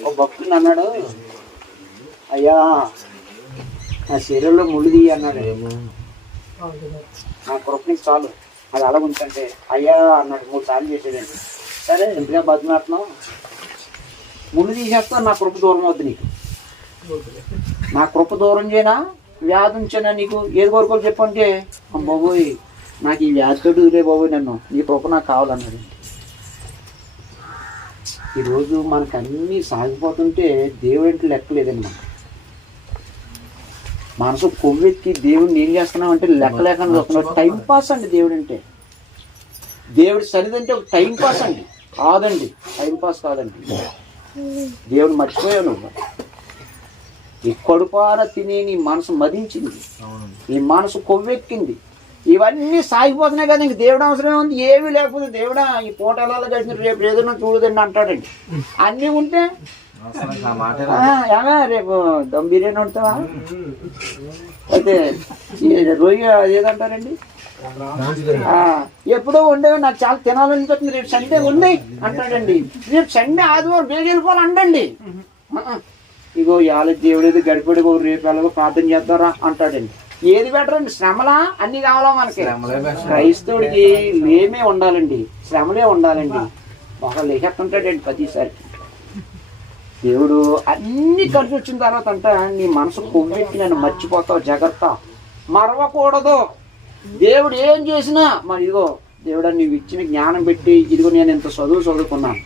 ఒక భక్తుడు అన్నాడు, అయ్యా నా శరీరంలో ముళ్ళు తీయ అన్నాడు. నా కృపని చాలు, అది అలా ఉంచంటే అయ్యా అన్నాడు. 3 సార్లు చేసాడండి. సరే ఎంతగా బతిమాడుతున్నావు, ముళ్ళు తీసేస్తా, నా కృప దూరం అవుద్ది నీకు. నా కృప దూరం చేయనా, వ్యాధి ఉంచానా నీకు? ఏది కోరుకోవాలి చెప్పంటే, బాబోయ్ నాకు ఈ వ్యాధితో వదిలే బాబోయ్, నన్ను నీ కృప నాకు కావాలన్నాడు. ఈరోజు మనకు అన్నీ సాగిపోతుంటే దేవుడి లెక్కలేదండి. మనసు కొవ్వెక్కి దేవుడిని ఏం చేస్తున్నాం అంటే లెక్క లేకుండా చూస్తున్నాడు. టైం పాస్ అండి దేవుడు అంటే. దేవుడి సరిదంటే ఒక టైం పాస్ అండి, కాదండి, టైం పాస్ కాదండి. దేవుడు మర్చిపోయావు నువ్వు. ఈ కడుపార తిని నీ మనసు మదించింది, నీ మనసు కొవ్వెక్కింది. ఇవన్నీ సాగిపోతున్నాయి కదా, ఇంక దేవుడు అవసరమే ఉంది. ఏమీ లేకపోతే దేవుడా ఈ పూట ఎలా గడిచిన రేపు ఏదైనా చూడదండి అంటాడండి. అన్నీ ఉంటే రేపు దమ్ బిర్యానీ వండుతావా, అయితే రొయ్య ఏదంటారండి, ఎప్పుడో ఉండేవి నాకు చాలా తినాలనిపిస్తుంది, రేపు సండే ఉన్నాయి అంటాడండి. రేపు సండే ఆదివారం బేగ వెళ్ళిపోవాలండి. ఇగో ఇవాళ దేవుడు ఏదో గడిపడి రేపు ఎలాగో ప్రార్థన చేద్దారా అంటాడండి. ఏది బెటర్ అండి? శ్రమలా? అన్ని కావాలా మనకి? క్రైస్తవుడికి లేమే ఉండాలండి, శ్రమలే ఉండాలండి. ఒక లేకెత్తుంటాడండి ప్రతిసారి. దేవుడు అన్ని కలిసి వచ్చిన తర్వాత అంట నీ మనసు కొవ్వెట్టి నన్ను మర్చిపోతావు, జాగ్రత్త, మరవకూడదు. దేవుడు ఏం చేసినా మరి ఇదిగో దేవుడు నీవు ఇచ్చిన జ్ఞానం పెట్టి, ఇదిగో నేను ఇంత చదువుకున్నాను,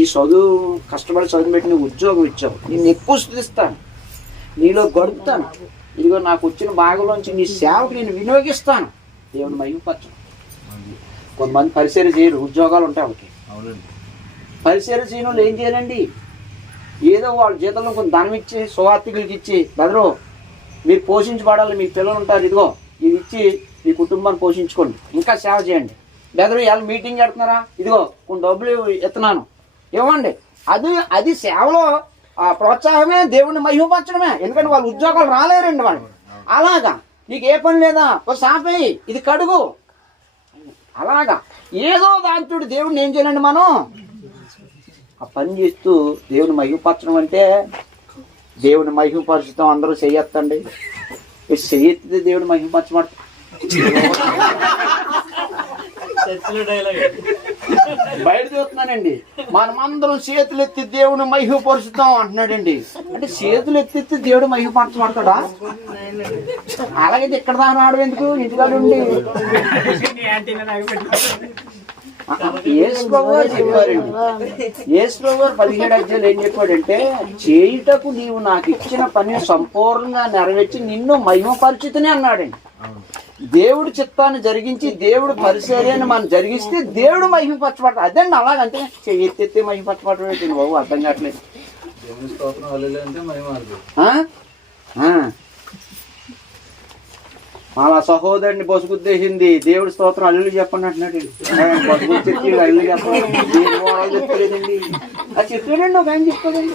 ఈ చదువు కష్టపడి చదువు పెట్టి నీవు ఉద్యోగం ఇచ్చావు, నేను ఎక్కువ స్థుతిస్తాను, నీలో గడుపుతాను, ఇదిగో నాకు వచ్చిన భాగంలోంచి నీ సేవకు నేను వినియోగిస్తాను. దేవుని మహిమపరచు. కొంతమంది పరిచర్య చేయరు, ఉద్యోగాలు ఉంటాయి వాళ్ళకి. పరిచర్య చేయని వాళ్ళు ఏం చేయాలండి? ఏదో వాళ్ళ జీతంలో కొంత ధనం ఇచ్చి సువార్థికులకి ఇచ్చి, బెదరు మీరు పోషించబడాలి, మీ పిల్లలు ఉంటారు, ఇదిగో ఇది ఇచ్చి మీ కుటుంబాన్ని పోషించుకోండి, ఇంకా సేవ చేయండి. బెదరు ఎలా మీటింగ్ పెడుతున్నారా, ఇదిగో కొన్ని డబ్బులు ఇస్తున్నాను ఇవ్వండి. అది సేవలో ఆ ప్రోత్సాహమే దేవుణ్ణి మహిమపరచడమే. ఎందుకంటే వాళ్ళు ఉద్యోగాలు రాలేరండి వాళ్ళు. అలాగా నీకు ఏ పని లేదా ఒక సాపేయి, ఇది కడుగు, అలాగా ఏదో దాంతో దేవుడిని ఏం చేయాలండి మనం ఆ పని చేస్తూ దేవుని మహిమపరచడం అంటే దేవుని మహిమపరచుతాం. అందరూ చెయ్యొద్దండి, చెయ్యెత్తితే దేవుని మహిమపరచబడతాం. బయట చూస్తున్నానండి, మనమందరం చేతులు ఎత్తి దేవుని మహిమపరుచుతాం అంటున్నాడండి. అంటే చేతులు ఎత్తి దేవుడు మహిమపరచబడతాడా? అలాగైతే ఇక్కడ దాకా రావడం ఎందుకు, ఇంటికాడ ఉండి. యేసు ప్రభువు గారు చెప్పారండి, యేసు ప్రభువు గారు 17 అధ్యాయులు ఏం చెప్పాడంటే, చేయుటకు నీవు నాకు ఇచ్చిన పని సంపూర్ణంగా నెరవేర్చి నిన్ను మహిమపరిచితనే అన్నాడండి. దేవుడు చిత్తాన్ని జరిగించి దేవుడు పరిచర్యని మనం జరిగిస్తే దేవుడు మహిమపరచబడతాడు. అదండి అలాగంటే ఎత్తి మహిమపరచబడటం బాబు అర్థం కావట్లేదు. అలా సహోదరుని బొసుగుద్దేసింది, దేవుడి స్తోత్రం అల్లులు చెప్పండి అంటున్నాడు. బొసుగుద్ది అల్లు చెప్పండి, చెప్తలేదండి. అది చెప్తాడండి, ఒక ఆయన చెప్తాడండి.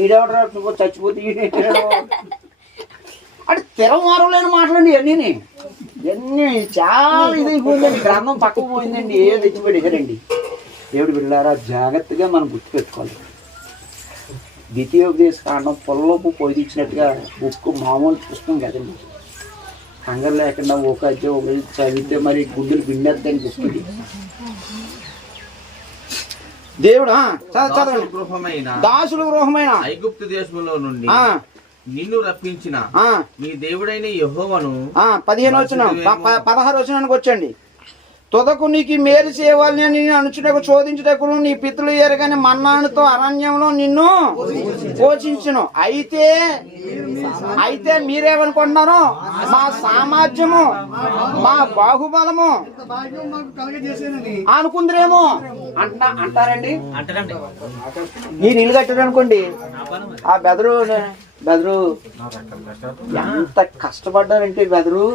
ఈడెవడ చచ్చిపోతే అంటే తిరమారం లేని మాటలండి ఇవన్నీ. ఇవన్నీ చాలా ఇదైపోయిందండి. గ్రంథం పక్కకు పోయిందండి, ఏ తెచ్చిపెట్టేశారండి. దేవుడు బిడ్డలారా జాగ్రత్తగా మనం గుర్తుపెట్టుకోవాలి. ద్వితీయోపదేశ కాండం పొలంలోపు పొయ్యి ఇచ్చినట్టుగా ఉక్కు మామూలు పుస్తకం కదండి. కంగారు లేకుండా ఒక చదివితే మరి గుండెలు పిండేద్దని చెప్తుంది దేవుడు. దాసులు గృహమైన ఐగుప్తు దేశంలో నుండి నిన్ను రప్పించిన నీ దేవుడైన యెహోవాను 16 వచనానికి వచ్చండి. తుదకు నీకు మేలు చేయవాలని నేను అనుచుటకు శోధించుటకు నీ పితృలు ఎరగని మన్నానుతో అరణ్యంలో నిన్ను పోషించును. అయితే మీరేమనుకుంటున్నారు, మా సామర్థ్యము మా బాహుబలము అనుకుందరేమో అంటారండి. ఈ నీళ్ళు కట్టారు అనుకోండి, ఆ బెదరు ఎంత కష్టపడ్డారంటే బెదరు,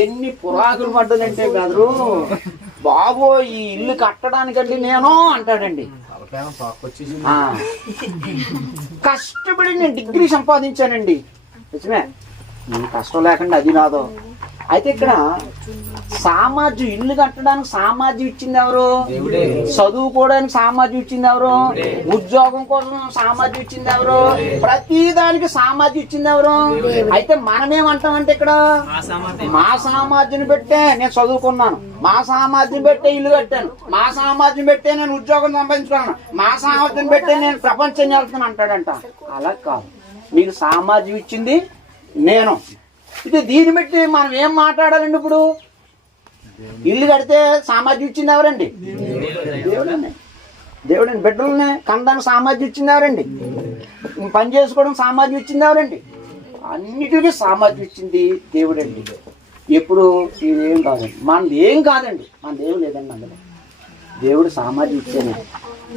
ఎన్ని పురాకులు పడ్డదంటే బెదరు బాబో ఈ ఇల్లు కట్టడానికండి నేను అంటాడండి. కష్టపడి నేను డిగ్రీ సంపాదించానండి. నిజమే, కష్టం లేకుండా అది నాదో. అయితే ఇక్కడ సామాజ్యం, ఇల్లు కట్టడానికి సామాజ్యం ఇచ్చింది ఎవరు? చదువుకోవడానికి సామాజ్యం ఇచ్చింది ఎవరు? ఉద్యోగం కోసం సామాజ్యం ఇచ్చింది ఎవరు? ప్రతి దానికి సామాజ్యం ఇచ్చింది ఎవరు? అయితే మనమేమంటామంటే ఇక్కడ మా సామాజ్యం పెట్టే నేను చదువుకున్నాను, మా సామాజ్యం పెట్టే ఇల్లు కట్టాను, మా సామాజ్యం పెట్టే నేను ఉద్యోగం సంపాదించుకున్నాను, మా సామాజ్యం పెట్టే నేను ప్రపంచం వెళ్తాను అంటాడంట. అలా కాదు, మీకు సామాజ్యం ఇచ్చింది నేను. ఇది దీన్ని బట్టి మనం ఏం మాట్లాడాలండి? ఇప్పుడు ఇల్లు కడితే సామాజ్యం ఇచ్చింది ఎవరండి? దేవుడండి. దేవుడండి. బిడ్డలనే కనడానికి సామాజ్యం ఇచ్చింది ఎవరండి? పని చేసుకోవడం సామాజ్యం ఇచ్చింది ఎవరండి? అన్నిటికీ సామాజ్యం ఇచ్చింది దేవుడండి. ఎప్పుడు ఇదేం కాదండి, మనది ఏం కాదండి, మన దేవుడు లేదండి. అందులో దేవుడు సామాజ్యం ఇచ్చేనే.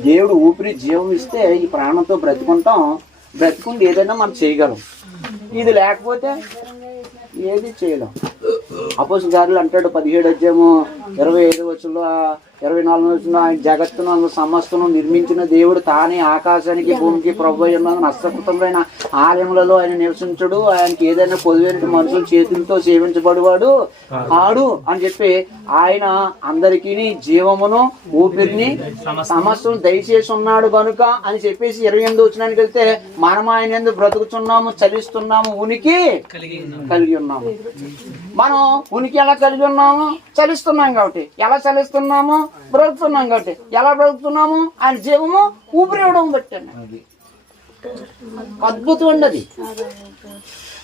దేవుడు ఊపిరి జీవం ఇస్తే ఈ ప్రాణంతో బ్రతుకుంటాం, బ్రతుకుంది ఏదైనా మనం చేయగలం. ఇది లేకపోతే ఏది చేయలేం. అపోస్తలుల కార్యాలు అంటాడు 17 అధ్యాయము 25 వచనంలో 24 వచనంలో, ఆయన జగత్తును సమస్తను నిర్మించిన దేవుడు తానే ఆకాశానికి భూమికి ప్రభువై ఉన్నాడు. నష్టకృతమైన ఆలయములలో ఆయన నివసించడు, ఆయనకి ఏదైనా పొదువైన మనుషులు చేతులతో సేవించబడివాడు ఆడు అని చెప్పి ఆయన అందరికీ జీవమును ఊపిరిని సమస్తం దయచేసి ఉన్నాడు కనుక అని చెప్పేసి 28 వచనానికి వెళ్తే, మనం ఆయన ఎందుకు బ్రతుకుతున్నాము, చలిస్తున్నాము, ఉనికి కలిగి ఉన్నాము. మనం ఉనికి ఎలా కలిగి ఉన్నాము? చలిస్తున్నాం కాబట్టి. ఎలా చలిస్తున్నాము? బ్రతుకుతున్నాం కాబట్టి. ఎలా బ్రతుకుతున్నాము? ఆయన జీవము ఊపిరి ఇవ్వడం పెట్టండి. అద్భుతం అండి అది.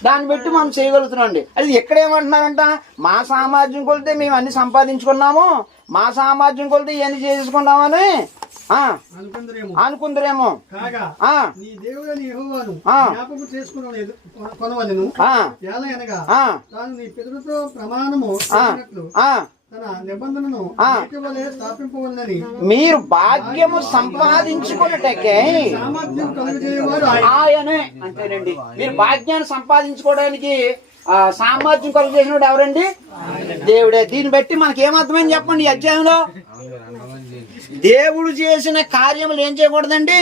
దాన్ని బట్టి మనం చేయగలుగుతున్నాం అండి. అది ఎక్కడేమంటున్నారంట, మా సామర్థ్యం కొలితే మేము అన్ని సంపాదించుకున్నాము, మా సామర్థ్యం కొలితే ఇవన్నీ చేసుకున్నామని అనుకుందరేమో. మీరు భాగ్యము సంపాదించుకున్నట్టకే ఆయనే అంతేనండి. మీరు భాగ్యాన్ని సంపాదించుకోవడానికి సామర్థ్యం కలుగు చేసినప్పుడు ఎవరండి? దేవుడే. దీన్ని బట్టి మనకి ఏమర్థమైంది చెప్పండి? ఈ అధ్యాయంలో దేవుడు చేసిన కార్యములు ఏం చేయకూడదండి,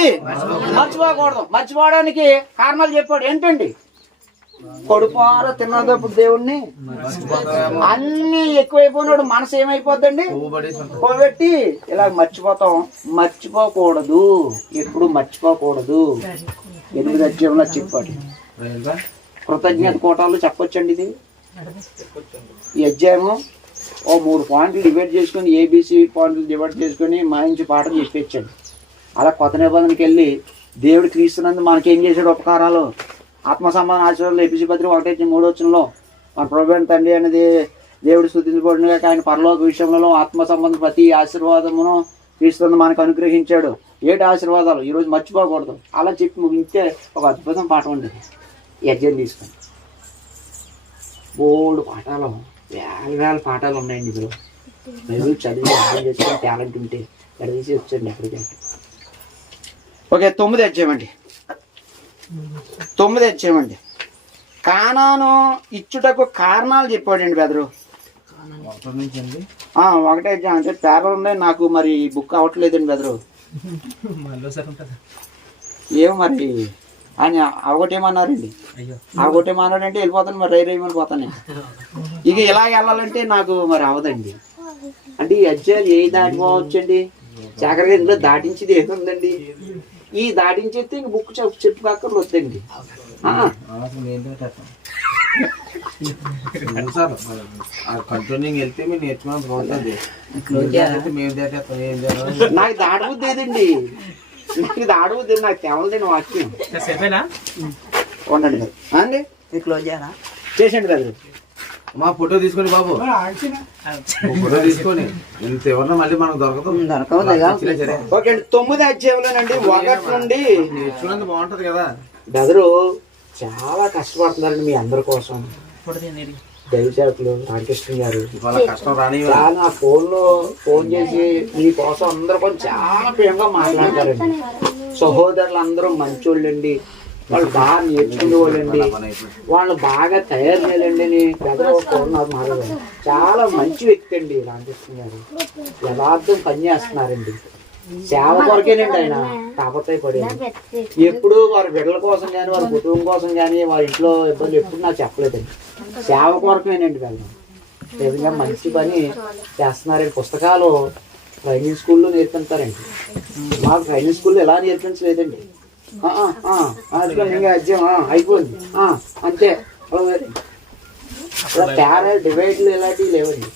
మర్చిపోకూడదు. మర్చిపోవడానికి కారణాలు చెప్పాడు. ఏంటండి? కొడుపార తిన్నదప్పుడు దేవుణ్ణి అన్ని ఎక్కువైపోయినాడు మనసు ఏమైపోద్దండి, పోబెట్టి ఇలా మర్చిపోతాం. మర్చిపోకూడదు, ఎప్పుడు మర్చిపోకూడదు. 8 అధ్యాయంలో చెప్పాడు. కృతజ్ఞత కోటాలు చెప్పొచ్చండి. ఇది ఈ అధ్యాయము ఓ 3 పాయింట్లు డివైడ్ చేసుకుని, ఏబిసి పాయింట్లు డివైడ్ చేసుకుని మంచి పాఠం చెప్పేచ్చాడు. అలా కొత్త నిబంధనకి వెళ్ళి దేవుడు క్రీస్తునందు మనకేం చేశాడు ఉపకారాలు, ఆత్మ సంబంధ ఆశీర్వాదాలు ఎపిసి పత్రిక 1:3 మన ప్రభువైన తండ్రి అనేది దేవుడు స్తుతించబడిన ఆయన పరలోక విషయంలో ఆత్మ సంబంధం ప్రతి ఆశీర్వాదమును క్రీస్తునందు మనకు అనుగ్రహించాడు. ఏటి ఆశీర్వాదాలు ఈరోజు మర్చిపోకూడదు. అలా చెప్పి ముగించే ఒక అద్భుతం పాఠం ఉండేది. ఈ అధ్యాయం తీసుకుని 3 పాఠాలు, వేల పాఠాలు ఉన్నాయండి ఇందులో. మీరు చదివి అర్థం చేసుకుని టాలెంట్ ఉంటే ఎక్కడ తీసి వచ్చండి ఎక్కడికి. ఓకే, 9 అధ్యాయం అండి. 9 అధ్యాయం అండి. కానాను ఇచ్చుటకు కారణాలు చెప్పాడండి బెదరు. 1 అధ్యాయం అంటే పేపర్ ఉన్నాయి నాకు, మరి బుక్ అవ్వట్లేదండి బెదరు. ఏమో మరి ఆయన అవగొట్టేమన్నారండి. అవగొట్టేమన్నాడంటే వెళ్ళిపోతాను, మరి రైమని పోతాను. ఇక ఇలా వెళ్ళాలంటే నాకు మరి అవదండి. అంటే ఈ అధ్యాయాలు ఏ దాటిపోవచ్చండి, జాగ్రత్తగా ఇందులో దాటించేది ఏది ఉందండి. ఈ దాటించేస్తే ఇంక బుక్ చెప్పుకాకర్లు వద్దండి. కంట్రోలింగ్ వెళ్తే మీరు నేర్చుకోవడం బాగుంటుంది. నాకు దాడబుద్ది ఏదండి, నాకు దాడబుద్ది, నాకు తేవలేని వాక్యం ఉండండి అండి. చేసండి కదా మా ఫోటో తీసుకొని బాబు, ఫోటో తీసుకొని ఇంత ఎవరన్నా మళ్ళీ మనకు దొరకదు. ఓకే అండి. 9 అధ్యాయంలోనండి 1 నుండి నేర్చుకున్నందుకు బాగుంటది కదా. బెదరు చాలా కష్టపడుతున్నారండి మీ అందరి కోసం. దైవసేవకులు రామకృష్ణ గారు కష్టం రాని చాలా ఫోన్ చేసి మీ కోసం అందరి కోసం చాలా ప్రేమగా మాట్లాడతారండి. సహోదరులు అందరూ మంచోళ్ళండి, వాళ్ళు బాగా నేర్చుకునే వాళ్ళండి, వాళ్ళు బాగా తయారు చేయాలండి అని బెదరు ఫోన్ నాకు మాట్లాడారు. చాలా మంచి వ్యక్తి అండి రామకృష్ణ గారు. యథార్థం పనిచేస్తున్నారండి. సేవ కొరకేనండి ఆయన తాపత్రయపడేది. ఎప్పుడు వారి బిడ్డల కోసం కానీ వారి కుటుంబం కోసం కానీ వారి ఇంట్లో ఇబ్బందులు ఎప్పుడు నాకు చెప్పలేదండి. సేవ కొరకేనండి వెళ్ళడం. నిజంగా మంచి పని చేస్తున్నారండి. పుస్తకాలు ట్రైనింగ్ స్కూల్లో నేర్పిస్తారండి. మాకు ట్రైనింగ్ స్కూల్లో ఎలా నేర్పించలేదండి. ఇంకా అధ్యయం అయిపోయింది అంతే. తేడా డివైడ్లు ఇలాంటివి లేవండి.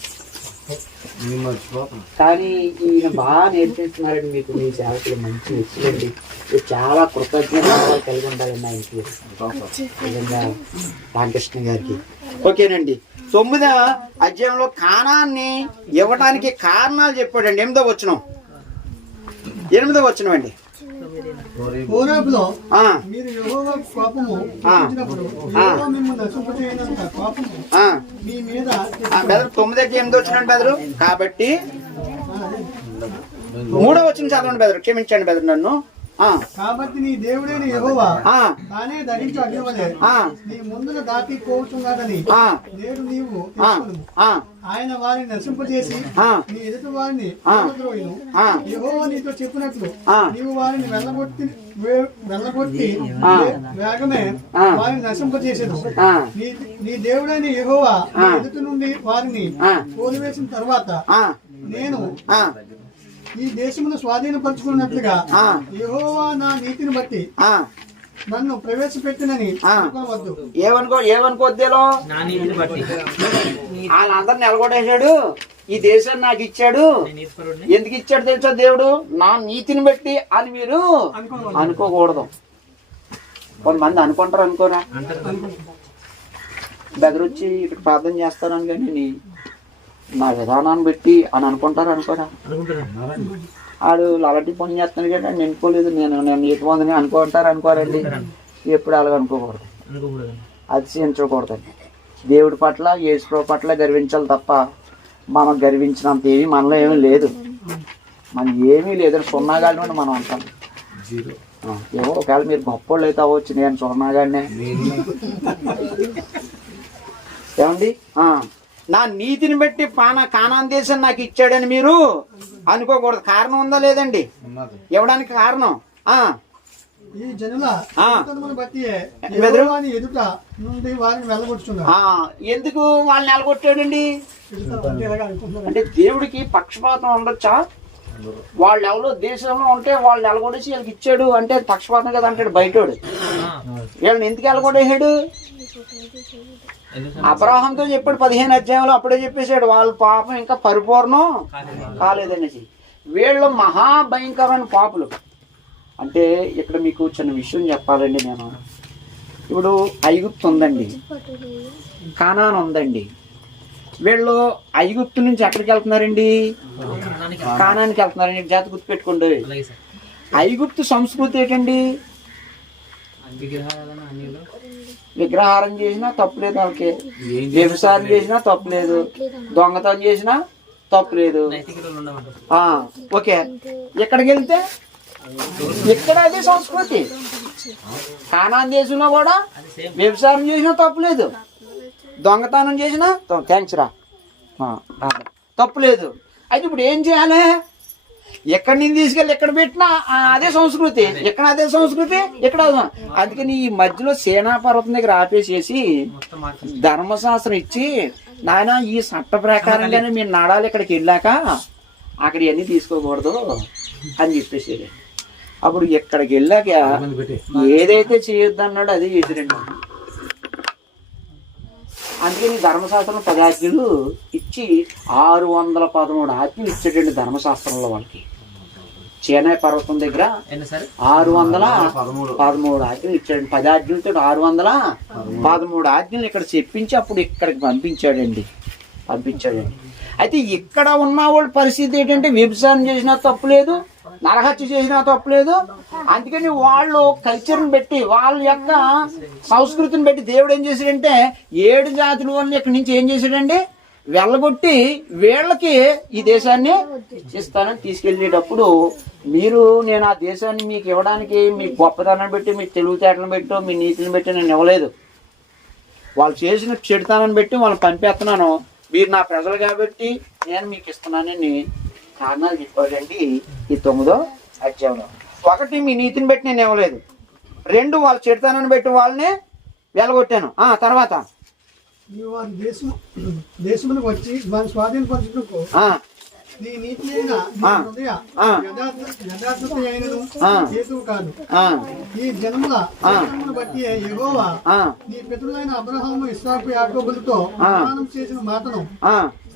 కానీ ఈయన బాగా నేర్పిస్తున్నారండి మీకు. మీ సేవకులు మంచి వ్యక్తులండి. చాలా కృతజ్ఞత కలిగి ఉండాలండి ఆయనకి, నిజంగా రామకృష్ణ గారికి. ఓకేనండి. 9వ అధ్యాయంలో కానాన్ని ఇవ్వడానికి కారణాలు చెప్పాడండి. 8వ వచనం అండి. హోరేబులో మీరు యెహోవా కోపము పుట్టించినప్పుడు యెహోవా మిమ్మల్ని నశింపజేయనంత కోపము మీ మీద. 9వ అధ్యాయం 8వ వచనం బెదరు. కాబట్టి 3వ వచనం చదవండి బెదరు. క్షమించండి బెదరు నన్ను. కాబట్టి నీ దేవుడైన యెహోవా తానే ధరించు అగ్నివలే నీ ముందున దాటి పోవుచున్నాడని నేడు నీవు తెలుసుకొనుము. ఆయన వారిని నశింపజేసి నీ ఎదుటి వారిని పారద్రోయును. యెహోవా నీతో చెప్పినట్లు నీవు వారిని వెళ్ళగొట్టి వేగమే వారిని నశింపజేసేదు. నీ దేవుడైన యెహోవా నీ ఎదుటి నుండి వారిని తోలివేసిన తర్వాత నేను ఈ దేశమును స్వాధీనపరుచుకున్నట్లుగా యెహోవా నా నీతిని బట్టి నన్ను ప్రవేశపెట్టినని అనుకోవద్దు. ఏమనుకోద్దేలో వాళ్ళందరూ నిలగొట్టేశాడు. ఈ దేశాన్ని నాకు ఇచ్చాడు. ఎందుకు ఇచ్చాడు తెలుసా? దేవుడు నా నీతిని బట్టి అని మీరు అనుకోకూడదు. కొంతమంది అనుకుంటారు, అనుకోరా? బెదరొచ్చి ఇక్కడ ప్రార్థన చేస్తారని కానీ నా విధానాన్ని బట్టి అని అనుకుంటారు, అనుకోరా? ఆడు అలాంటి పని చేస్తాను కదా నేను అనుకోలేదు, నేను నీతి పొందని అనుకుంటారు, అనుకోరండి. ఎప్పుడు అలాగ అనుకోకూడదు, అతిశయించకూడదండి. దేవుడి పట్ల యేసు పట్ల గర్వించాలి తప్ప మనం గర్వించినంత ఏమీ మనలో ఏమీ లేదు. మనం ఏమీ లేదని సున్నాగాడి మనం అంటాం. ఏమో ఒకవేళ మీరు గొప్ప వాళ్ళు అయితే అవ్వచ్చు, నేను సున్నాగాడినే ఏమండి. నా నీతిని బట్టి కానాన్ దేశం నాకు ఇచ్చాడని మీరు అనుకోకూడదు. కారణం ఉందా లేదండి? ఉన్నది. ఇవ్వడానికి కారణం ఈ జనుల బట్టి ఎదుట నుండి వారిని వెళ్ళగొట్టున్నారు. ఎందుకు వాళ్ళని నెలగొట్టాడండి? అంటే దేవుడికి పక్షపాతం ఉండొచ్చా? వాళ్ళు ఎవరో దేశంలో ఉంటే వాళ్ళు నెలగొడేసి వీళ్ళకి ఇచ్చాడు అంటే పక్షపాతం కదా అంటాడు బయటోడు. వీళ్ళని ఎందుకు వెళ్ళగొట్టేసాడు? అబ్రాహాంతో చెప్పాడు 15 అధ్యాయంలో, అప్పుడే చెప్పేశాడు వాళ్ళ పాపం ఇంకా పరిపూర్ణం కాలేదనేసి. వీళ్ళు మహాభయంకరమైన పాపులు. అంటే ఇక్కడ మీకు చిన్న విషయం చెప్పాలండి. నేను ఇప్పుడు ఐగుప్తు ఉందండి, కానాన్ ఉందండి. వీళ్ళు ఐగుప్తు నుంచి ఎక్కడికి వెళ్తున్నారండి? కానానికి వెళ్తున్నారండి. జాతి గుర్తుపెట్టుకోండి. ఐగుప్తు సంస్కృతి ఏంటండి? విగ్రహారం చేసినా తప్పులేదు, వాళ్ళకి వ్యభిచారం చేసినా తప్పులేదు, దొంగతనం చేసినా తప్పులేదు. ఓకే, ఎక్కడికి వెళ్తే ఇక్కడ అదే సంస్కృతి. కానాన్ దేశంలో కూడా వ్యభిచారం చేసినా తప్పులేదు, దొంగతనం చేసినా థ్యాంక్స్ రా తప్పులేదు. అయితే ఇప్పుడు ఏం చేయాలి? ఎక్కడి నుంచి తీసుకెళ్ళి ఎక్కడ పెట్టినా అదే సంస్కృతి, ఎక్కడ అదే సంస్కృతి, ఇక్కడ. అందుకని ఈ మధ్యలో సేనాపర్వతం దగ్గర ఆపేసేసి ధర్మశాస్త్రం ఇచ్చి, నాయన ఈ చట్ట ప్రకారంగానే మీరు నడాలి, ఇక్కడికి వెళ్ళాక అక్కడ ఇవన్నీ తీసుకోకూడదు అని చెప్పేసి. అప్పుడు ఎక్కడికి వెళ్ళాక ఏదైతే చేయొద్దు అన్నాడు అదే చేసిరండి. అందుకని ధర్మశాస్త్రంలో 10 ఆజ్ఞలు ఇచ్చి 613 ఆజ్ఞలు ఇచ్చాడండి ధర్మశాస్త్రంలో వాళ్ళకి. చేనాయి పర్వతం దగ్గర 613 ఆజ్ఞలు ఇచ్చాడండి. 10 ఆజ్ఞలతో 613 ఆజ్ఞలు ఇక్కడ చెప్పించి అప్పుడు ఇక్కడికి పంపించాడండి. అయితే ఇక్కడ ఉన్న వాళ్ళ పరిస్థితి ఏంటంటే వ్యభిచారం చేసినా తప్పులేదు, నరహత్య చేసినా తప్పులేదు. అందుకని వాళ్ళు కల్చర్ని బట్టి, వాళ్ళ యొక్క సంస్కృతిని బట్టి దేవుడు ఏం చేశాడంటే 7 జాతుల వాళ్ళని ఇక్కడి నుంచి ఏం చేశాడండి? వెళ్ళగొట్టి వీళ్ళకి ఈ దేశాన్ని ఇస్తానని తీసుకెళ్ళేటప్పుడు, నేను ఆ దేశాన్ని మీకు ఇవ్వడానికి మీ గొప్పతనాన్ని బట్టి, మీ తెలివితేటలను బట్టి, మీ నీతిని బట్టి నేను ఇవ్వలేదు. వాళ్ళు చేసిన చెడుతానని బట్టి వాళ్ళని పంపేస్తున్నాను. మీరు నా ప్రజలు కాబట్టి నేను మీకు ఇస్తున్నానని కారణాలు చెప్పాడండి ఈ 9వ అధ్యాయంలో. 1, మీ నీతిని బట్టి నేను ఇవ్వలేదు. 2, వాళ్ళు చెడుతానని బట్టి వాళ్ళని వెళ్ళగొట్టాను. తర్వాత దేశములకు వచ్చి దాన్ని స్వాధీనపరచుటకు నీ నీతి అయిన యథార్థత అయినను హేతువు కాదు. ఈ జనముల బట్టి యెహోవా నీ పితరులైన అబ్రహాము, ఇస్సాకు, యాకోబులతో ప్రమాణం చేసిన మాటను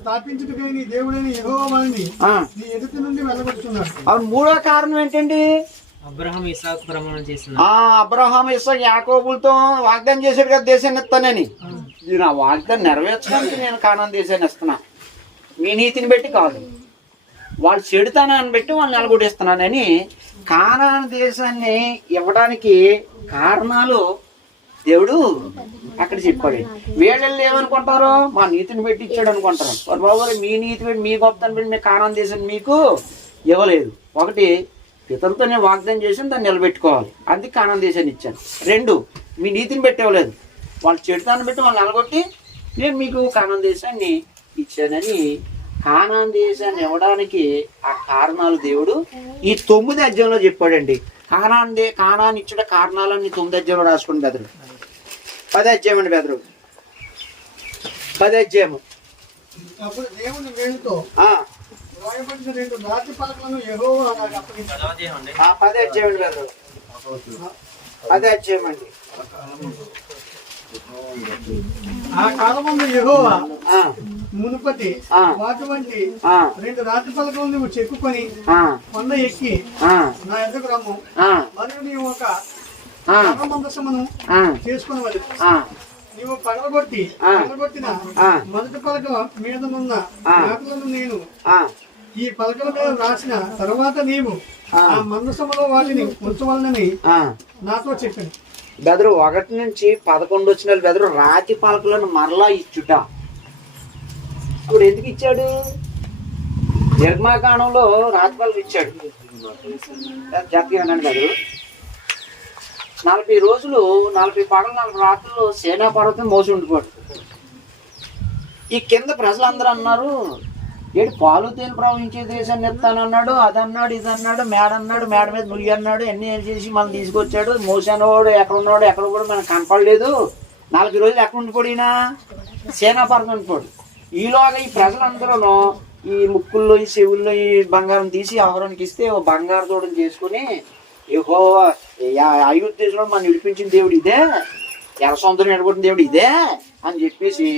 స్థాపించుటకై నీ దేవుడైన యెహోవా వారిని నీ ఎదుటి నుండి వెళ్ళగొట్టున్నాడు. అవును, 3వ కారణం ఏంటండి? అబ్రహాము, ఇస్సాకు ప్రమాణం చేసిన. అబ్రహాము, ఇస్సాకు, యాకోబులతో వాగ్దానం చేశాడు కదా దేశాన్ని ఇస్తానని. నా వాగ్దానం నెరవేర్చడానికి నేను కానాన్ దేశాన్ని ఇస్తున్నా, మీ నీతిని బట్టి కాదు. వాళ్ళు చెడుతానని బట్టి వాళ్ళు నిలగొట్టేస్తున్నానని కానాన్ దేశాన్ని ఇవ్వడానికి కారణాలు దేవుడు అక్కడ చెప్పాడు. వీళ్ళు ఏమనుకుంటారు? మా నీతిని పెట్టి ఇచ్చాడు అనుకుంటారు. బాబు, మీ నీతి పెట్టి, మీ గొప్పతనం పెట్టి మీ కానాన్ దేశాన్ని మీకు ఇవ్వలేదు. 1, పితలతో నేను వాగ్దానం చేసి దాన్ని నిలబెట్టుకోవాలి, అందుకే కానాన్ దేశాన్ని ఇచ్చాను. 2, మీ నీతిని పెట్టి ఇవ్వలేదు, వాళ్ళు చెడుతాన్ని పెట్టి వాళ్ళు నిలగొట్టి నేను మీకు కానాన్ దేశాన్ని ఇచ్చానని కానాన్ దేశాన్ని ఇవ్వడానికి ఆ కారణాలు దేవుడు ఈ 9 అధ్యాయంలో చెప్పాడండి. కానాన్ ఇచ్చిన కారణాలన్నీ 9 అధ్యాయంలో రాసుకోండి బెదరు. 10 అధ్యాయం అండి బెదరు, 10 అధ్యాయము. అప్పుడు దేవుని వేలుతో రాయబడిన 2 రాతి పలకలను యెహోవా నాకు అప్పగించాడు. 10 అధ్యాయం అండి బెదరు, 10 అధ్యాయం అండి. ఆ కాలమందు యెహోవా మునుపటి వాటి వంటి 2 రాతి పలకలు నువ్వు చెక్కుకొని కొండ ఎక్కి నా ఎద్దకు రమ్ము, మరియు నీవు ఒక మందసమును చేసుకుని నీవు పగలగొట్టిన మొదటి పలక మీదనున్న మాటలను నేను ఈ పలకల మీద రాసిన తర్వాత నీవు ఆ మందసములో వాటిని ఉంచవలనని నాతో చెప్పింది. బెదరు 1 నుంచి 11 వచ్చిన బెదరు రాతి పలకలను మరలా ఇచ్చుట. ఇప్పుడు ఎందుకు ఇచ్చాడు? నిర్మాకాండంలో రాతి పలకలు ఇచ్చాడు. జాతీయ బెదరు 40 రోజులు 40 పగలు 40 రాత్రులు సేనా పర్వతం మోసి ఉండిపోడు. ఈ కింద ప్రజలందరూ అన్నారు, ఏంటి పాలు తేనె ప్రవహించే దేశాన్ని ఎత్తానన్నాడు, అదన్నాడు, ఇదన్నాడు, మేడ మీద నుయ్యి అన్నాడు, అన్నీ చేసి మనం తీసుకొచ్చాడు. మోసానవాడు ఎక్కడ ఉన్నాడు, ఎక్కడ కూడా మనకు కనపడలేదు. 4 రోజులు ఎక్కడ ఉండిపోయినా సేనాపరదం ఉండిపోడు. ఈలోగా ఈ ప్రజలందరూ ఈ ముక్కుల్లో ఈ చెవుల్లో ఈ బంగారం తీసి ఆహారానికి ఇస్తే బంగారు దూడని చేసుకుని యెహోవా అయోధ్య దేశంలో మనం విడిపించిన దేవుడు ఇదే, ఎర్ర సముద్రం నిలబడిన దేవుడు ఇదే అని చెప్పేసి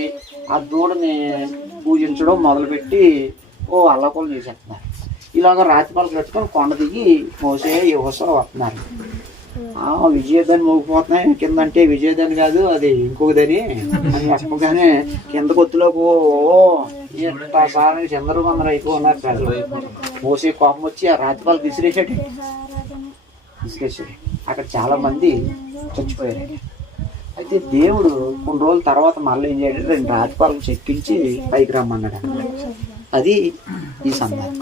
ఆ దూడని పూజించడం మొదలుపెట్టి అల్లకొలు చేసేస్తున్నారు. ఇలాగ రాతి పలకలు కట్టుకొని కొండ దిగి మోసే యెహోషువ వస్తున్నారు. విజయదాన్ని మోగిపోతున్నాయి. కిందంటే విజయదాన్ని కాదు, అది ఇంకొకదని అని చెప్పగానే కింద కొత్తులోకి సారానికి చంద్రబందరు అయిపోయి ఉన్నారు ప్రజలు. మోసే కోపం వచ్చి ఆ రాతి పలక విసిరేసాడు. అక్కడ చాలా మంది చచ్చిపోయారు. అయితే దేవుడు కొన్ని రోజుల తర్వాత మళ్ళీ ఏం చేయడం, 2 రాతిపాలకు చెక్కించి పైకి రమ్మన్నాడు. అది ఈ సందర్భం.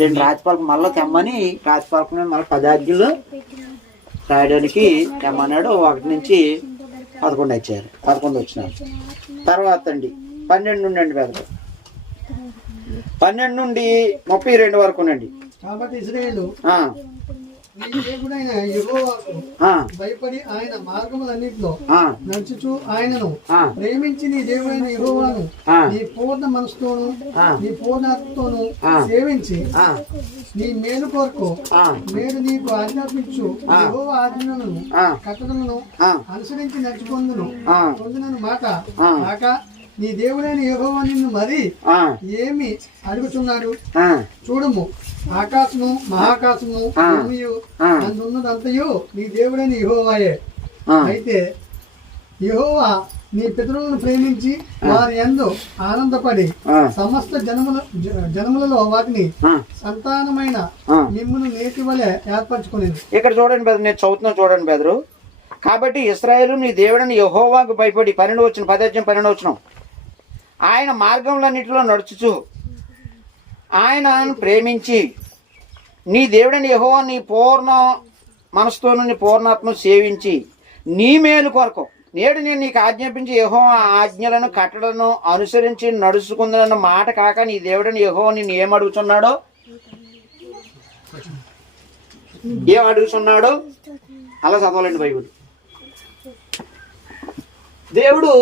2 రాతిపాలకు మళ్ళీ తెమ్మని రాతిపాలకు మీద మళ్ళీ 10 ఆజ్ఞలు రాయడానికి తెమ్మన్నాడు. 1 నుంచి 11 వచ్చారు, 11 వచ్చినారు. తర్వాత అండి 12 నుండి అండి పెద్ద 12 నుండి 32 వరకు ఉండండి. కాబట్టి ఇశ్రాయేలు నీ దేవుడైన యెహోవాకు భయపడి ఆయన మార్గములన్నిటిలో నడుచుచు ఆయనను ప్రేమించి నీ దేవుడైన యెహోవాను నీ పూర్ణ మనసుతోను నీ పూర్ణాత్మతోను సేవించి నీ మేలు కొరకు నేను నీకు ఆజ్ఞాపించు యెహోవా ఆజ్ఞలను కట్టడలను అనుసరించి పొందునను మాట కాక నీ దేవుడైన యెహోవా నిన్ను మరి ఏమి అడుగుతున్నాడు చూడుము. ఆకాశము మహాకాశము భూమియు అందున్నదంతయు నీ దేవుడైన యెహోవాయే. అయితే యెహోవా నీ పితరులను ప్రేమించి వారి యందు ఆనందపడి సమస్త జనములలో వాటిని సంతానమైన మిమ్మును నేటి వలె ఏర్పరచుకునేది. ఇక్కడ చూడండి బెదరు, నేను చదువుతున్నా చూడండి బెదరు. కాబట్టి ఇశ్రాయేలు నీ దేవుడని యెహోవాకు భయపడి 12 వచ్చిన 12 వచ్చిన ఆయన మార్గంలన్నిటిలో నడుచుచు ఆయనను ప్రేమించి నీ దేవుడని యెహోవా నీ పూర్ణ మనసుతోను నీ పూర్ణాత్మ సేవించి నీ మేలు కొరకు నేడు నేను నీకు ఆజ్ఞాపించి యెహోవా ఆజ్ఞలను కట్టడను అనుసరించి నడుచుకుందన్న మాట కాక నీ దేవుడని యెహోవా నిన్ను ఏం అడుగుతున్నాడో అలా చదవాలండి బైబిల్. దేవుడు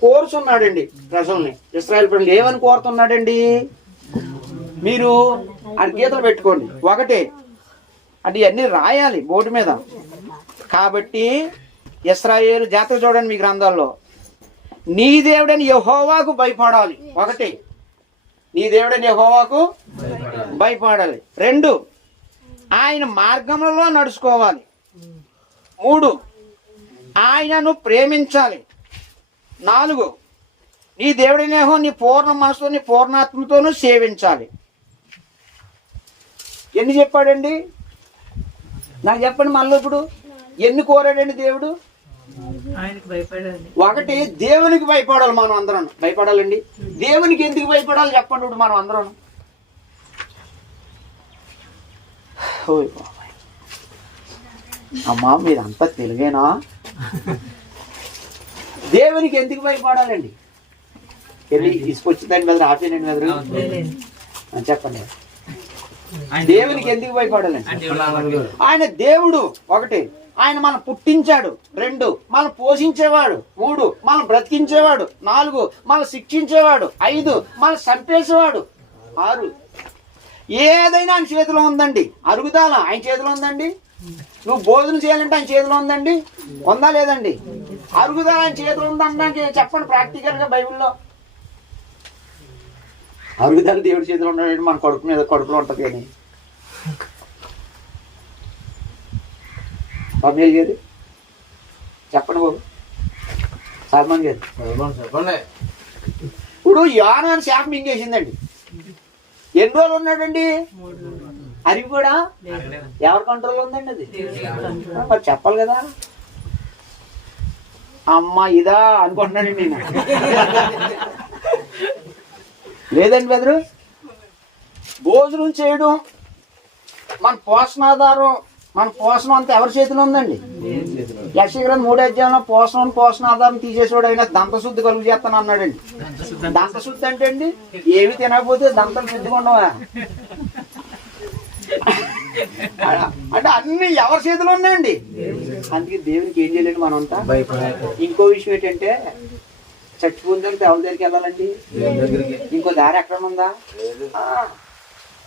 కోరుచున్నాడండి ప్రజల్ని, ఇశ్రాయేలు ప్రజలు ఏమని కోరుతున్నాడండి? మీరు అది గీతలు పెట్టుకోండి. ఒకటే అది అన్ని రాయాలి బోర్డు మీద. కాబట్టి ఇశ్రాయేలు జాతర చూడండి మీ గ్రంథాల్లో, నీ దేవుడని యెహోవాకు భయపడాలి. ఒకటి, నీ దేవుడని యెహోవాకు భయపడాలి. 2, ఆయన మార్గంలో నడుచుకోవాలి. 3, ఆయనను ప్రేమించాలి. 4, నీ దేవుడైన యెహోవా నీ పూర్ణ మనసుతో నీ పూర్ణాత్మతోనూ సేవించాలి. ఎన్ని చెప్పాడండి? నాకు చెప్పండి మళ్ళీ ఇప్పుడు ఎన్ని కోరాడండి దేవుడు? ఒకటి, దేవునికి భయపడాలి. మనం అందరం భయపడాలండి. దేవునికి ఎందుకు భయపడాలి చెప్పండి ఇప్పుడు మనం అందరం. అమ్మా మీరంతా తెలుగేనా? దేవునికి ఎందుకు భయపడాలండి? వెళ్ళి తీసుకొచ్చిందండి మీద ఆపేనండి మీద చెప్పండి. దేవునికి ఎందుకు భయపడాలండి? ఆయన దేవుడు. ఒకటి, ఆయన మనం పుట్టించాడు. 2, మనం పోషించేవాడు. 3, మనం బ్రతికించేవాడు. 4, మనం శిక్షించేవాడు. 5, మనం చంపేసేవాడు. 6, ఏదైనా ఆయన చేతిలో ఉందండి. అరుగుదాల ఆయన చేతిలో ఉందండి. నువ్వు భోజనం చేయాలంటే ఆయన చేతిలో ఉందండి. ఉందా లేదండి? అరుగుదాల ఆయన చేతిలో ఉందనడానికి చెప్పండి ప్రాక్టికల్ గా బైబిల్లో. అరుగుదాల దేవుడి చేతిలో ఉన్నాడు, మన కడుపు మీద కడుపులో ఉంటది. కానీ బాబు గారు చెప్పండి బాబు, సల్మాన్ గారు చెప్పండి. ఇప్పుడు యోనా అని శాపం మింగేసిందండి. ఎన్ని రోజులు ఉన్నాడండి? అరిగిపోడా? ఎవరి కంట్రోల్ ఉందండి అది? మరి చెప్పాలి కదా. అమ్మ ఇదా అనుకుంటున్నాడండి నేను. లేదండి బెదరు, భోజనం చేయడం మన పోషణాధారం, మన పోషణ అంతా ఎవరి చేతిలో ఉందండి? యక్షగ్రంథం 3వ అధ్యాయంలో పోషణ ఆధారం తీసేసేవాడు అయినా దంతశుద్ధి కలుగు చేస్తాను అన్నాడండి. దంతశుద్ధి అంటే అండి ఏమి తినకపోతే దంతలు శుద్ధిగా ఉండవా? అంటే అన్ని ఎవరి చేతిలో ఉన్నాయండి. అందుకే దేవునికి ఏం చేయలేండి మనం అంతా. ఇంకో విషయం ఏంటంటే చచ్చిపోయిన దగ్గర ఎవరి దగ్గరికి వెళ్ళాలండి? ఇంకో దారి ఎక్కడ ఉందా?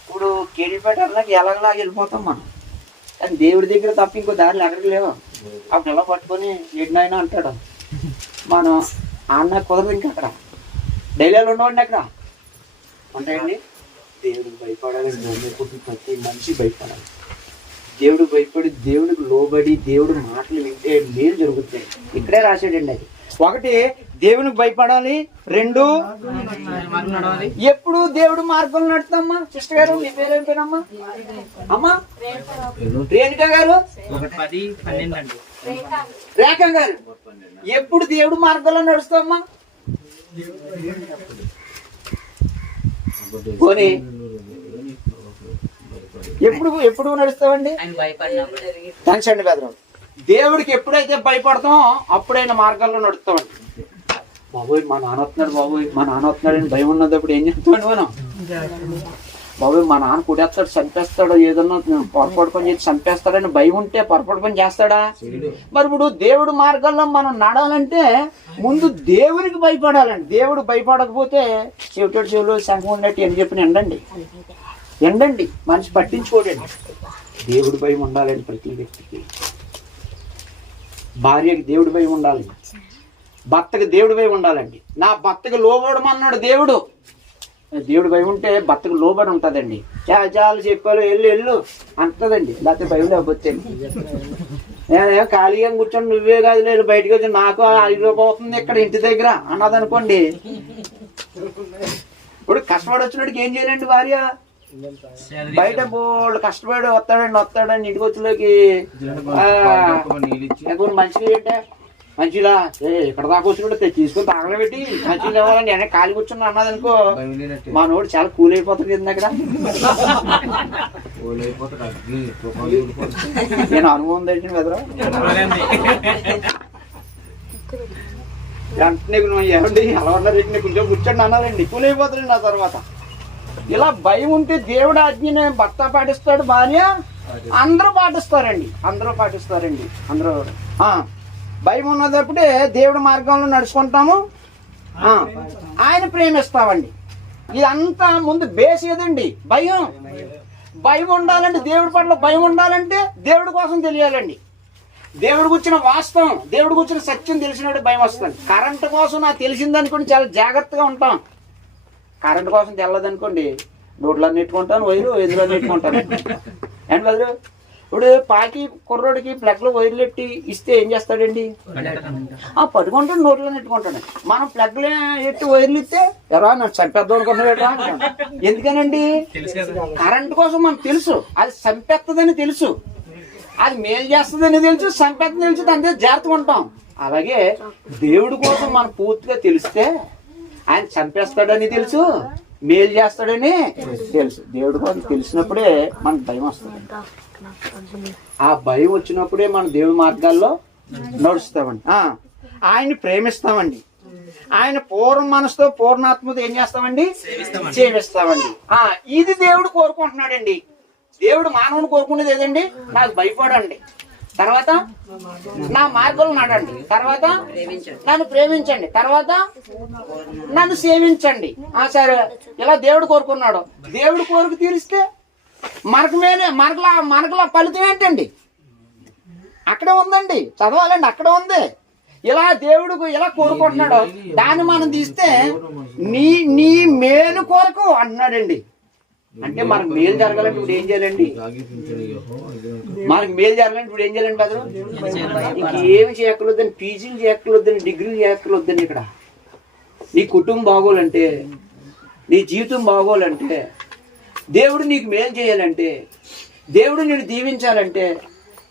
ఇప్పుడు కేడిపేట అన్నాక ఎలాగలాగా వెళ్ళిపోతాం మనం, కానీ దేవుడి దగ్గర తప్ప ఇంకో దారిలో ఎక్కడికి లేవు. అప్పుడు ఎలా పట్టుకొని ఎడినైనా అంటాడు మనం అన్న కుదరదు. ఇంకా అక్కడ డైలీలో ఉండవండి అక్కడ ఉంటాయండి. దేవుడికి భయపడాలని ప్రతి మనిషి భయపడాలి. దేవుడు భయపడి దేవుడికి లోబడి దేవుడు మాటలు వింటే మేలు జరుగుతాయి. ఇక్కడే రాశాడండి అది. 1 దేవునికి భయపడాలి, 2 ఎప్పుడు దేవుడు మార్గంలో నడుతామ్మా. సిస్టర్ గారు మీ పేరేం పేరమ్మా? అమ్మా రేణుక గారు, 10-12 అండి. రేఖ గారు, ఎప్పుడు దేవుడు మార్గంలో నడుస్తామ్మా? పోనీ ఎప్పుడు నడుస్తామండి? థ్యాంక్స్ అండి బెదరావు. దేవుడికి ఎప్పుడైతే భయపడతామో అప్పుడైనా మార్గాల్లో నడుస్తామండి. బాబోయ్ మా నాన్న వస్తున్నాడు, బాబోయ్ మా నాన్న వస్తున్నాడని భయం ఉన్నప్పుడు ఏం చేస్తామండి మనం? బాబోయ్ మా నాన్న కుడేస్తాడు, చంపేస్తాడు, ఏదన్నా పొరపాటు పని చేసి చంపేస్తాడని భయం ఉంటే పొరపాటు పని చేస్తాడా? మరి ఇప్పుడు దేవుడు మార్గాల్లో మనం నడాలంటే ముందు దేవునికి భయపడాలండి. దేవుడు భయపడకపోతే చెవిటోడు శంఖం ఉన్నట్టు ఏం చెప్పిన ఎండండి మనిషి పట్టించుకోడండి. దేవుడి భయం ఉండాలండి ప్రతి వ్యక్తికి. భార్యకి దేవుడి భయం ఉండాలి, భర్తకి దేవుడి భయం ఉండాలండి. నా భర్తకి లోబడమన్నాడు దేవుడు. దేవుడి భయం ఉంటే భర్తకు లోబడి ఉంటుందండి. చాలు చెప్పాలి వెళ్ళు అంటదండి. లేకపోతే భయం లేకపోతే నేనేం ఖాళీగా కూర్చొని నువ్వే కాదు లేదు బయటకు వచ్చి నాకు అడిగిపోతుంది ఇక్కడ ఇంటి దగ్గర అన్నదనుకోండి. ఇప్పుడు కష్టపడి వచ్చినట్టుకి ఏం చేయాలండి భార్య? బయట బోళ్ళు కష్టపడి వస్తాడండి ఇంటికి వచ్చేలోకి మంచిగా ఏంటే మంచిలా ఇక్కడ దాకా వచ్చినట్టు తీసుకొని తాగడం పెట్టి మంచిగా ఇవ్వాలండి. వెనక ఖాళీ కూర్చుని అన్నదనుకో మా నోడు చాలా కూల్ అయిపోతుంది కదా అక్కడ. నేను అనుభవం తెచ్చిన కదా వెంటనే ఏమండి ఎలా ఉన్నారండి కొంచెం కూర్చోండి అన్నారండి, కూల్ అయిపోతుంది. నా తర్వాత ఇలా భయం ఉంటే దేవుడు ఆజ్ఞని భర్త పాటిస్తాడు, భార్య అందరూ పాటిస్తారండి. అందరూ భయం ఉన్నదప్పుడే దేవుడి మార్గంలో నడుచుకుంటాము, ఆయన ప్రేమిస్తామండి. ఇదంతా ముందు బేస్ ఏదండి? భయం ఉండాలంటే దేవుడి పట్ల భయం ఉండాలంటే దేవుడి కోసం తెలియాలండి. దేవుడి గురించిన వాస్తవం, దేవుడి గురించిన సత్యం తెలిసినట్టు భయం వస్తుంది. కరెంటు కోసం నాకు తెలిసిందనుకోండి చాలా జాగ్రత్తగా ఉంటాం. కరెంటు కోసం తెల్లదనుకోండి రోడ్లో నెట్టుకుంటాను, వైరు ఎదురులో నెట్టుకుంటాను. అండ్ బదులు ఇప్పుడు పాకి కుర్రోడికి ప్లగ్లో వైర్లు ఎట్టి ఇస్తే ఏం చేస్తాడండి? పట్టుకుంటాడు, నోట్లో నెట్టుకుంటాడు. మనం ప్లగ్లో ఎట్టి వైర్లు ఇస్తే ఎవరా నన్ను చంపేద్దాం అనుకుంటున్నాడు. ఎందుకనండి? కరెంటు కోసం మనకు తెలుసు అది చంపేస్తుందని తెలుసు, అది మేలు చేస్తుందని తెలుసు, చంపేస్తుందని తెలుసు, దాని మీద జాగ్రత్తగా ఉంటాం. అలాగే దేవుడి కోసం మనం పూర్తిగా తెలిస్తే ఆయన చంపేస్తాడని తెలుసు, మేలు చేస్తాడని తెలుసు. దేవుడి కోసం తెలిసినప్పుడే మనకు భయం వస్తుంది. ఆ భయం వచ్చినప్పుడే మనం దేవుడి మార్గాల్లో నడుస్తామండి. ఆయన్ని ప్రేమిస్తామండి. ఆయన పూర్ణ మనసుతో పూర్ణాత్మతో ఏం చేస్తామండి? సేవిస్తామండి. ఇది దేవుడు కోరుకుంటున్నాడండి. దేవుడు మానవుని కోరుకునేది ఏదండి? నాకు భయపడండి, తర్వాత నా మార్గంలో నడండి, తర్వాత నన్ను ప్రేమించండి, తర్వాత నన్ను సేవించండి. సరే ఇలా దేవుడు కోరుకున్నాడు. దేవుడు కోరిక తీరిస్తే మనకులా ఫలితం ఏంటండి? అక్కడే ఉందండి, చదవాలండి, అక్కడే ఉంది. ఇలా దేవుడు ఇలా కోరుకుంటున్నాడు, దాన్ని మనం తీస్తే నీ మేలు కోరకు అంటున్నాడండి. అంటే మనకు మేలు జరగాలంటే ఇప్పుడు ఏం చేయాలండి? ఇప్పుడు ఏం చేయాలండి బదులు? ఇంకేమి చేయక్కర్లేదని, పీజీలు చేయక్కర్లేదని, డిగ్రీలు చేయక్కర్లేదని. ఇక్కడ నీ కుటుంబం బాగోలంటే, నీ జీవితం బాగోలంటే, దేవుడు నీకు మేలు చేయాలంటే, దేవుడు నిన్ను దీవించాలంటే,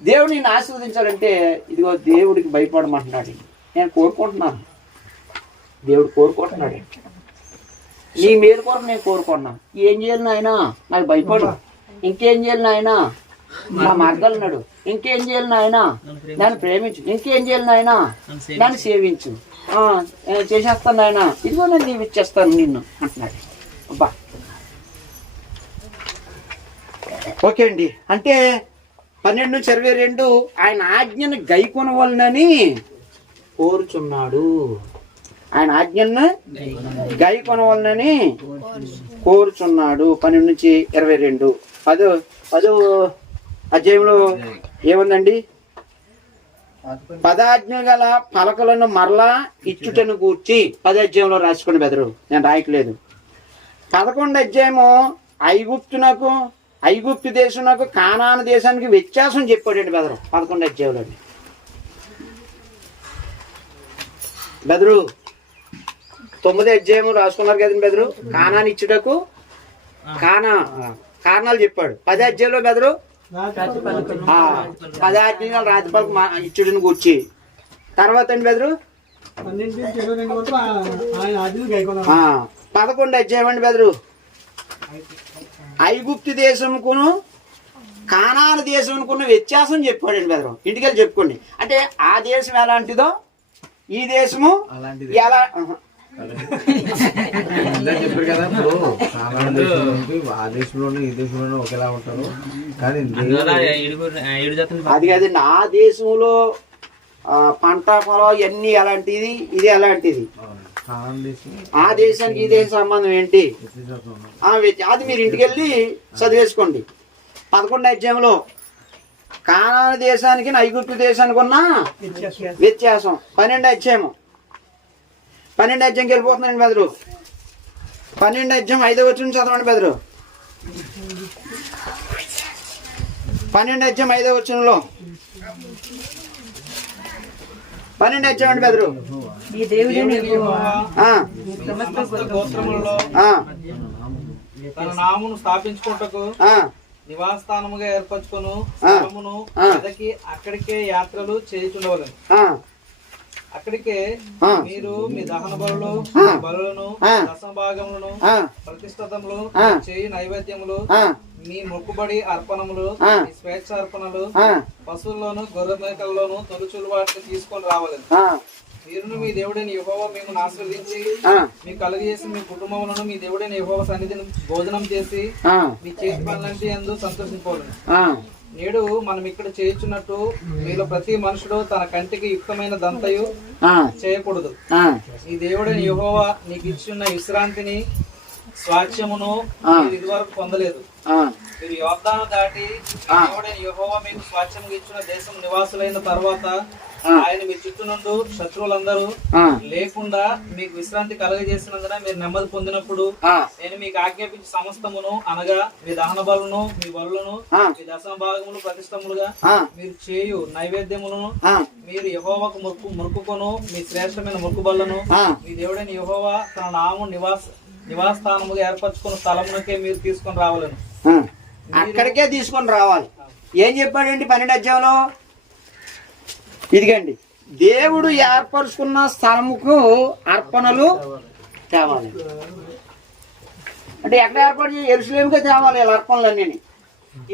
దేవుడు నిన్ను ఆశీర్వదించాలంటే ఇదిగో దేవుడికి భయపడమంటున్నాడు. నేను కోరుకుంటున్నాను, దేవుడు కోరుకుంటున్నాడు. నీ మేలు కొరకు నేను కోరుకున్నా. ఏం చేయాలి నాయన? నాకు భయపడు. ఇంకేం చేయాలి నాయన? మా మార్గాలు నడు. ఇంకేం చేయాలి నాయన? దాన్ని ప్రేమించు. ఇంకేం చేయాలి నాయన? దాన్ని సేవించు. నేను చేసేస్తాను నాయన, ఇదిగో నేను దీవిచ్చేస్తాను నిన్ను అంటున్నాడు. అబ్బా, ఓకే అండి. అంటే 12:22 ఆయన ఆజ్ఞను గైకొనవలనని కోరుచున్నాడు. ఆయన ఆజ్ఞను గైకొనవలనని కోరుచున్నాడు. 12:22 పదో అధ్యాయంలో ఏముందండి? 10 ఆజ్ఞలు గల పలకలను మరలా ఇచ్చుటను గూర్చి 10 అధ్యాయంలో రాసుకోండి బెదరు, నేను రాయట్లేదు. 11 అధ్యాయము ఐగుప్తు దేశంకు కానాను దేశానికి వ్యత్యాసం చెప్పాడండి బెదరు 11 అధ్యాయంలో. బెదరు 9 అధ్యాయము రాసుకున్నారు కదండి బెదరు. కానాను ఇచ్చుటకు కారణాలు చెప్పాడు 10 అధ్యాయంలో బెదరు. 10 ఆజ్ఞలు రాతిపలకు ఇచ్చుడిని కూర్చి తర్వాత అండి బెదరు 11 అధ్యాయం అండి బెదరు. ఐగుప్తు దేశంకును కానాను దేశంకున్న వ్యత్యాసం చెప్పాడండి బెదరు. ఇంటికెళ్ళి చెప్పుకోండి. అంటే ఆ దేశం ఎలాంటిదో ఈ దేశము ఎలా చెప్పారు కదా. ఇప్పుడు ఆ దేశంలోనూ ఈ దేశంలోనూ ఒకేలా ఉంటారు, కానీ అది కాదండి. ఆ దేశంలో పంట పొలం ఇవన్నీ ఎలాంటిది, ఇది ఎలాంటిది, ఆ దేశానికి ఈ దేశ సంబంధం ఏంటి, అది మీరు ఇంటికి వెళ్ళి చదివేసుకోండి. 11 అధ్యాయంలో కానాను దేశానికి ఐగుప్తు దేశానికి ఉన్న వ్యత్యాసం. 12 అధ్యాయంకి వెళ్ళిపోతున్నాండి బెదరు. 12 అధ్యాయం 5వ వచనం చదవండి బెదరు. 12 అధ్యాయం 5వ వచనంలో 12 అధ్యాయం అండి బెదరు. తన నామమును స్థాపించుకుంటకు నివాసస్థానముగా ఏర్పరచుకొను స్థలమును వెదకి అక్కడికే యాత్రలు చేయుచుండవలెను. అక్కడికే మీరు మీ దహన బలులను దశభాగములను ప్రతిష్ఠితములు చేయి నైవేద్యములు, మీ మొక్కుబడి అర్పణములు, మీ స్వేచ్ఛ అర్పణలు, పశువుల్లోను గొర్రె మేకల్లోను తొలుచులు వాటిని తీసుకొని రావాలని. మీరును మీ దేవుడైన యెహోవా మిమ్మల్ని ఆశీర్వదించి మీకు కలుగజేసి మీ కుటుంబములను మీ దేవుడైన యెహోవా సన్నిధిని భోజనం చేసి మీ చేతి పనులంటే యందు సంతోషించుకోవాలి. నేడు మనం ఇక్కడ చేయుచున్నట్టు మీలో ప్రతి మనుషుడు తన కంటికి యుక్తమైన దంతయు చేయకూడదు. ఈ దేవుడైన యెహోవా నీకు ఇచ్చిన విశ్రాంతిని స్వాస్థ్యమును మీరు ఇదివరకు పొందలేదు. మీరు యోర్దాను దాటి దేవుడైన యెహోవా మీకు స్వాస్థ్యముగా ఇచ్చిన దేశం నివాసులైన తర్వాత ఆయన మీ చుట్టూ నుండి శత్రువులందరూ లేకుండా మీకు విశ్రాంతి కలగజేసినందున మీరు నెమ్మది పొందినప్పుడు నేను మీకు ఆజ్ఞాపించి సమస్తమును అనగా మీ దహన బలును, మీ బలులను, మీ దశమ భాగములు ప్రతిష్టములుగా మీరు చేయు నైవేద్యములను, మీరు యెహోవాకు మొక్కుకొను మీ శ్రేష్టమైన మొక్కుబళ్లను మీ దేవుడైన యెహోవా తన నామము నివాసస్థానముగా ఏర్పరచుకున్న స్థలమునకే మీరు తీసుకొని రావాలను. అక్కడికే తీసుకొని రావాలి. ఏం చెప్పాడండి 12 అధ్యాయంలో? ఇదిగండి, దేవుడు ఏర్పరుచుకున్న స్థలముకు అర్పణలు తేవాలి. అంటే ఎక్కడ ఏర్పాటు చేయాలి? యెరూషలేముకే తేవాలి ఇలా అర్పణలన్నీ.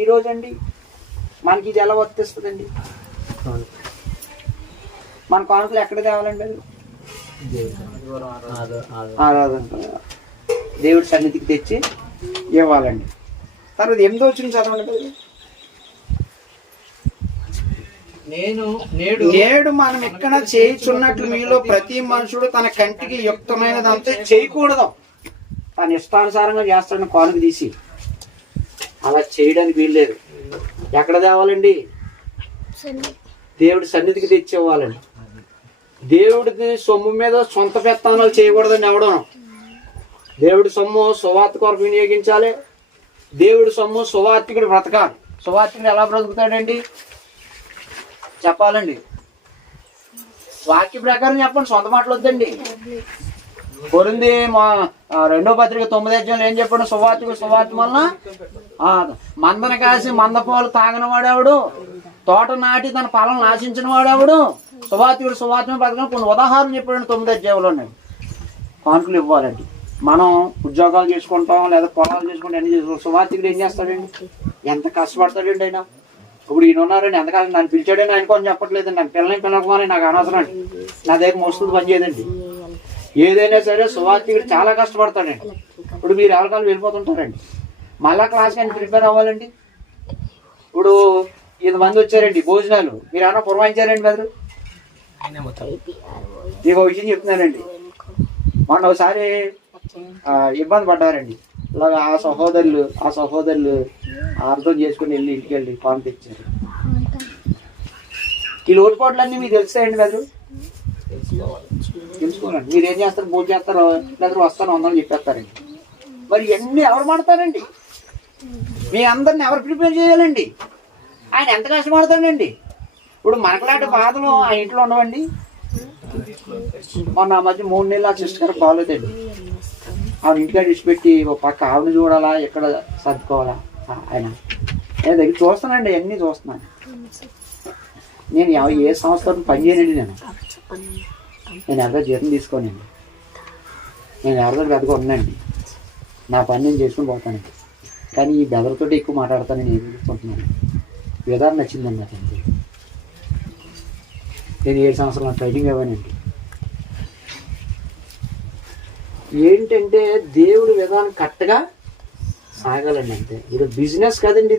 ఈ రోజండి మనకి ఇది ఎలా వర్తిస్తుందండి? మన కానుకలు ఎక్కడ తేవాలండి? అది ఆరాధన దేవుడి సన్నిధికి తెచ్చి ఇవ్వాలండి. తర్వాత 8వ వచనం చదవండి. నేడు మనం ఇక్కడ చేయుచున్నట్లు మీలో ప్రతి మనుషుడు తన కంటికి యుక్తమైనదంతా చేయకూడదు. తన ఇష్టానుసారంగా చేస్తాడని కానుక తీసి అలా చేయడానికి వీల్లేదు. ఎక్కడ తేవాలండి? దేవుడి సన్నిధికి తెచ్చివ్వాలండి. దేవుడి సొమ్ము మీద సొంత పెత్తనాలు చేయకూడదండి ఎవడం. దేవుడి సొమ్ము సువార్త కొరకు వినియోగించాలి. దేవుడి సొమ్ము సువార్తికుడు బ్రతకాలి. సువార్తికుడు ఎలా బ్రతుకుతాడండి చెప్పాలండి. వాక్య ప్రకారం చెప్పండి, సొంత మాటలు వద్దండి. కొరింది 2వ పత్రిక 9వ అధ్యాయంలో ఏం చెప్పండి? సువార్త వలన మందన కాసి మందపాలు తాగిన వాడేవాడు, తోట నాటి తన ఫలం నాశించిన వాడేవాడు. సువార్తికుడు సువార్త బ్రతకని కొన్ని ఉదాహరణలు చెప్పాడండి 9వ అధ్యాయంలో. కానుకలు ఇవ్వాలండి. మనం ఉద్యోగాలు చేసుకుంటాం లేదా పొలాలు చేసుకుంటాం, అన్ని చేసుకుంటాం. సువార్తికుడు ఏం చేస్తాడండి? ఎంత కష్టపడతాడండి ఆయన? ఇప్పుడు ఈయన ఉన్నారండి, ఎంతకాలం నన్ను పిలిచాడని ఆయన కొన్ని చెప్పట్లేదండి. నన్ను పిల్లకపోని నాకు అనవసరం అండి. నా దగ్గర మోస్తుంది పని చేయదండి. ఏదైనా సరే సువార్థికుడు చాలా కష్టపడతాడండి. ఇప్పుడు మీరు ఎవరికాలం వెళ్ళిపోతుంటారండి, మళ్ళా క్లాస్కి ఆయన ప్రిపేర్ అవ్వాలండి. ఇప్పుడు 5 మంది వచ్చారండి భోజనాలు, మీరు ఏమన్నా పురమాయించారండి బెదరు? మీకు ఒక విషయం చెప్తున్నానండి. మొన్న ఒకసారి ఇబ్బంది పడ్డారండి. ఇలాగ ఆ సహోదరులు అర్థం చేసుకుని వెళ్ళి ఇంటికి వెళ్ళి పాలు తెచ్చారు. ఈ లోటుపాట్లన్నీ మీకు తెలుస్తాయండి బెదరు? తెలుసుకోవాలండి. మీరు ఏం చేస్తారు? భోజనం చేస్తారు, బెదరు వస్తాను వందలు చెప్పేస్తారండి. మరి ఇవన్నీ ఎవరు మాడతారండి? మీ అందరిని ఎవరు ప్రిపేర్ చేయాలండి? ఆయన ఎంత కష్టపడతాడండి. ఇప్పుడు మనకులాంటి బాధలు ఆ ఇంట్లో ఉండవండి. మొన్న మధ్య 3 నెలలు ఆ సిస్టర్ గారు బాగోలేదండి. ఆవిడ ఇంటికాడ విడిచిపెట్టి ఒక పక్క ఆవిడ చూడాలా, ఎక్కడ సర్దుకోవాలా. ఆయన నేను దగ్గర చూస్తానండి, అన్నీ చూస్తున్నాను. నేను ఏ సంస్థలో పనిచేయనండి. నేను ఎవరో జీతం తీసుకోనండి. నేను ఎవరితో పెద్దగా ఉన్నానండి. నా పని నేను చేసుకుని పోతానండి. కానీ ఈ బెదర్తో ఎక్కువ మాట్లాడతానని నేను చూసుకుంటున్నాను. విధానం నచ్చిందండి నాకు. అంతే. నేను 7 సంవత్సరాల ట్రైనింగ్ ఇవ్వనండి. ఏంటంటే దేవుడి విధానం కరెక్ట్గా సాగాలండి. అంతే. ఇది బిజినెస్ కదండి,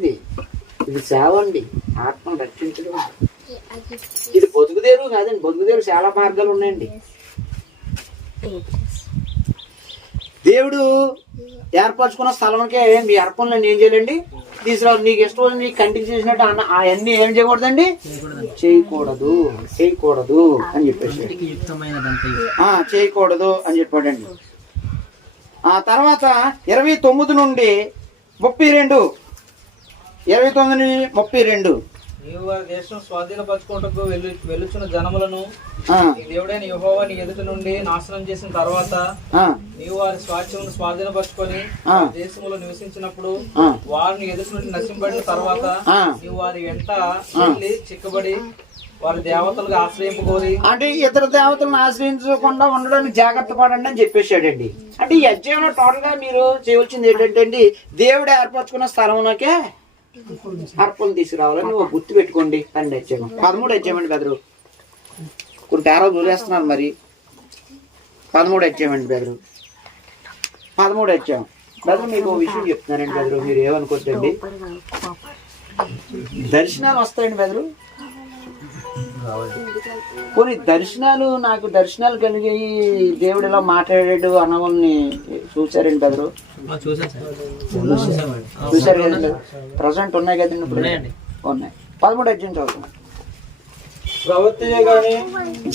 ఇది సేవ అండి. ఆత్మను రక్షించడం. ఇది బతుకుదేరు కాదండి. బతుకుదేరు చాలా మార్గాలు ఉన్నాయండి. దేవుడు ఏర్పరచుకున్న స్థలంకే మీ అర్పణలు ఏం చేయాలండి? తీసుకురావాలి. నీకు ఇష్టం నీకు కంటికి చేసినట్టు అవన్నీ ఏం చేయకూడదండి? చేయకూడదు అని చెప్పేసి చేయకూడదు అని చెప్పాడండి. ఆ తర్వాత 29 నుండి 32, 29 నుండి 32. నీవు వారి దేశం స్వాధీనపరచుకోవటకు వెళ్ళుచున్న జనములను దేవుడైన యెహోవా నీ ఎదుట నుండి నాశనం చేసిన తర్వాత నీవు వారి స్వాస్థ్యమును స్వాధీనపరచుకొని దేశంలో నివసించినప్పుడు వారిని ఎదుట నుండి నశింపడిన తర్వాత నీవు వారి వెంట వెళ్ళి చిక్కబడి వారి దేవతలుగా ఆశ్రయింపకోరి, అంటే ఇతర దేవతలను ఆశ్రయించకుండా ఉండడానికి జాగ్రత్త పడండి అని చెప్పేశాడండి. అంటే ఈ అధ్యాయంలో టోటల్ గా మీరు చేయవలసింది ఏంటంటే అండి, దేవుడు ఏర్పరచుకున్న స్థలంలోకే అర్పణ తీసుకురావాలని ఒక గుర్తు పెట్టుకోండి. 2 అధ్యాయం 13 అధ్యాయమండి బెదరు. కొన్ని తేరా దూరేస్తున్నారు మరి. 13 అధ్యాయమండి బెదరు. 13 అధ్యాయం బెదరు. మీకు ఒక విషయం చెప్తున్నానండి బెదరు, మీరు ఏమనుకోవద్దండి. దర్శనాలు వస్తాయండి బెదరు. కొన్ని నాకు దర్శనాలు కలిగి దేవుడు ఇలా మాట్లాడాడు అన్నవాళ్ళని చూసారండి బెదరు? చూసారు కదండి. ప్రజెంట్ ఉన్నాయి కదండి, ఇప్పుడు ఉన్నాయి. 13 అధ్యాయం చదువుతున్నాం. ప్రవక్తియే గాని,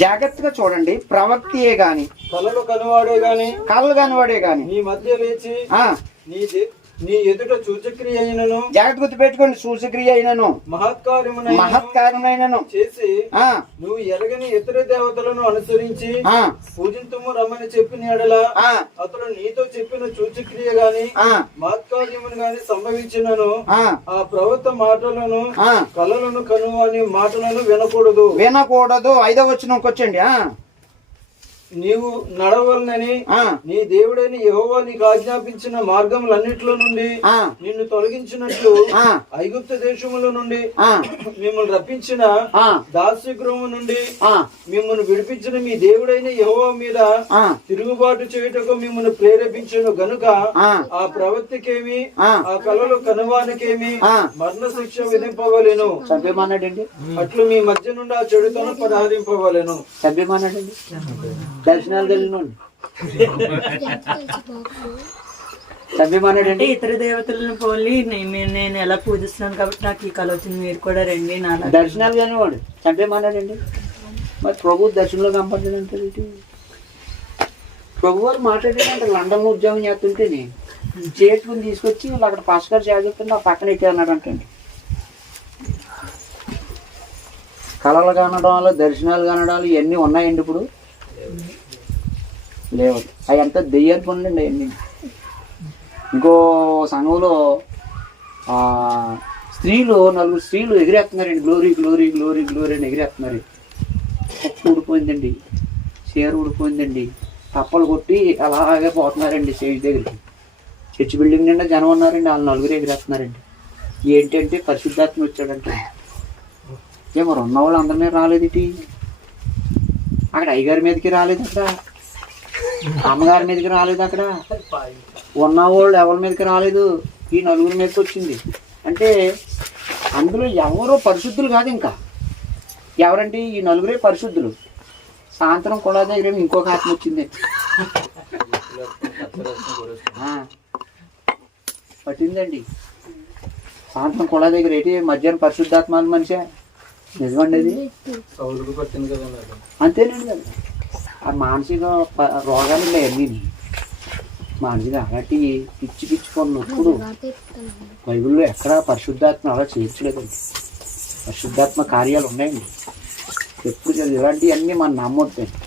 జాగ్రత్తగా చూడండి. ప్రవక్తియే గాని, కలలు కనువాడే గాని నీ మధ్య లేచి నీ ఎదుట సూచక్రియ అయినను, జాగ్రత్త గుర్తు పెట్టుకోండి, సూచక్రియ అయినను మహత్కారమైనను చేసి నువ్వు ఎరగని ఇతర దేవతలను అనుసరించి పూజింతుము రమ్మని చెప్పిన ఎడల అతడు నీతో చెప్పిన సూచక్రియ గాని మహత్కార్యమును గాని సంభవించినను ఆ ప్రవక్త మాటలను కలలను కనువాని మాటలను వినకూడదు. 5వ వచనంకి వచ్చండి. నీవు నడవలనని నీ దేవుడైన యెహోవా నీకు ఆజ్ఞాపించిన మార్గములన్నిట్లో నుండి నిన్ను తొలగించినట్లు ఐగుప్తు దేశముల నుండి మిమ్మల్ని రప్పించిన దాస్యగృహము నుండి మిమ్మల్ని విడిపించిన మీ దేవుడైన యెహోవా మీద తిరుగుబాటు చేయుటకు మిమ్మల్ని ప్రేరేపించను గనుక ఆ ప్రవక్తకేమి ఆ కలలు కనువానికేమి మరణ శిక్ష విధింపవలెను. అట్లు మీ మధ్య నుండి ఆ చెడుతను పరిహరింపవలెను. దర్శనాలు తెలియనండి. అంటే ఇతర దేవతలను పోలి నేను ఎలా పూజిస్తున్నాను కాబట్టి నాకు ఈ కళ వచ్చింది, మీరు కూడా రండి. నా దర్శనాలు కానివాడు చంపేమన్నాడండి. మరి ప్రభు దర్శనంలో కనపడ్డాడంటారు. ఇటు ప్రభు వారు మాట్లాడాడంటే లండన్లో ఉద్యోగం చేస్తుంటే చేతుకుని తీసుకొచ్చి వాళ్ళు అక్కడ పాస్ గారు చదువుతుంటే ఆ పక్కన ఎట్టి అన్నాడంటండి. కళలు కనడాలు, దర్శనాలు కనడాలు ఇవన్నీ ఉన్నాయండి ఇప్పుడు? లేవు. అవి అంతా దెయ్యాలు పనులండి అవన్నీ. ఇంకో సంఘంలో నలుగురు స్త్రీలు ఎగిరేస్తున్నారండి. గ్లోరీ గ్లోరీ గ్లోరీ గ్లోరీ అని ఎగిరేస్తున్నారు. పప్పు ఊడిపోయిందండి, చీర ఊడిపోయిందండి, తప్పలు కొట్టి అలాగే పోతున్నారండి స్టేజ్ దగ్గరికి. చర్చి బిల్డింగ్ నిండా జనం ఉన్నారండి, వాళ్ళు నలుగురు ఎగిరేస్తున్నారండి. ఏంటంటే పరిశుద్ధాత్మ వచ్చాడంటే ఏమో ఉన్నవాళ్ళు అందరి మీద రాలేదు ఇటు, అక్కడ అయ్యగారి మీదకి రాలేదు, అక్కడ అమ్మగారి మీదకి రాలేదు, అక్కడ ఉన్నవాళ్ళు ఎవరి మీదకి రాలేదు, ఈ నలుగురి మీదకి వచ్చింది. అంటే అందులో ఎవరో పరిశుద్ధులు కాదు, ఇంకా ఎవరంటే ఈ నలుగురే పరిశుద్ధులు. సాయంత్రం కూడా దగ్గర ఇంకొక ఆత్మ వచ్చింది, పట్టిందండి. సాయంత్రం కూడా దగ్గర ఏంటి మధ్యాహ్నం పరిశుద్ధాత్మ మనిషి నిజమండి అది అంతేనండి. అది ఆ మానసిక రోగాలు అన్నీ మానసిక అలాంటి పిచ్చి పిచ్చి పనులు ఇప్పుడు బైబిల్లో ఎక్కడా పరిశుద్ధాత్మ అలా చేర్చలేదండి. పరిశుద్ధాత్మ కార్యాలు ఉన్నాయండి ఎప్పుడు. ఇలాంటివన్నీ మనం నమ్మొద్దండి.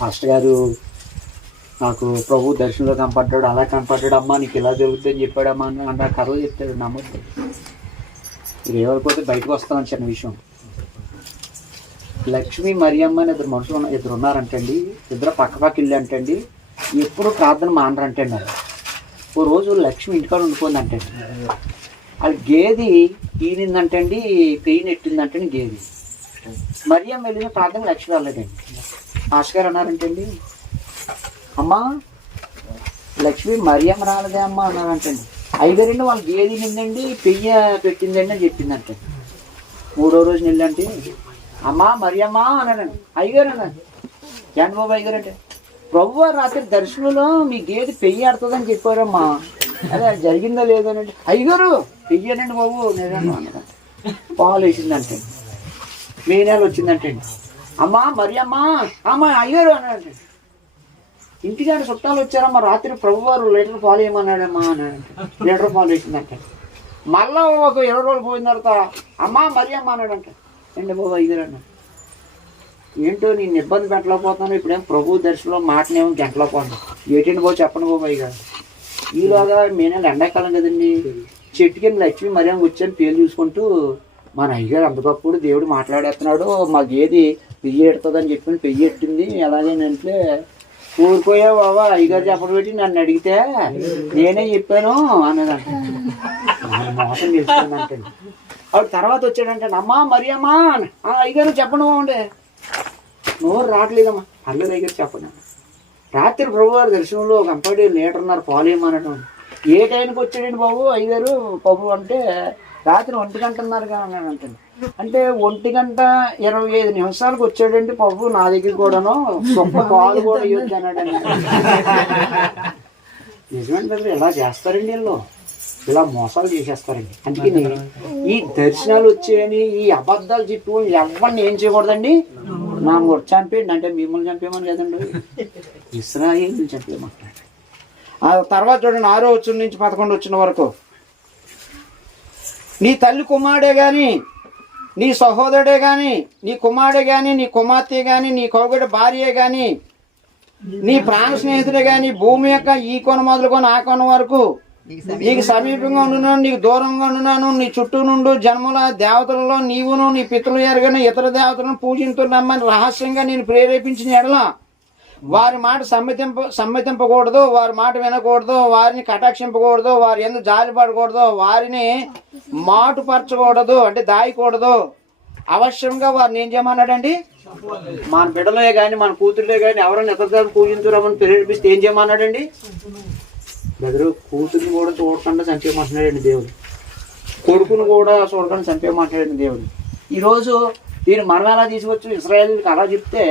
పాస్టర్ గారు నాకు ప్రభు దర్శనంలో కనపడ్డాడు, అలా కనపడ్డాడు, అమ్మా నీకు ఇలా జరుగుతుందని చెప్పాడమ్మా అన్న కథలు చెప్తాడు, నమ్మొద్దు. మీరు ఏమైపోతే బయటకు వస్తామని చిన్న విషయం. లక్ష్మి మరియమ్మ అని ఇద్దరు ఉన్నారంటండి. ఇద్దరు పక్క ఇల్లు అంటండి. ఎప్పుడు ప్రార్థన మానరంటండి. అది ఓ రోజు లక్ష్మి ఇంటికాడ ఉండిపోయింది అంటండి. అది గేది ఈనిందంటండి, పెయిన్ ఎట్టిందంటండి గేది. మరియమ్మ వెళ్ళిన ప్రార్థన లక్ష్మి వెళ్ళలేదండి. ఆశ గారు అన్నారంటండి, అమ్మా లక్ష్మి మరియమ్మ రాలేదే అమ్మా అన్నారంటండి. ఐదారండి వాళ్ళు గేది నిందండి, పెయ్య పెట్టిందండి అని చెప్పిందంటే. మూడో రోజు నిల్లంటే అమ్మా మరియమ్మ అన్నాడండి. అయ్యగారు అన్నాడు. ఏంటి బాబు అయ్యగారు అంటే, ప్రభు రాత్రి దర్శనంలో మీ గేది పెయ్యి ఆడుతుందని చెప్పారమ్మా, అదే జరిగిందో లేదనండి. అయ్యగారు పెయ్యనండి బాబు నేనండి అన్నాడు. పాలు వేసిందంటే, మే నెల వచ్చిందంటే, అమ్మా మరియమ్మ అమ్మ అయ్యగారు అన్నాడు. ఇంటికాడ చుట్టాలు వచ్చారమ్మా, రాత్రి ప్రభువారు లీటర్ పాలు వేయమన్నాడమ్మా అన్నాడు. లీటర్ పాలు వేసిందంటే, మళ్ళా ఒక 20 రోజులు పోయిన తర్వాత అమ్మా మరి అమ్మ అన్నాడంట. ఏంటి బాబు అయ్యారు అన్నాడు. ఏంటో నేను ఇబ్బంది పెట్టలేకపోతున్నాను, ఇప్పుడేం ప్రభు దర్శనంలో మాటనేమో గంటలేకపోతున్నాను. ఏంటండి బాబు చెప్పండి బాబు అయ్యారు. ఈలోగా మేనేళ్ళు ఎండాకాలం కదండి, చెట్టు కింద లక్ష్మి మరియమ్మ వచ్చాను పేరు చూసుకుంటూ మన అయ్యగారు అంతకప్పుడు దేవుడు మాట్లాడేస్తున్నాడు, మా గేది పెయ్యి ఎడుతుందని చెప్పి పెయ్యి ఎట్టింది ఎలాగేనంటే, ఊరిపోయా బాబా అయ్యగారు చెప్పడం పెట్టి నన్ను అడిగితే నేనే చెప్పాను అన్నదంట. మోసం తెలుసుకుందంటే ఆవిడ తర్వాత వచ్చాడంటే, అమ్మా మరి అమ్మా అయ్యగారు చెప్పండి బాగుండే, నోరు రావట్లేదమ్మా అల్లరి అయ్యగారు చెప్పండి. రాత్రి ప్రభువారు దర్శనంలో కంపడి 1.5 లీటర్ పాలు ఏమనడం. ఏ టైంకి వచ్చాడండి బాబు అయ్యగారు ప్రభు అంటే, రాత్రి 1 గంటన్నరగా అన్నాడంటే. అంటే 1 గంట 25 నిమిషాలకు వచ్చాడండి ప్రభు నా దగ్గర కూడాను, గొప్ప పాలు కూడా ఇవ్వద్దు అన్నాడండి. నిజమండి దగ్గర ఇలా చేస్తారండి, వీళ్ళు ఇలా మోసాలు చేసేస్తారండి. అందుకని ఈ దర్శనాలు వచ్చాయని ఈ అబద్ధాలు చెప్పి ఎవరిని ఏం చేయకూడదండి, నా మొట్టు చంపేయండి అంటే మిమ్మల్ని చంపేయమని కదండి, ఇశ్రాయేలుని చంపేయమంటాడు. ఆ తర్వాత చూడండి 6వ వచనం నుంచి 11వ వచనం వరకు. నీ తల్లి కుమారుడే కానీ, నీ సహోదరుడే కానీ, నీ కుమారుడే కానీ, నీ కుమార్తె కానీ, నీ కొడుకుడి భార్యే కానీ, నీ ప్రాణ స్నేహితుడే కానీ, భూమి యొక్క ఈ కొన మొదలుకొని ఆ కొన వరకు నీకు సమీపంగా ఉండున్నాను, నీకు దూరంగా ఉండున్నాను, నీ చుట్టూ నుండి జన్మల దేవతలలో నీవును నీ పితరులు ఎరగని ఇతర దేవతలను పూజించున్నామని రహస్యంగా నేను ప్రేరేపించిన ఎడల వారి మాట సమ్మతింపకూడదు, వారి మాట వినకూడదు, వారిని కటాక్షింపకూడదు, వారి ఎందుకు జాలిపడకూడదు, వారిని మాటుపరచకూడదు అంటే దాయకూడదు. అవశ్యంగా వారిని ఏం చేయమన్నాడండి, మన బిడ్డలే కానీ మన కూతురులే కానీ ఎవరైనా ఇతర పూజించురామని ప్రేరేపిస్తే ఏం చేయమన్నాడండి. బెదరు కూతుర్ని కూడా చూడకుండా చంపేయమంటున్నాడండి దేవుడు, కొడుకును కూడా చూడకుండా చంపేయమంటున్నాడండి దేవుడు. ఈరోజు దీన్ని మనం ఎలా తీసుకొచ్చు, ఇశ్రాయేలుకి అలా చెప్తే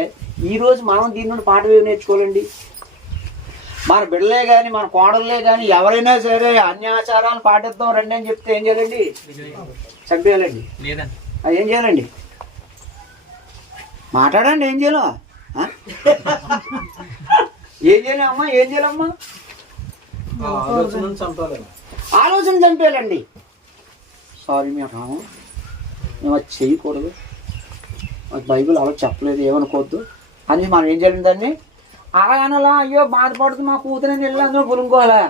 ఈరోజు మనం దీని నుండి పాఠం ఏమి నేర్చుకోవాలండి. మన బిడ్డలే కానీ మన కోడళ్ళే కానీ ఎవరైనా సరే అన్యాచారాలు పాటిద్దాం రండి అని చెప్తే ఏం చేయాలండి, చంపేయాలండి. ఏం చేయాలండి, మాట్లాడండి, ఏం చేయాలో ఏం చేయాలి అమ్మా, ఏం చేయాలమ్మా, ఆలోచన చంపేయాలండి. సారీ మేము అది చేయకూడదు, బైబిల్ అలా చెప్పలేదు ఏమనుకోవద్దు అని మనం ఏం చేయాలి, దాన్ని అలాగనలా అయ్యో బాధపడుతుంది మా కూతురని వెళ్ళి అందరూ పులుకోవాలా,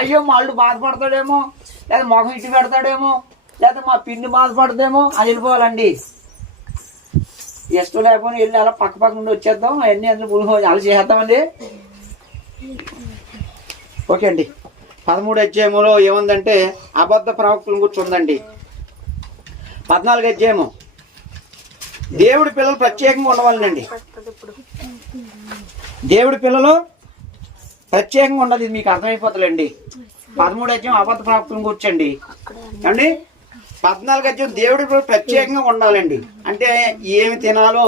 అయ్యో మా అల్లుడు బాధపడతాడేమో, లేదా మొహం ఇటు పెడతాడేమో, లేదా మా పిండి బాధపడదేమో అని వెళ్ళిపోవాలండి. ఇష్టం లేకపోతే వెళ్ళి అలా పక్క నుండి వచ్చేద్దాం, అవన్నీ అందరూ పులుకోవాలి అలా చేసేద్దామండి. ఓకే అండి. 13వ అధ్యాయంలో ఏముందంటే అబద్ధ ప్రవక్తలను గురించి ఉందండి. 14వ అధ్యాయము దేవుడి పిల్లలు ప్రత్యేకంగా ఉండవాలండి. దేవుడి పిల్లలు ప్రత్యేకంగా ఉండాలి. ఇది మీకు అర్థమైపోతుందండి. 13 అధ్యాయం అబద్ధ ప్రవక్తలను కూర్చోండి అండి. 14 అధ్యాయం దేవుడి పిల్లలు ప్రత్యేకంగా ఉండాలండి. అంటే ఏమి తినాలో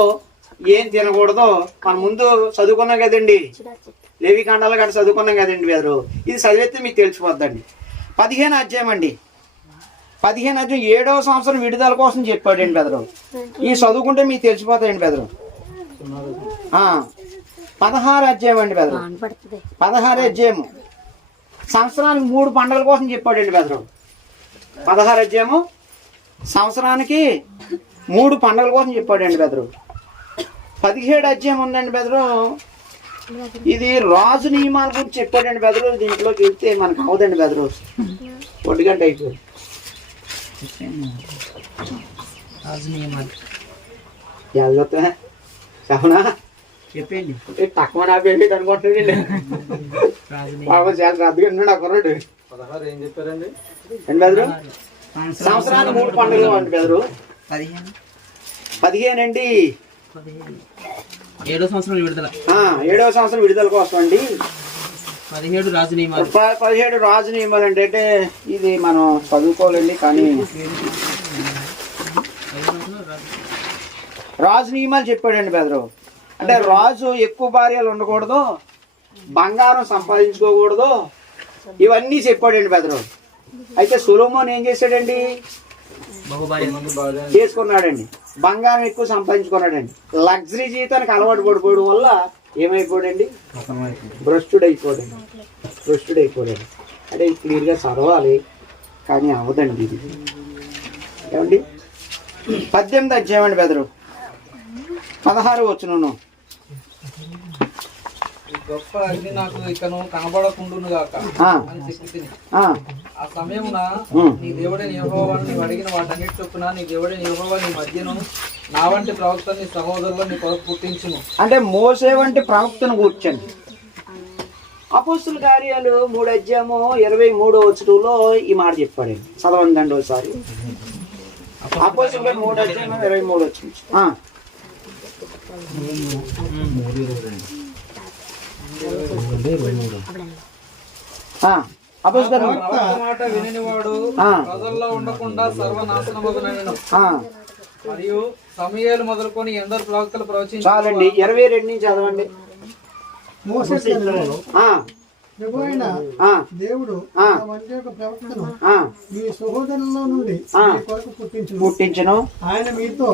ఏం తినకూడదో మనం ముందు చదువుకున్నాం కదండి. లేవి కాండాలు గట్రా చదువుకున్నాం కదండి బెదరు. ఇది చదివితే మీకు తెలిసిపోద్దండి. 15 అధ్యాయం అండి. 15 అధ్యాయం 7వ సంవత్సరం విడుదల కోసం చెప్పాడండి బెదరు. ఈ చదువుకుంటే మీకు తెలిసిపోతాయండి బెదరు. 16 అధ్యాయం అండి బెదరు. 16 అధ్యాయము సంవత్సరానికి 3 పండుగల కోసం చెప్పాడండి బెదరు. 16 అధ్యాయము సంవత్సరానికి 3 పండుగల కోసం చెప్పాడండి బెదరు. 17 అధ్యాయం ఉందండి బెదరు. ఇది రాజు నియమాల గురించి చెప్పాడండి బెదరు. దీంట్లోకి వెళ్తే మనకు అవదండి బెదరు. 1 గంట అయిపోయింది. అవునా చెప్పండి. తక్కువ నా పేరు అనుకుంటున్నాడు. చాలా రద్దుగా నాకు కొన్నాడు. 16 ఏం చెప్పారండి? ఏంటి బెదరు? సంవత్సరానికి 3 పండుగలు అండి బెదరు. 15 అండి 7వ సంవత్సరం విడుదల. 7వ సంవత్సరం విడుదల కోసం అండి. 17 రాజు నియమాలు. 17 రాజు నియమాలు అంటే ఇది మనం చదువుకోవాలండి. కానీ రాజు నియమాలు చెప్పాడండి బెదరు. అంటే రాజు ఎక్కువ భార్యలు ఉండకూడదు, బంగారం సంపాదించుకోకూడదు, ఇవన్నీ చెప్పాడండి బెదరు. అయితే సొలొమోన్ ఏం చేశాడండి? చేసుకున్నాడండి. బంగారం ఎక్కువ సంపాదించుకున్నాడండి. లగ్జరీ జీవితానికి అలవాటు పడిపోవడం వల్ల ఏమైపోయాడండి? భ్రష్టుడైపోయాడండి. అంటే క్లియర్గా చదవాలి కానీ అవదండి ఇది. ఏమండి? 18 అధ్యాయం అండి బెదరు. 16 వచనం. గొప్ప అగ్ని నాకు ఇకను కనబడకుండును గాక అని చెప్పి ఆ సమయమున నీ దేవుడైన యెహోవాను నీవు అడిగిన వాటన్నిటి చొప్పున నీ దేవుడైన యెహోవా నీ మధ్యను నా వంటి ప్రవక్త నీ సహోదరులు నీ కొరకు పుట్టించును. అంటే మోసే వంటి ప్రవక్తను కూర్చోండి. అపోస్తుల కార్యాలు 3 అధ్యాయము 23వ వచనంలో ఈ మాట చెప్పాడండి. చదవండి ఒకసారి. అపోస్తుల 3 అధ్యాయం 23వ వచనం. మాట విననివాడు ప్రజల్లో ఉండకుండా సర్వనాశనమగునెను. మరియు సమూయేలు మొదలుకొని ఎందరు ప్రవక్తలు ప్రవచించారు. చాలండి. 22 నుంచి చదవండి. మోసే దేవుడు వంటి ఒక ప్రవక్తను మీ సహోదరుల్లో నుండి మీ కొరకు పుట్టించును. ఆయన మీతో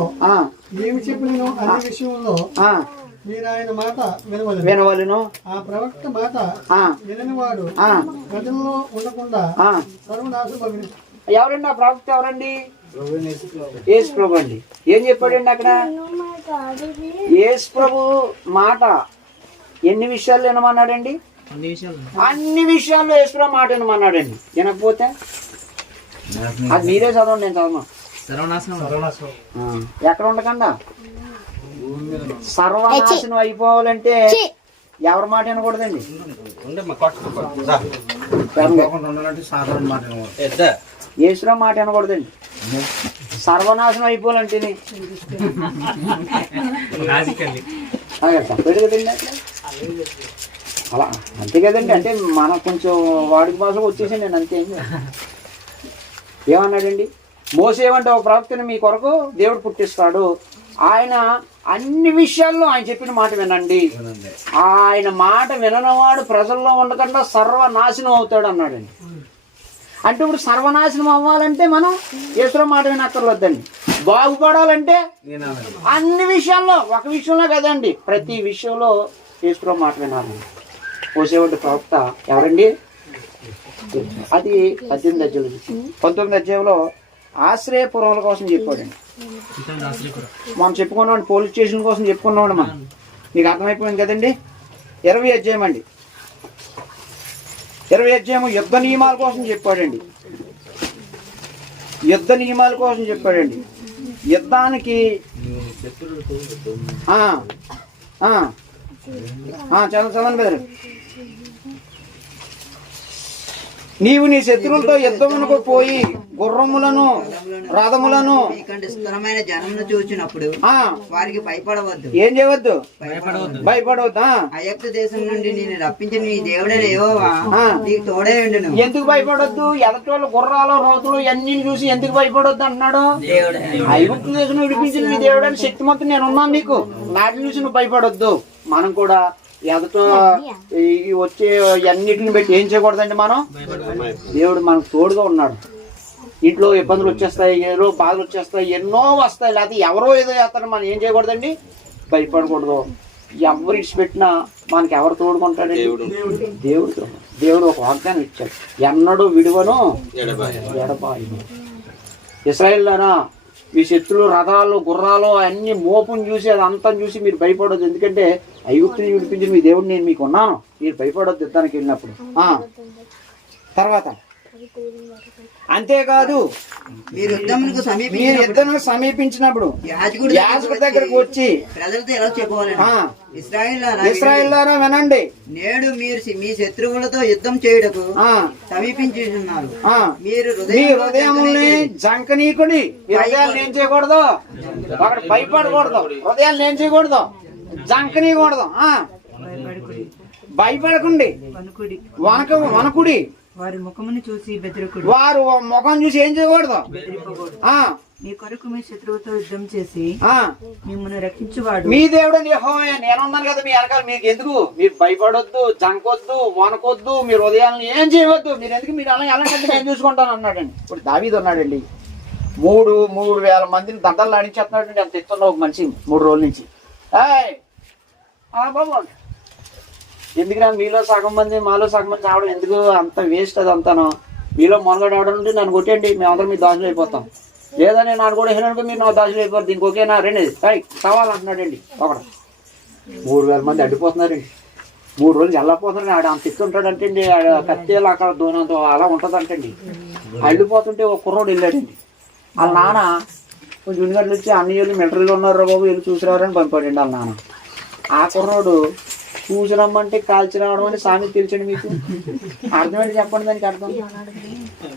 ఏమి చెప్పినను అన్ని విషయంలో మీరు ఆయన మాట వినవలెను. ఆ ప్రవక్త మాట విననివాడు ప్రజల్లో ఉండకుండా సర్వనాశనం. ఎవరండి ఆ ప్రవక్త? ఎవరండి? యేసు ప్రభు అండి. ఏం చెప్పాడండి అక్కడ? యేసు ప్రభు మాట ఎన్ని విషయాలు వినమన్నాడండి? అన్ని విషయాల్లో యేసు ప్రభు మాట వినమన్నాడండి. వినకపోతే అది మీరే చదవండి, నేను చదవను. ఎక్కడ ఉండకుండా సర్వనాశనం అయిపోవాలంటే ఎవరి మాట వినకూడదండి? యేసురావు మాట వినకూడదండి. సర్వనాశనం అయిపోవాలంటే చెప్పాడు కదండి అలా. అంతే కదండి. అంటే మన కొంచెం వాడికి భాష వచ్చేసింది అంతే. ఏమన్నాడండి? మోసే ఏమంటే ఒక ప్రవక్తని మీ కొరకు దేవుడు పుట్టిస్తాడు. ఆయన అన్ని విషయాల్లో ఆయన చెప్పిన మాట వినండి. ఆయన మాట విననవాడు ప్రజల్లో ఉండకుండా సర్వనాశనం అవుతాడు అన్నాడండి. అంటే ఇప్పుడు సర్వనాశనం అవ్వాలంటే మనం యేసురావు మాట వినక్కర్లేదండి. బాగుపడాలంటే అన్ని విషయాల్లో, ఒక విషయంలో కదండి, ప్రతి విషయంలో యేసురావు మాట వినాలండి. పోసేవాడి ప్రవక్త ఎవరండి? అది 18 అధ్యాయంలో. 19 అధ్యాయంలో ఆశ్రయపురముల కోసం చెప్పాడండి. మనం చెప్పుకున్నాం పోలీస్ స్టేషన్ కోసం చెప్పుకున్నామండి. మనం మీకు అర్థమైపోయింది కదండి. 20 అధ్యాయం అండి. 20 అధ్యాయం యుద్ధ నియమాల కోసం చెప్పాడండి. యుద్ధ నియమాల కోసం చెప్పాడండి. యుద్ధానికి చదవండి బెదరు. నీవు నీ శత్రువులతో యుద్ధమునకు పోయి గుర్రములను రథములను మీకంటే స్థిరమైన జనమును చూచినప్పుడు వారికి భయపడవద్దు. ఏం చేయవద్దు? భయపడవద్దు. అయక్త దేశం నుండి నేను రప్పించిన నీ దేవుడైన యెహోవా నీకు తోడే ఉండును. ఎందుకు భయపడొద్దు? ఎదటోళ్ళు గుర్రాలు రోతులు అన్ని చూసి ఎందుకు భయపడొద్దు అంటున్నాడు? ఐగుప్తు దేశం విడిపించిన నీ దేవుడని శక్తి మొత్తం నేను ఉన్నాను నీకు, నాటిని చూసి నువ్వు భయపడొద్దు. మనం కూడా ఎదట వచ్చే అన్నిటిని బట్టి ఏం చేయకూడదండి? మనం దేవుడు మనకు తోడుగా ఉన్నాడు. ఇంట్లో ఇబ్బందులు వచ్చేస్తాయి, ఏదో బాధలు వచ్చేస్తాయి, ఎన్నో వస్తాయి, లేకపోతే ఎవరో ఏదో చేస్తారని మనం ఏం చేయకూడదండి? భయపడకూడదు. ఎవరు ఇచ్చిపెట్టినా మనకి ఎవరు తోడుకుంటాడండి? దేవుడు. దేవుడు ఒక వాగ్దానం ఇచ్చాడు, ఎన్నడూ విడువను ఎడబాయను. ఇశ్రాయేలులారా, మీ శత్రులు రథాలు గుర్రాలు అన్ని మోపుని చూసి అదంతా చూసి మీరు భయపడొద్దు. ఎందుకంటే ఐగుప్తుని విడిపించిన మీ దేవుడు నేను మీకు ఉన్నాను, మీరు భయపడొద్దు యుద్ధానికి వెళ్ళినప్పుడు. తర్వాత అంతేకాదు, మీరు యుద్ధమునకు సమీపించినప్పుడు యాజకుడి దగ్గరకు వచ్చి ప్రజలతో ఎలా చెప్పాలి? ఇశ్రాయేలులారా వినండి, నేడు మీరు మీ శత్రువులతో యుద్ధం చేయుటకు సమీపించున్నారు. మీరు మీ హృదయముల్ని జంకనీకుడి. మీ హృదయాలు ఏం చేయకూడదు? భయపడకూడదు. హృదయాలు ఏం చేయకూడదు? జంకనీయకూడదు. భయపడకండి, వనకుడి. వారి ముఖమును చూసి బెదిరకుడు. వారు ముఖం చూసి ఏం చేయకూడదు? మీ కొరకు మీ శత్రువుతో యుద్ధం చేసి మిమ్మల్ని రక్షించువాడు మీ దేవుడు యెహోవా. నేనున్నాను కదా మీ వెనకాల, మీకు ఎందుకు? మీరు భయపడొద్దు, జంకొద్దు, వనకొద్దు, మీరు ఉదయాలను ఏం చేయవద్దు. మీరు ఎందుకు? మీరు అలా ఎలాంటి నేను చూసుకుంటాను అన్నాడండి. ఇప్పుడు దావీదు ఉన్నాడండి, 3,000 మందిని దండలు ఆడించేస్తున్నాడండి. అంత ఎత్తున్న ఒక మనిషి 3 రోజుల నుంచి. బాబు ఎందుకురా మీలో సగం మంది మాలో సగం మంది రావడం ఎందుకు? అంత వేస్ట్ అది అంతాను. మీలో మొనగడు అవడం ఉంటే నన్ను కొట్టండి, మేమందరం మీ దాసులు అయిపోతాం. లేదా నేను నన్ను కూడా వేసినట్టు మీరు నా దాసులు అయిపోతారు. దీనికి ఓకేనా? రండి కావాలంటున్నాడండి ఒకడు. 3,000 మంది అడ్డిపోతున్నారండి. 3 రోజులు వెళ్ళకపోతున్నాడు. ఆడ అంత ఎత్తుంటాడంటే అండి, ఆడ కత్తేలు అక్కడ దూనంతో అలా ఉంటుందంటండి. అడ్డిపోతుంటే ఒక కుర్రోడు వెళ్ళాడండి. వాళ్ళ నాన్న కొంచెం ఉనిగడ్డలు వచ్చి అన్నయ్యలు మిలిటరీలో ఉన్నారు బాబు, వెళ్ళి చూసిరారని పంపాడండి వాళ్ళ నాన్న. ఆ కుర్రోడు చూసి రమ్మంటే కాల్చి రావడం అని సామెత తెలిసండి మీకు? అర్థమేంటి చెప్పండి దానికి అర్థం?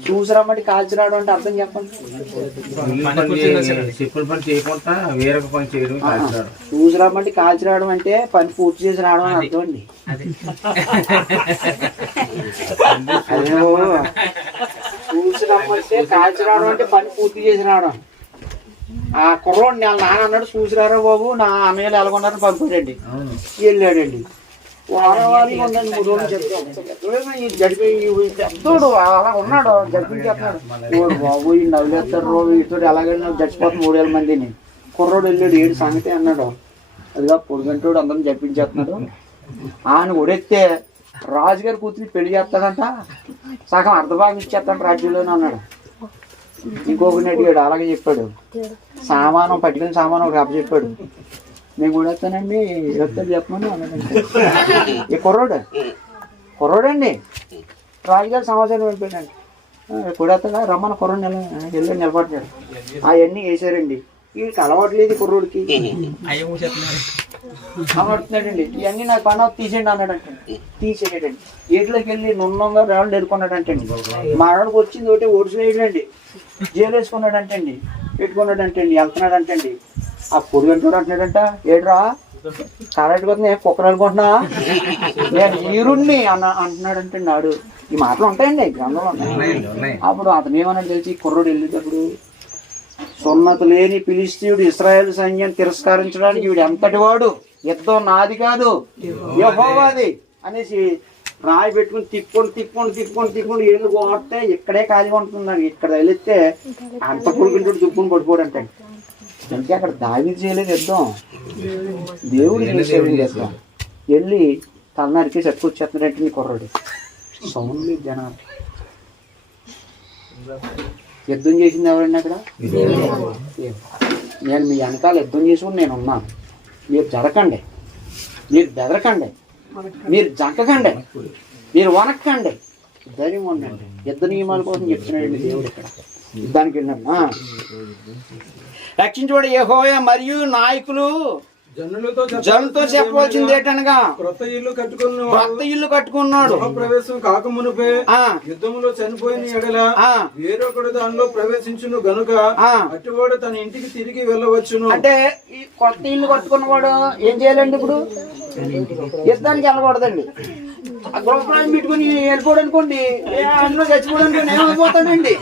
చూసి రమ్మంటే కాల్చి రావడం అంటే అర్థం చెప్పండి. చూసి రమ్మంటే కాల్చి రావడం అంటే పని పూర్తి చేసి రావడం అని అర్థం అండి. అదే చూసి రమ్మంటే కాల్చి రావడం అంటే పని పూర్తి చేసి రావడం. ఆ కుర్రోడు నాన్న అన్నాడు, చూసిరారా బాబు నా అన్నయ్యలు ఎలాగొన్నారని పంపాడండి. వెళ్ళాడండి. వారానికి ఉందండి 3 రోజులు చెప్తాడు. అలా ఉన్నాడు, జరిపించేస్తున్నాడు. బాబు ఈ నవ్వులేస్తారు రోజు ఇటు ఎలాగైనా చచ్చిపోతుంది 3,000 మందిని. కుర్రోడు వెళ్ళాడు, ఏడు సంగతి అన్నాడు. అదిగా పొడుగంటోడు అందరం జరిపించేస్తున్నాడు. ఆయన ఒడెత్తే రాజుగారి కూతురి పెళ్లి చేస్తాడంట, సగం అర్ధభాగం ఇచ్చేస్తాడు రాజ్యంలోనే అన్నాడు. ఇంకొకరిని అడిగాడు, అలాగే చెప్పాడు. సామానం పట్టుకుని సామానం ఒక అప్ప చెప్పాడు. నేను కూడా వస్తానండి, వస్తాడు చెప్పమని అన్నాడంటే. ఈ కుర్రోడండి రాజుగారు సమాచారం వెళ్ళిపోయాడండి. కూడా వస్తాడా రమ్మని కుర్రోడు వెళ్ళి నిలబడ్డాడు. అవన్నీ వేసారండి. వీడికి అలవాట్లేదు కుర్రోడికి, అలవాడుతున్నాడండి. ఇవన్నీ నాకు పని తీసేయండి అన్నాడంటే. తీసేయడండి. వీటిలోకి వెళ్ళి నున్నంగా రాళ్ళు ఎదుర్కొన్నాడంటండి. మా ఆడకు వచ్చింది ఒకటి ఓడిసిలేయడండి. జైలు వేసుకున్నాడంటండి, పెట్టుకున్నాడంటండి, వెళ్తున్నాడంటండి. ఆ పొడుగంటోడు అంటున్నాడంట, ఏడ్రా కరెక్ట్ కదా నేను కుక్కర్ అనుకుంటున్నా, నేను హీరుణ్ణి అంటున్నాడంటే నాడు. ఈ మాటలు ఉంటాయండి, గ్రంథంలో ఉంటాయి. అప్పుడు అతను ఏమన్నా తెలిసి కుర్రోడు వెళ్ళేటప్పుడు, సున్నత లేని ఫిలిష్తీయుడు ఇశ్రాయేలు సైన్యాన్ని తిరస్కరించడానికి వీడు ఎంతటి వాడు, యుద్ధం నాది కాదు యెహోవాది అనేసి రాయి పెట్టుకుని తిప్పుకొని ఏళ్ళు కొడితే ఇక్కడే ఖాళీగా ఉంటున్నాడు. ఇక్కడ వెళితే అంత పొడుగుంటూ దుప్పుని పడిపోడంటే. అంటే అక్కడ దావీదు చేయలేదు యుద్ధం, దేవుడు చేసేది యుద్ధం. వెళ్ళి తలనరికి చెప్పుకొచ్చేస్తున్నాడంటే నీ కుర్రాడు సౌండ్ లేదు జనాలు. యుద్ధం చేసింది ఎవరండి అక్కడ? నేను మీ వెనకాల యుద్ధం చేసుకుని నేను ఉన్నాను. మీరు జరగకండి, మీరు బెదరకండి, మీరు జంకకండి, మీరు వనక్కండి, ధైర్యం ఉండండి. యుద్ధ నియమాల కోసం చెప్తున్నాడండి దేవుడు ఇక్కడ. యుద్ధానికి వెళ్ళాను. రక్షించువాడు యెహోవా మరియు నాయకులు జనులతో చెప్పవలసింది ఏంటనగా క్రొత్త ఇల్లు కట్టుకున్న కొత్త ఇల్లు కట్టుకున్నాడు. ప్రవేశం కాకమునుపే యుద్ధములో చనిపోయిన ఎడల వేరొకడు దానిలో ప్రవేశించును గనుక అటువాడు తన ఇంటికి తిరిగి వెళ్ళవచ్చును. అంటే ఈ కొత్త ఇల్లు కట్టుకున్నవాడు ఏం చేయాలండి? ఇప్పుడు యుద్ధానికి వెళ్ళకూడదండి. ఆ గృహప్రాయం పెట్టుకుని వెళ్ళిపోడు అనుకోండి, అందులో చచ్చిపోడు అనుకోండి, ఏమైపోతాడండి?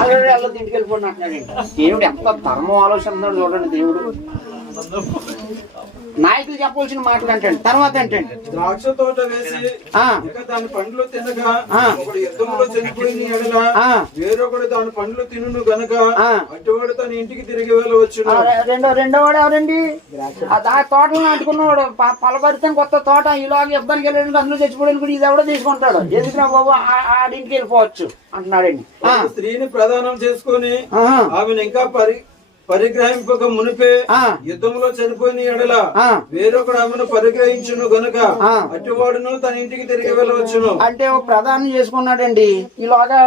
ఆల్రెడీ వెళ్ళదు, ఇంటికి వెళ్ళిపోండి అంటున్నాడండి. దేవుడు ఎంత ధర్మం ఆలోచన చూడండి. దేవుడు నాయకులు చెప్పవలసిన మాటలు అంటే తర్వాత అంటే ద్రాక్ష తోట వేసి దాని పండ్లు తినగా ఒకడు యుద్ధంలో చనిపోయిన ఎడల వేరొకడు దాని పండ్లు తినును గనక అటువాడు తన ఇంటికి తిరిగి వెళ్ళవచ్చు. రెండోవాడు ఎవరండి? ఆ తోటలు నాటుకున్నవాడు, పలపరితం కొత్త తోట, ఇలాగ యుద్ధానికి వెళ్ళాడు, అందులో చచ్చిపోయాడు కూడా ఇది ఎవడో తీసుకుంటాడు. ఎందుకురా బాబు ఆడింటికి వెళ్ళిపోవచ్చు అంటున్నాడండి. స్త్రీని ప్రదానం చేసుకుని ఆమెను ఇంకా పరిగ్రహింపక మునిపే యుద్ధంలో చనిపోయిన ఎడల వేరొకడు ఆమెను పరిగ్రహించును గనుక అటువాడును తన ఇంటికి తిరిగి వెళ్ళవచ్చును. అంటే ఒక ప్రధానం చేసుకున్నాడండి, ఇలాగా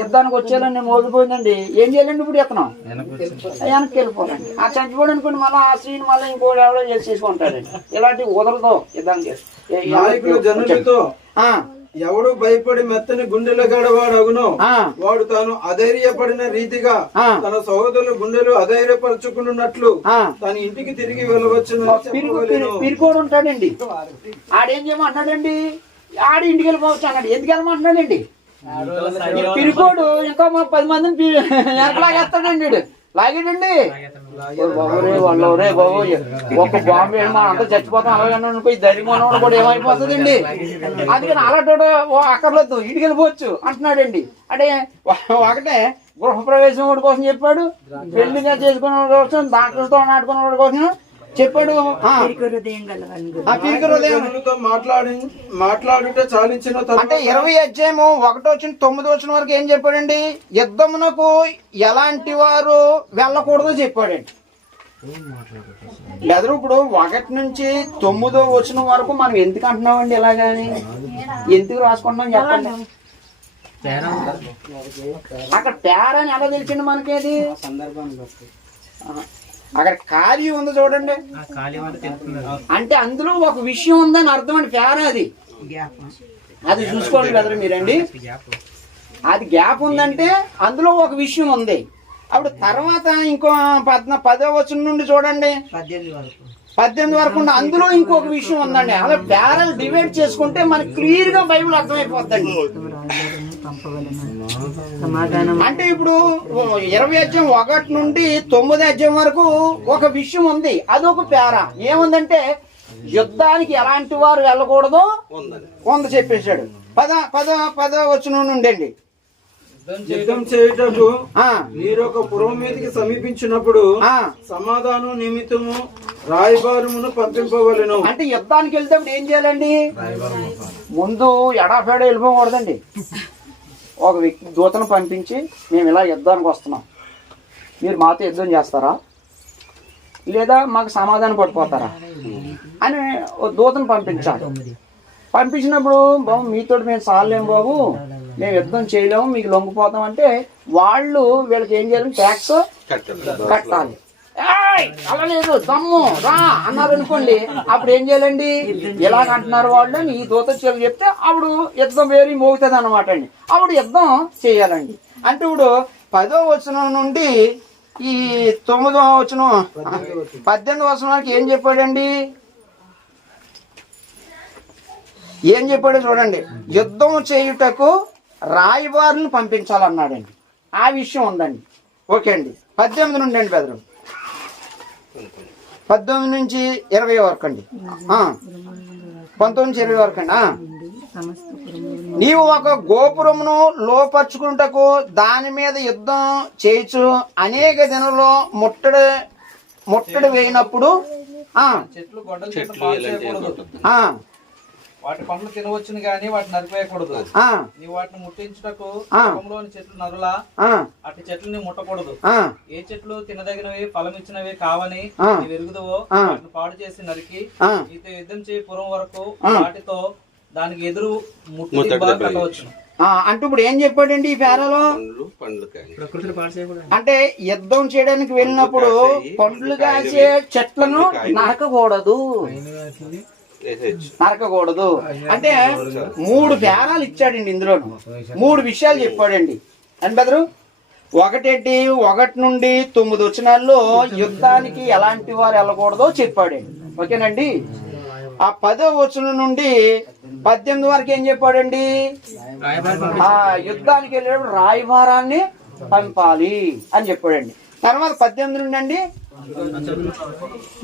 యుద్ధానికి వచ్చేయాలని మోగిపోయిందండి. ఏం చేయాలండి? ఇప్పుడు ఎత్తనం వెనక్కి వెళ్ళిపోనండి. ఆ చచ్చిపోడు అనుకోండి, మళ్ళీ ఆ స్త్రీని మళ్ళీ ఇంకోటి ఎవడో చేసుకుంటాడండి. ఇలాంటి కుదరదు యుద్ధానికి. నాయకులు జనులతో ఎవడు భయపడి మెత్తని గుండెల గడవాడు అగునో వాడు తాను అధైర్యపడిన రీతిగా తన సహోదరుల గుండెలు అధైర్యపరచుకున్నట్లు తన ఇంటికి తిరిగి వెళ్ళవచ్చును. పిరికోడు ఉంటాడండి, ఆడేం చేయమంటున్నాడండి? ఆడి ఇంటికి వెళ్ళిపోవచ్చు అన్నాడు. ఎందుకు వెళ్ళమంటున్నాడండి? పిరికోడు ఇంకా 10 మందిని వెనకలాగేస్తాడండి, లాగేటండి. వాళ్ళే బాబు ఒక బాంబు మా అంతా చచ్చిపోతాం అలాగే అనుకో, ధైర్యం కూడా ఏమైపోతుందండి. అందుకని అలాంటి అక్కర్లేదు, ఇంటికి వెళ్ళిపోవచ్చు అంటున్నాడండి. అంటే ఒకటే గృహప్రవేశం వాడి కోసం చెప్పాడు, పెళ్లిగా చేసుకున్న వాడి కోసం, డాక్టర్తో నాటుకున్న వాడి కోసం చెప్పాడు. మాట్లాడుట చాలించిన అంటే 20 అధ్యాయము 1-9 వరకు ఏం చెప్పాడండి? యుద్ధమునకు ఎలాంటి వారు వెళ్ళకూడదో చెప్పాడండి. లేదా ఇప్పుడు 1 నుంచి 9 వరకు మనం ఎందుకు అంటున్నామండి ఇలాగని? ఎందుకు రాసుకుంటున్నాం చెప్పండి? అక్కడ తేరని ఎలా తెలిసింది మనకేది? అక్కడ ఖాళీ ఉంది చూడండి, అంటే అందులో ఒక విషయం ఉందని అర్థం అండి. పేర అది చూసుకోండి కదా మీరండి. అది గ్యాప్ ఉందంటే అందులో ఒక విషయం ఉంది. అప్పుడు తర్వాత ఇంకో 10వ వచనం నుండి చూడండి 18 వరకు అందులో ఇంకొక విషయం ఉందండి. అలా పేరలు డివైడ్ చేసుకుంటే మనకి క్లియర్ గా బైబిల్ అర్థమైపోద్దండి. అంటే ఇప్పుడు 20 అధ్యాయం 1 నుండి 9 అధ్యాయం వరకు ఒక విషయం ఉంది, అదొక పేర. ఏముందంటే యుద్ధానికి ఎలాంటి వారు వెళ్ళకూడదో ఉంది చెప్పేశాడు. 10వ వచనం నుండి అండి. యుద్ధం చేయుటకు మీరు ఒక పురం మీదకి సమీపించినప్పుడు సమాధానం నిమిత్తము రాయబారమును పంపింపవలెను. అంటే యుద్ధానికి వెళ్తే ఏం చేయాలండి? ముందు ఎడాఫేడ వెళ్ళిపోకూడదండి. ఒక వ్యక్తి దూతను పంపించి మేము ఇలా యుద్ధానికి వస్తున్నాం, మీరు మాతో యుద్ధం చేస్తారా లేదా మాకు సమాధానం పడిపోతారా అని దూతను పంపించాలి. పంపించినప్పుడు బాబు మీతో మేము చాలేము బాబు, మేము యుద్ధం చేయలేము, మీకు లొంగిపోతాం అంటే వాళ్ళు వీళ్ళకి ఏం చేయాలి? ట్యాక్స్ కట్టాలి. అలా లేదు దమ్ము రా అన్నారు అనుకోండి, అప్పుడు ఏం చేయాలండి? ఎలాగ అంటున్నారు వాళ్ళు అని ఈ దూత చెప్తే అప్పుడు యుద్ధం వేరే మోగుతుంది అన్నమాట అండి. అప్పుడు యుద్ధం చేయాలండి. అంటే ఇప్పుడు 10వ వచనం నుండి ఈ 9వ వచనం 18వ వచనం వరకు ఏం చెప్పాడండి? ఏం చెప్పాడో చూడండి. యుద్ధం చేయుటకు రాయబారులను పంపించాలన్నాడండి. ఆ విషయం ఉందండి. ఓకే అండి. 18 నుండి అండి బెదరు, 18 నుంచి 20 వరకు అండి, 19 నుంచి 20 వరకు అండి. నీవు ఒక గోపురమును లోపరుచుకుంటకు దాని మీద యుద్ధం చేయొచ్చు. అనేక దినంలో ముట్టడి వేయినప్పుడు వాటి పండ్లు తినవచ్చును గాని వాటిని నరిపేయకూడదు. నీవు వాటిని ముట్టించుటకు చెట్లు నరులా అటు చెట్లని ముట్టకూడదు. ఏ చెట్లు తినదగినవి ఫలమిచ్చినవి కావని నీవు ఎరుగుదవో వాటిని పాడు చేసి నరికి నీతో యుద్ధం చేయి పురం వరకు వాటితో దానికి ఎదురు ముట్టు దిబ్బ కట్టవచ్చును. అంటే ఇప్పుడు ఏం చెప్పాడండి ఈ పేరాలో? అంటే యుద్ధం చేయడానికి వెళ్ళినప్పుడు పండ్లు కాసే చెట్లను నరకకూడదు. అంటే 3 పేరాలు ఇచ్చాడండి ఇందులో. 3 విషయాలు చెప్పాడండి అని బెదరు. ఒకటేంటి, 1 నుండి 9 వచనాల్లో యుద్ధానికి ఎలాంటి వారు వెళ్ళకూడదో చెప్పాడండి. ఓకేనండి. ఆ 10వ వచనం నుండి 18 వరకు ఏం చెప్పాడండి? యుద్ధానికి వెళ్ళేటప్పుడు రాయబారాన్ని పంపాలి అని చెప్పాడండి. తర్వాత 18 నుండి అండి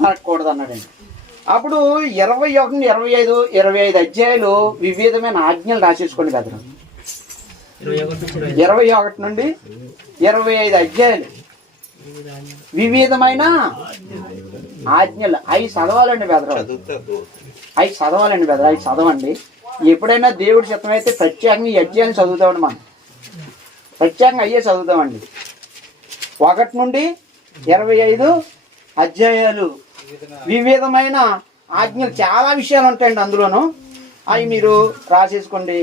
నరకూడదు అన్నాడండి. అప్పుడు 21, 25, 25 అధ్యాయులు వివిధమైన ఆజ్ఞలు రాసేసుకోండి కదా. 21 నుండి 25 అధ్యాయులు వివిధమైన ఆజ్ఞలు. అవి చదవాలండి బెదరు, అవి చదవాలండి బెదరు, అవి చదవండి. ఎప్పుడైనా దేవుడి చిత్తమైతే ప్రత్యేకంగా ఈ అధ్యాయాన్ని చదువుతామండి. మనం ప్రత్యేకంగా అయ్యే చదువుతామండి. 1 నుండి 25 అధ్యాయాలు వివిధమైన ఆజ్ఞలు, చాలా విషయాలు ఉంటాయండి అందులోను. అవి మీరు రాసేసుకోండి.